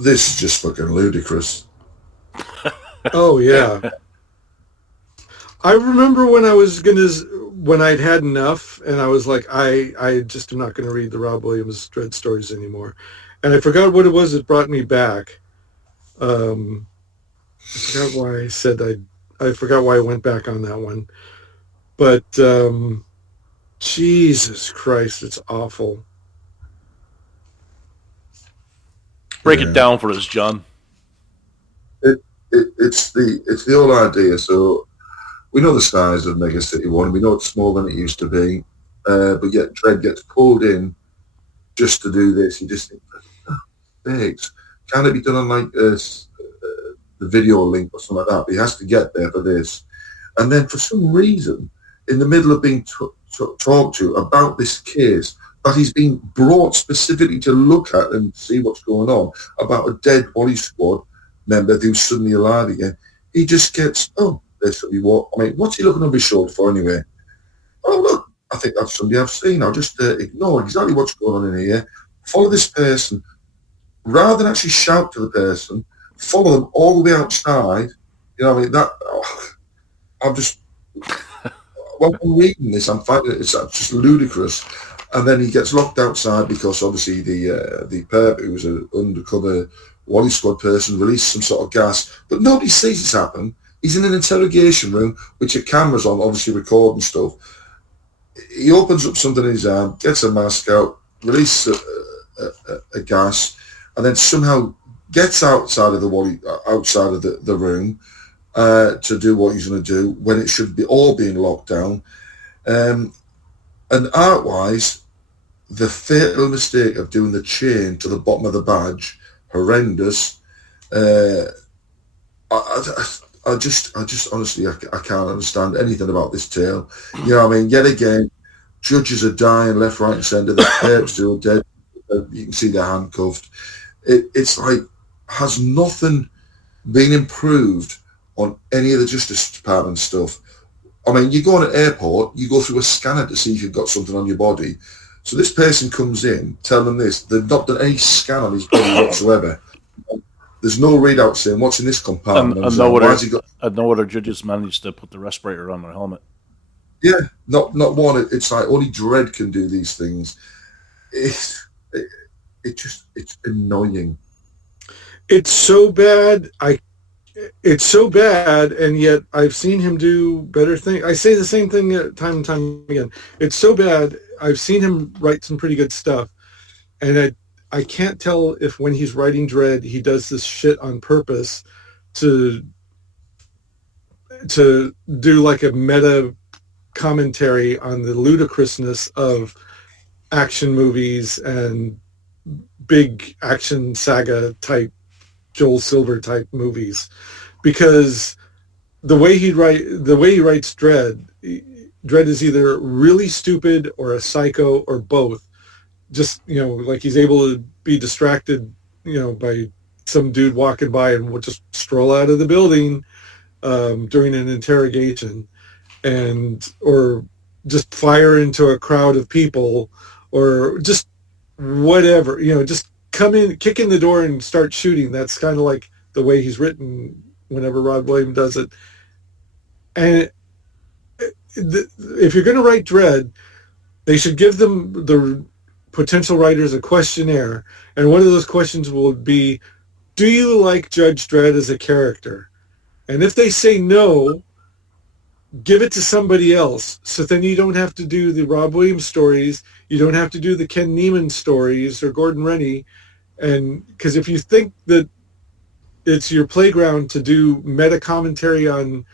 This is just fucking ludicrous. Oh, yeah. I remember when I'd had enough, and I was like, I just am not going to read the Rob Williams Dredd stories anymore. And I forgot what it was that brought me back. I forgot why I said I forgot why I went back on that one. But Jesus Christ, it's awful. Break it down for us, John. It's the whole idea. So we know the size of Mega City 1. We know it's smaller than it used to be. But yet Dredd gets pulled in just to do this. You just think, thanks. Can it be done on like the video link or something like that? But he has to get there for this. And then for some reason, in the middle of being talked to about this case that he's been brought specifically to look at and see what's going on about a dead Wally Squad member who's suddenly alive again, he just gets, there's somebody what's he looking over his shoulder for anyway? Oh, look, I think that's somebody I've seen. I'll just ignore exactly what's going on in here, follow this person, rather than actually shout to the person, follow them all the way outside. You know what I mean? When I'm reading this, I'm finding it's just ludicrous. And then he gets locked outside because obviously the perp, who was an undercover Wally Squad person, released some sort of gas, but nobody sees this happen. He's in an interrogation room, which a camera's on, obviously recording stuff. He opens up something in his arm, gets a mask out, releases a gas, and then somehow gets outside of the room to do what he's going to do when it should be all being locked down. And art-wise, the fatal mistake of doing the chain to the bottom of the badge, horrendous. I just honestly, I can't understand anything about this tale. You know what I mean? Yet again, judges are dying left, right, and centre. The perps who are dead. You can see they're handcuffed. It's like, has nothing been improved on any of the Justice Department stuff? I mean, you go on an airport, you go through a scanner to see if you've got something on your body. So this person comes in, tell them this. They've not done any scan on his body whatsoever. There's no readout saying what's in this compartment. And no other judges managed to put the respirator on their helmet. Yeah, not one. It's like only Dredd can do these things. It's annoying. It's so bad. It's so bad, and yet I've seen him do better things. I say the same thing time and time again. It's so bad. I've seen him write some pretty good stuff, and I can't tell if when he's writing Dredd, he does this shit on purpose to do like a meta commentary on the ludicrousness of action movies and big action saga type Joel Silver type movies, because the way he writes Dredd is either really stupid or a psycho or both. Just, like he's able to be distracted, by some dude walking by and will just stroll out of the building during an interrogation, or just fire into a crowd of people or just whatever, just come in, kick in the door and start shooting. That's kind of like the way he's written whenever Rod Williams does it. And if you're going to write Dredd, they should give them, the potential writers, a questionnaire. And one of those questions will be, do you like Judge Dredd as a character? And if they say no, give it to somebody else. So then you don't have to do the Rob Williams stories. You don't have to do the Ken Neiman stories or Gordon Rennie. And because if you think that it's your playground to do meta commentary on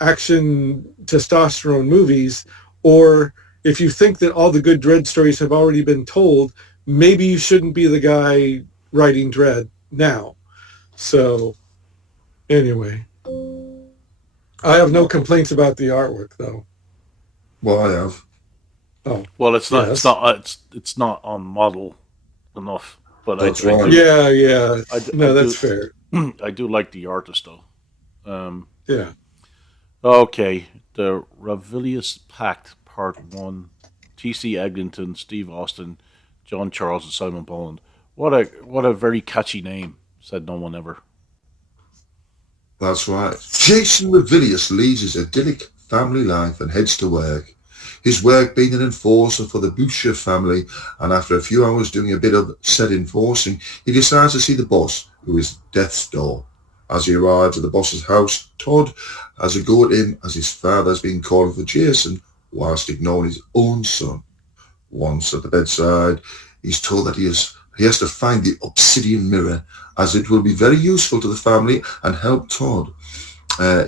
action testosterone movies, or if you think that all the good Dredd stories have already been told, maybe you shouldn't be the guy writing Dredd now. So anyway, I have no complaints about the artwork, though. Well, I have. Oh, well, it's not. yes. It's not on model enough. But That's I right. Yeah. No, that's fair. I do like the artist though. Yeah. Okay, the Ravilius Pact Part 1. T.C. Eglinton, Steve Austin, John Charles, and Simon Boland. What a very catchy name, said no one ever. That's right. Jason Ravilius leads his idyllic family life and heads to work. His work being an enforcer for the Boucher family, and after a few hours doing a bit of said enforcing, he decides to see the boss, who is Death's Door. As he arrives at the boss's house, Todd has a go at him as his father has been calling for Jason whilst ignoring his own son. Once at the bedside, he's told that he has to find the obsidian mirror, as it will be very useful to the family and help Todd.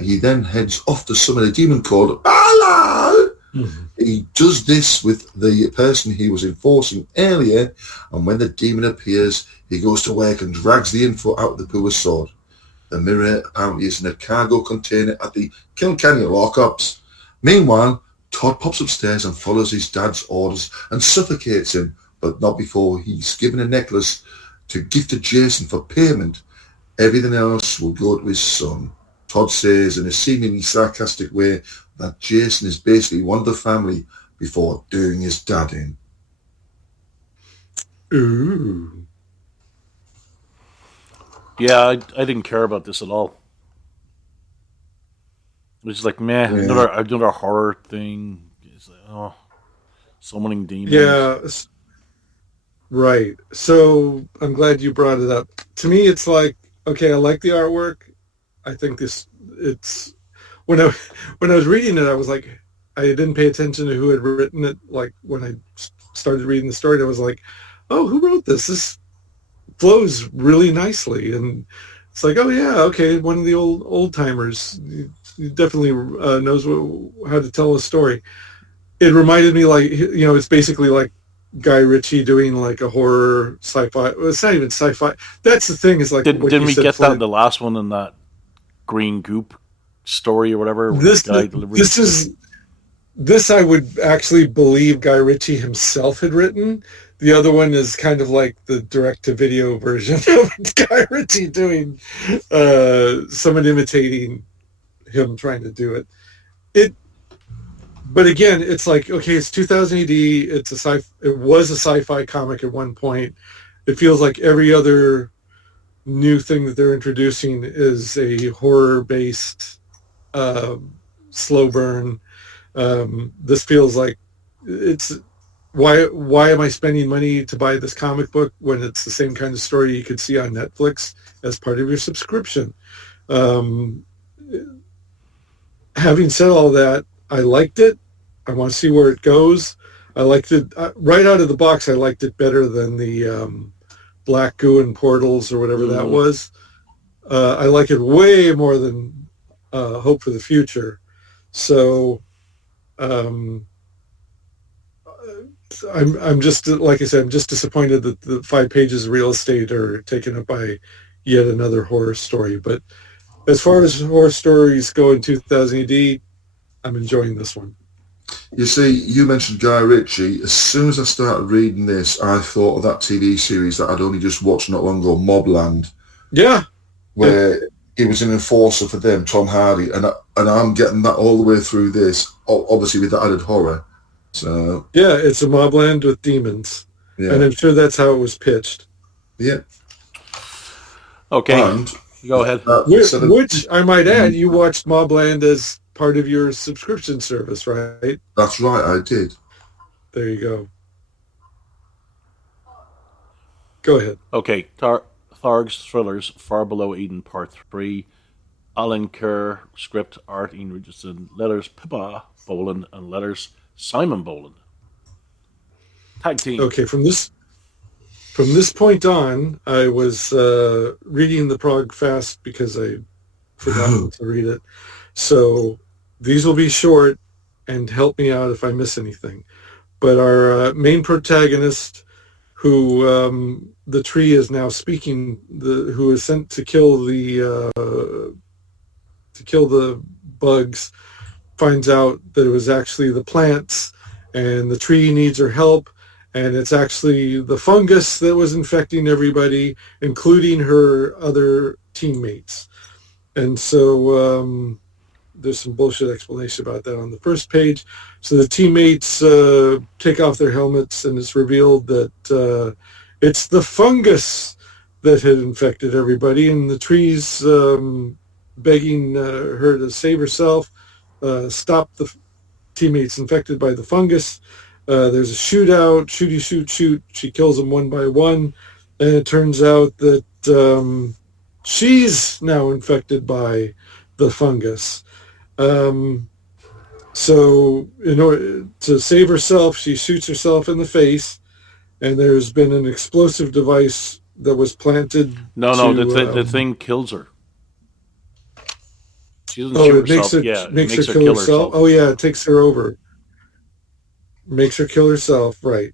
He then heads off to summon a demon called Balal. Mm-hmm. He does this with the person he was enforcing earlier, and when the demon appears, he goes to work and drags the info out of the poor sword. The mirror apparently is in a cargo container at the Kilkenny lockups. Meanwhile, Todd pops upstairs and follows his dad's orders and suffocates him, but not before he's given a necklace to give to Jason for payment. Everything else will go to his son. Todd says in a seemingly sarcastic way that Jason is basically one of the family before doing his dad in. Ooh. Yeah, I didn't care about this at all. It was like, meh, yeah. another horror thing. It's like, summoning demons. Yeah, right. So I'm glad you brought it up. To me, it's like, okay, I like the artwork. I think it's when I was reading it, I was like, I didn't pay attention to who had written it. Like when I started reading the story, I was like, oh, who wrote this? This flows really nicely, and it's like, oh yeah, okay, one of the old timers. He definitely knows how to tell a story. It reminded me, like, it's basically like Guy Ritchie doing like a horror sci-fi. Well, it's not even sci-fi. That's the thing. Is like, didn't we get that in the last one in that green goop story or whatever? This I would actually believe Guy Ritchie himself had written. The other one is kind of like the direct-to-video version of Guy Ritchie doing someone imitating him trying to do it. But again, it's like, okay, it's 2000 AD. It was a sci-fi comic at one point. It feels like every other new thing that they're introducing is a horror-based slow burn. This feels like it's why am I spending money to buy this comic book when it's the same kind of story you could see on Netflix as part of your subscription? Having said all that, I liked it. I want to see where it goes. I liked it right out of the box. I liked it better than the Black Goo and Portals or whatever that was. I like it way more than Hope for the Future. So I'm just, like I said, I'm just disappointed that the 5 pages of real estate are taken up by yet another horror story. But as far as horror stories go in 2000 AD, I'm enjoying this one. You see, you mentioned Guy Ritchie. As soon as I started reading this, I thought of that TV series that I'd only just watched not long ago, Mobland. Yeah. Where he was an enforcer for them, Tom Hardy, and I'm getting that all the way through this, obviously with the added horror. So yeah, it's a Mobland with demons, and I'm sure that's how it was pitched. Yeah. Okay, And go ahead. Which I might add, you watched Mobland as part of your subscription service, right? That's right, I did. There you go. Go ahead. Okay, Tharg's Thrillers, Far Below Eden, Part 3. Alan Kerr, script, art, Ian Richardson, letters, Pippa Boland, and letters, Simon Boland. Tag team. Okay, from this point on, I was reading the Prog fast because I forgot to read it. So these will be short and help me out if I miss anything. But our main protagonist, who the tree is now speaking, who is sent to kill the bugs, finds out that it was actually the plants, and the tree needs her help, and it's actually the fungus that was infecting everybody, including her other teammates. And so there's some bullshit explanation about that on the first page. So the teammates take off their helmets, and it's revealed that it's the fungus that had infected everybody, and the tree's begging her to save herself, stop the teammates infected by the fungus. There's a shootout, shoot. She kills them one by one, and it turns out that she's now infected by the fungus. So in order to save herself, she shoots herself in the face, and there's been an explosive device that was planted. The thing kills her. She doesn't shoot herself. Makes her kill herself. Oh yeah, it takes her over. Makes her kill herself, right.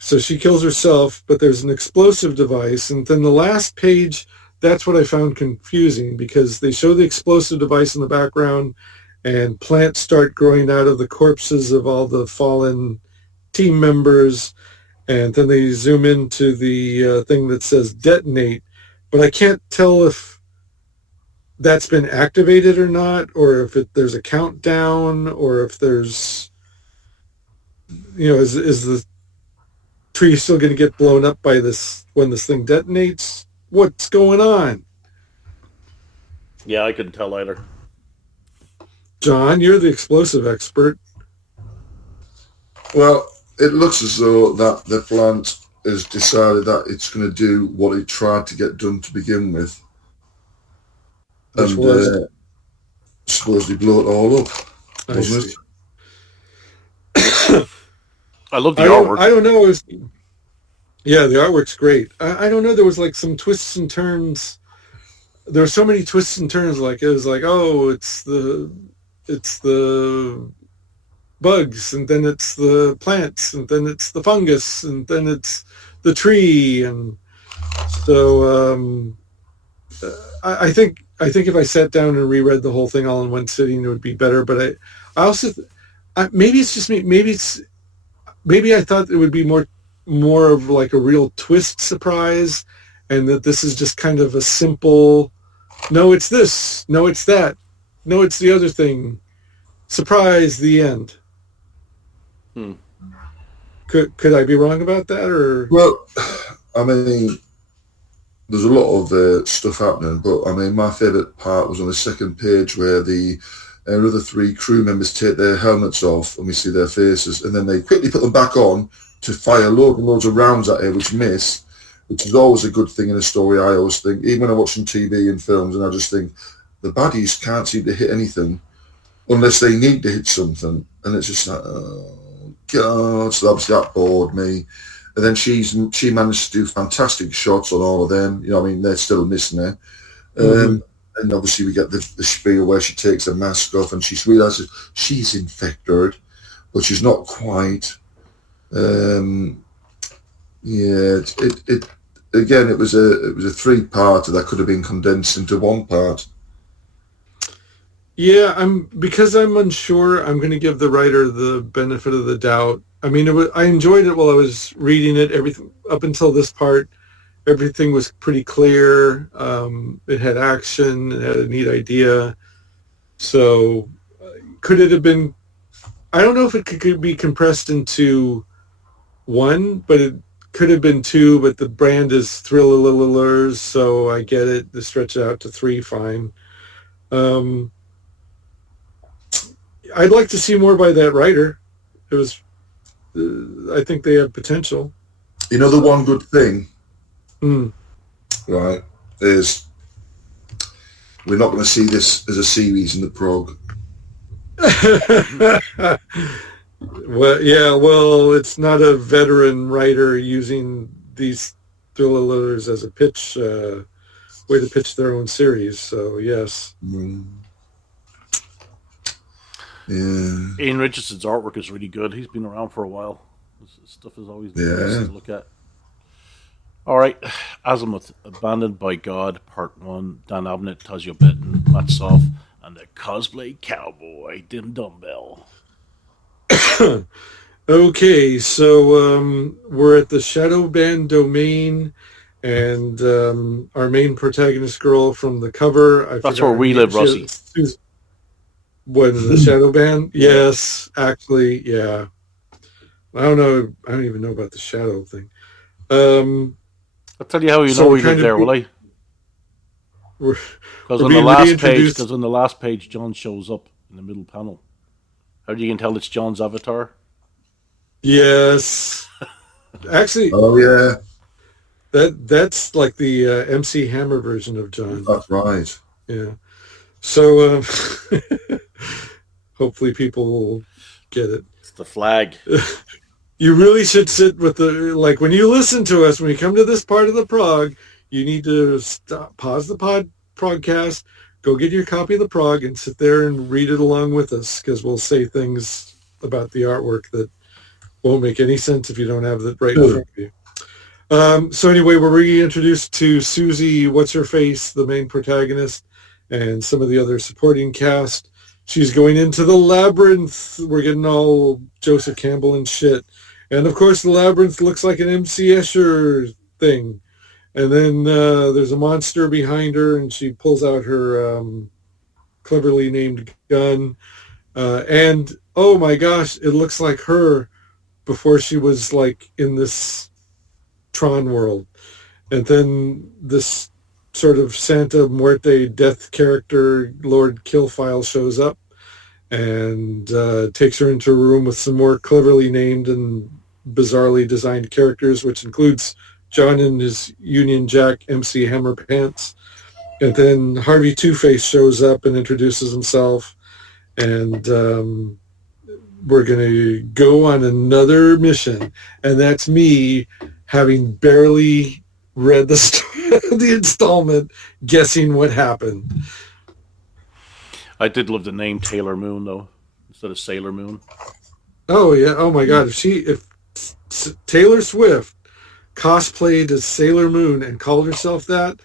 So she kills herself, but there's an explosive device, and then the last page, that's what I found confusing, because they show the explosive device in the background, and plants start growing out of the corpses of all the fallen team members, and then they zoom into the thing that says detonate, but I can't tell if that's been activated or not, or if there's a countdown, or if there's, is the tree still going to get blown up by this when this thing detonates? What's going on? Yeah, I couldn't tell either. John, you're the explosive expert. Well, it looks as though that the plant has decided that it's going to do what it tried to get done to begin with. Which was? Supposedly blow it all up, wasn't it? I love the artwork. I don't know. Yeah, the artwork's great. I don't know. There was like some twists and turns. There were so many twists and turns. Like it was like, oh, it's the bugs, and then it's the plants, and then it's the fungus, and then it's the tree, and so I think if I sat down and reread the whole thing all in one sitting, it would be better. But I also maybe it's just me. Maybe I thought it would be more of like a real twist surprise, and that this is just kind of a simple, no, it's this, no, it's that, no, it's the other thing, surprise, the end. Could I be wrong about that, or? Well, I mean, there's a lot of stuff happening, but I mean, my favourite part was on the second page where the other three crew members take their helmets off and we see their faces, and then they quickly put them back on to fire loads of rounds at her, which miss, which is always a good thing in a story. I always think, even when I'm watching TV and films, and I just think the baddies can't seem to hit anything unless they need to hit something, and it's just like, oh God. So obviously that bored me. And then she managed to do fantastic shots on all of them. I mean, they're still missing her. And obviously we get the spiel where she takes her mask off and she realizes she's infected, but she's not quite. It was a three-parter that could have been condensed into one part. Yeah, because I'm unsure, I'm going to give the writer the benefit of the doubt. I mean, I enjoyed it while I was reading it. Everything up until this part, Everything was pretty clear. It had action. It had a neat idea. So could it have been, I don't know if it could be compressed into one, but it could have been two, but the brand is Thrillers, so I get it. To stretch it out to three, fine. I'd like to see more by that writer. It was, I think they have potential. You know, the one good thing, right, is we're not going to see this as a series in the Prog. Well, it's not a veteran writer using these thrillers as a pitch, way to pitch their own series. So, yes. Yeah. Ian Richardson's artwork is really good. He's been around for a while. His stuff is always nice to look at. All right, Azimuth, Abandoned by God, Part 1, Dan Abnett, Tazio Benton, Matt Soff, and the Cosplay Cowboy, Dim Dumbbell. Okay, so we're at the Shadow Band domain, and our main protagonist girl from the cover. That's where we live, Rossi. What, in the Shadow Band? Yes, actually, yeah. I don't know. I don't even know about the Shadow thing. I'll tell you how you know we live there, will I? Because on the last page, John shows up in the middle panel. How do you can tell it's John's avatar? Yes. Actually, oh yeah, that's like the MC Hammer version of John. That's right. Yeah. So hopefully people will get it. It's the flag. You really should sit with like when you listen to us, when you come to this part of the prog, you need to pause the Progcast, go get your copy of the prog and sit there and read it along with us, because we'll say things about the artwork that won't make any sense if you don't have it right in front of you. So anyway, we're reintroduced to Susie, What's-Her-Face, the main protagonist, and some of the other supporting cast. She's going into the labyrinth. We're getting all Joseph Campbell and shit. And of course, the labyrinth looks like an MC Escher thing. And then there's a monster behind her, and she pulls out her cleverly named gun. And oh my gosh, it looks like her before she was like in this Tron world. And then this sort of Santa Muerte death character, Lord Killfile, shows up and takes her into a room with some more cleverly named and bizarrely designed characters, which includes John in his Union Jack MC Hammer pants. And then Harvey Two-Face shows up and introduces himself. And we're going to go on another mission. And that's me having barely read the installment, guessing what happened. I did love the name Taylor Moon, though, instead of Sailor Moon. Oh, yeah. Oh, my God. If Taylor Swift cosplayed as Sailor Moon and called herself that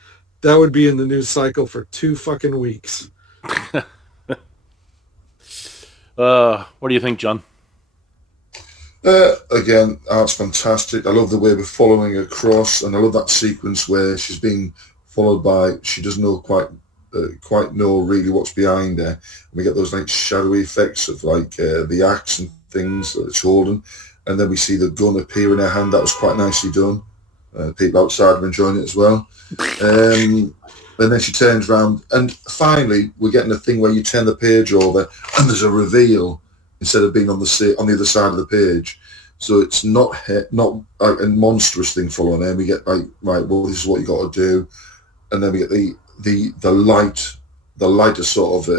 would be in the news cycle for 2 fucking weeks. What do you think, John? Again, art's fantastic. I love the way we're following across, and I love that sequence where she's being followed by, she doesn't know quite know really what's behind her. And we get those like shadowy effects of like the axe and things that it's holding, and then we see the gun appear in her hand. That was quite nicely done. People outside are enjoying it as well. And then she turns around, and finally we're getting a thing where you turn the page over and there's a reveal instead of being on the other side of the page. So it's not a monstrous thing following her. We get like, right, well, this is what you got to do, and then we get the lighter sort of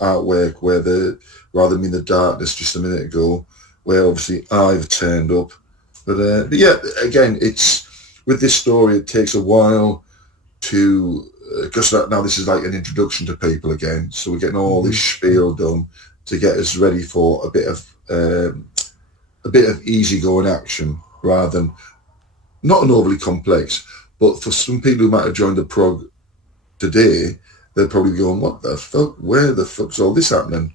artwork where rather than in the darkness just a minute ago, where obviously I've turned up. But yeah, again, it's with this story, it takes a while to because now this is like an introduction to people again, so we're getting all this spiel done to get us ready for a bit of easygoing action rather than not an overly complex. But for some people who might have joined the prog today, they're probably going, "What the fuck? Where the fuck's all this happening?"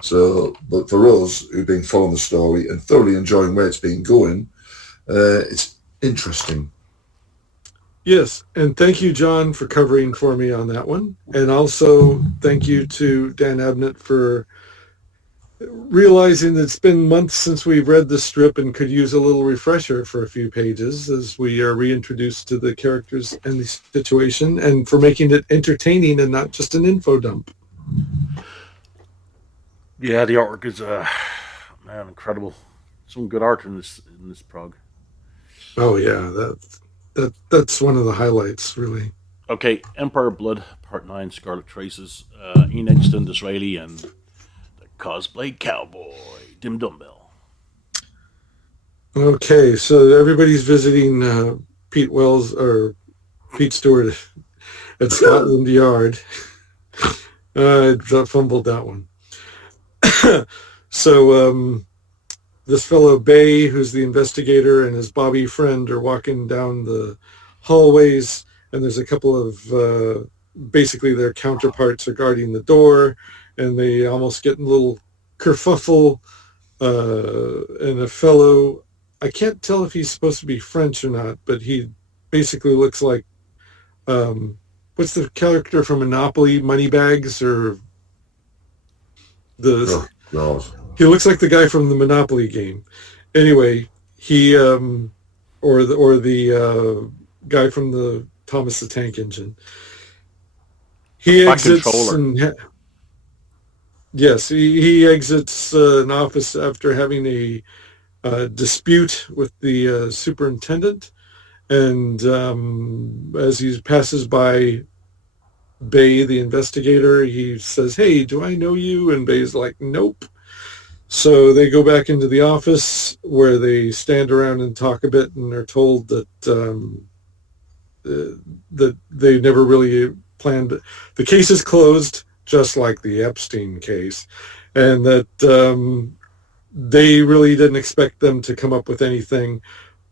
So, but for us who've been following the story and thoroughly enjoying where it's been going, it's interesting. Yes, and thank you, John, for covering for me on that one. And also thank you to Dan Abnett for realizing that it's been months since we've read the strip and could use a little refresher for a few pages as we are reintroduced to the characters and the situation, and for making it entertaining and not just an info dump. Yeah, the artwork is man, incredible. Some good art in this prog. Oh yeah, that's one of the highlights, really. Okay, Empire Blood, Part 9, Scarlet Traces, Ian Edgston, Disraeli, and the Cosplay Cowboy, Dim Dumbbell. Okay, so everybody's visiting Pete Stewart at Scotland Yard. I fumbled that one. So this fellow Bay, who's the investigator, and his Bobby friend are walking down the hallways, and there's a couple of basically their counterparts are guarding the door, and they almost get in a little kerfuffle, and a fellow, I can't tell if he's supposed to be French or not, but he basically looks like, what's the character from Monopoly, Moneybags, or the... God. He looks like the guy from the Monopoly game. Anyway, he or the guy from the Thomas the Tank Engine. He exits he exits an office after having a dispute with the superintendent, and as he passes by Bay, the investigator, he says, "Hey, do I know you?" And Bay's like, "Nope." So they go back into the office where they stand around and talk a bit, and are told that that they never really planned. The case is closed, just like the Epstein case, and that they really didn't expect them to come up with anything,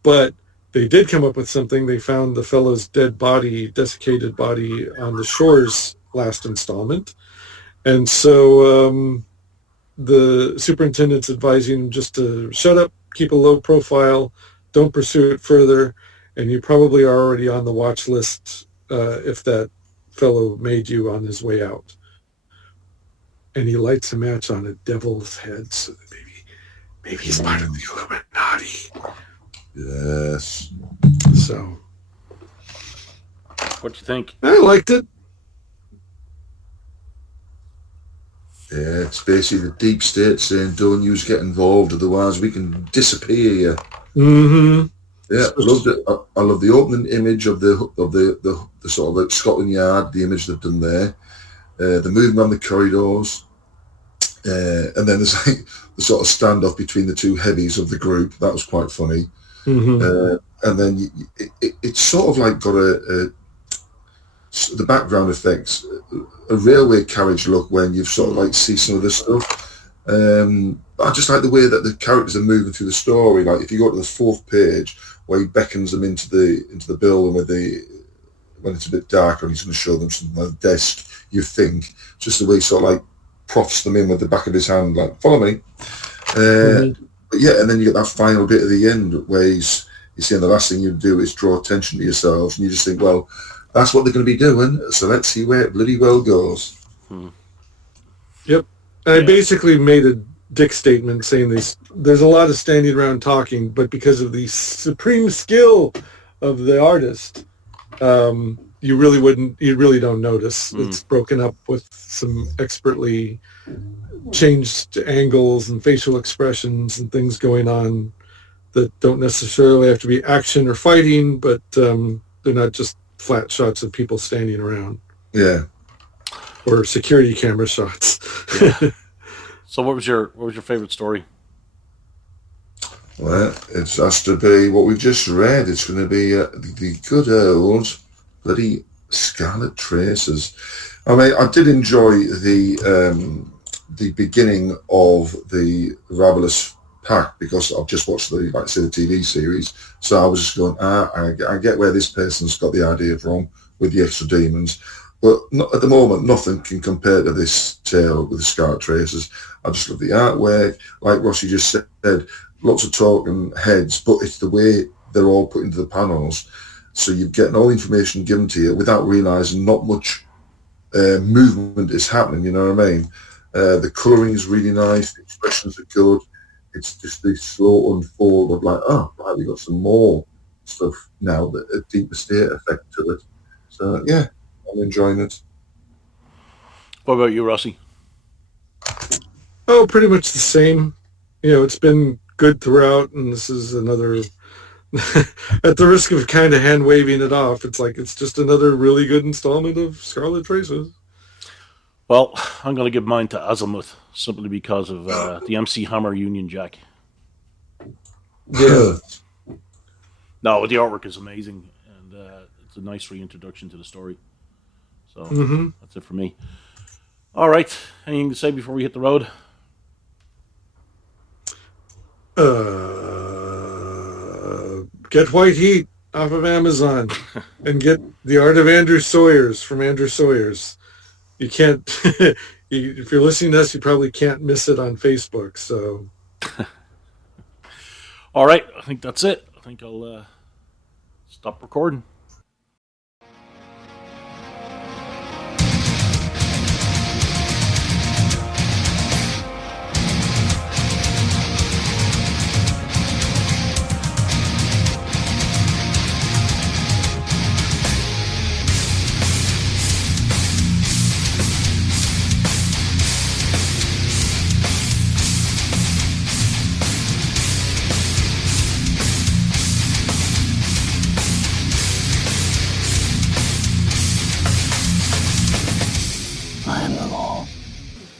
but they did come up with something. They found the fellow's dead body, desiccated body, on the Shores last installment. And so the superintendent's advising him just to shut up, keep a low profile, don't pursue it further, and you probably are already on the watch list if that fellow made you on his way out. And he lights a match on a devil's head so that maybe he's part of the Illuminati. Yes. So, What do you think? I liked it. Yeah, it's basically the deep state saying, "Don't you get involved, otherwise we can disappear you." Mm-hmm. Yeah, I loved it. I love the opening image of the sort of like Scotland Yard, the image they've done there. The movement around the corridors, and then there's like the sort of standoff between the two heavies of the group. That was quite funny. Mm-hmm. And then it's sort of like got the background effects, a railway carriage look when you've sort of like see some of this stuff. I just like the way that the characters are moving through the story. Like if you go to the 4th page where he beckons them into the building when it's a bit darker and he's going to show them something on the desk, you think just the way he sort of like profs them in with the back of his hand, like follow me. But yeah, and then you get that final bit at the end where he's saying the last thing you do is draw attention to yourselves, and you just think, well, that's what they're going to be doing, so let's see where it bloody well goes. Yep. I basically made a dick statement saying there's a lot of standing around talking, but because of the supreme skill of the artist, you really don't notice. It's broken up with some expertly changed angles and facial expressions and things going on that don't necessarily have to be action or fighting, but they're not just flat shots of people standing around. Yeah. Or security camera shots. Yeah. So what was your favorite story? Well, it has to be what we've just read. It's going to be the good old bloody Scarlet Traces. I mean, I did enjoy the beginning of the Ravelous Pack because I've just watched the TV series. So I was just going, I get where this person's got the idea from with the extra demons. But at the moment, nothing can compare to this tale with the Scarlet Traces. I just love the artwork. Like Rossi just said, lots of talking heads, but it's the way they're all put into the panels. So you're getting all the information given to you without realising not much movement is happening, you know what I mean? The colouring is really nice, the expressions are good. It's just this slow unfold of like, oh, right, we got some more stuff now, that a deeper state effect to it. So yeah, I'm enjoying it. What about you, Rossi? Oh, pretty much the same. It's been good throughout, and this is another, at the risk of kind of hand waving it off, it's just another really good installment of Scarlet Traces. Well, I'm going to give mine to Azimuth simply because of the MC Hammer Union Jack. Yeah. No, the artwork is amazing, and it's a nice reintroduction to the story. So that's it for me. All right, anything to say before we hit the road? Get White Heat off of Amazon and get The Art of Andrew Sawyers from Andrew Sawyers. You can't, if you're listening to us, you probably can't miss it on Facebook. So, all right, I think that's it. I think I'll stop recording.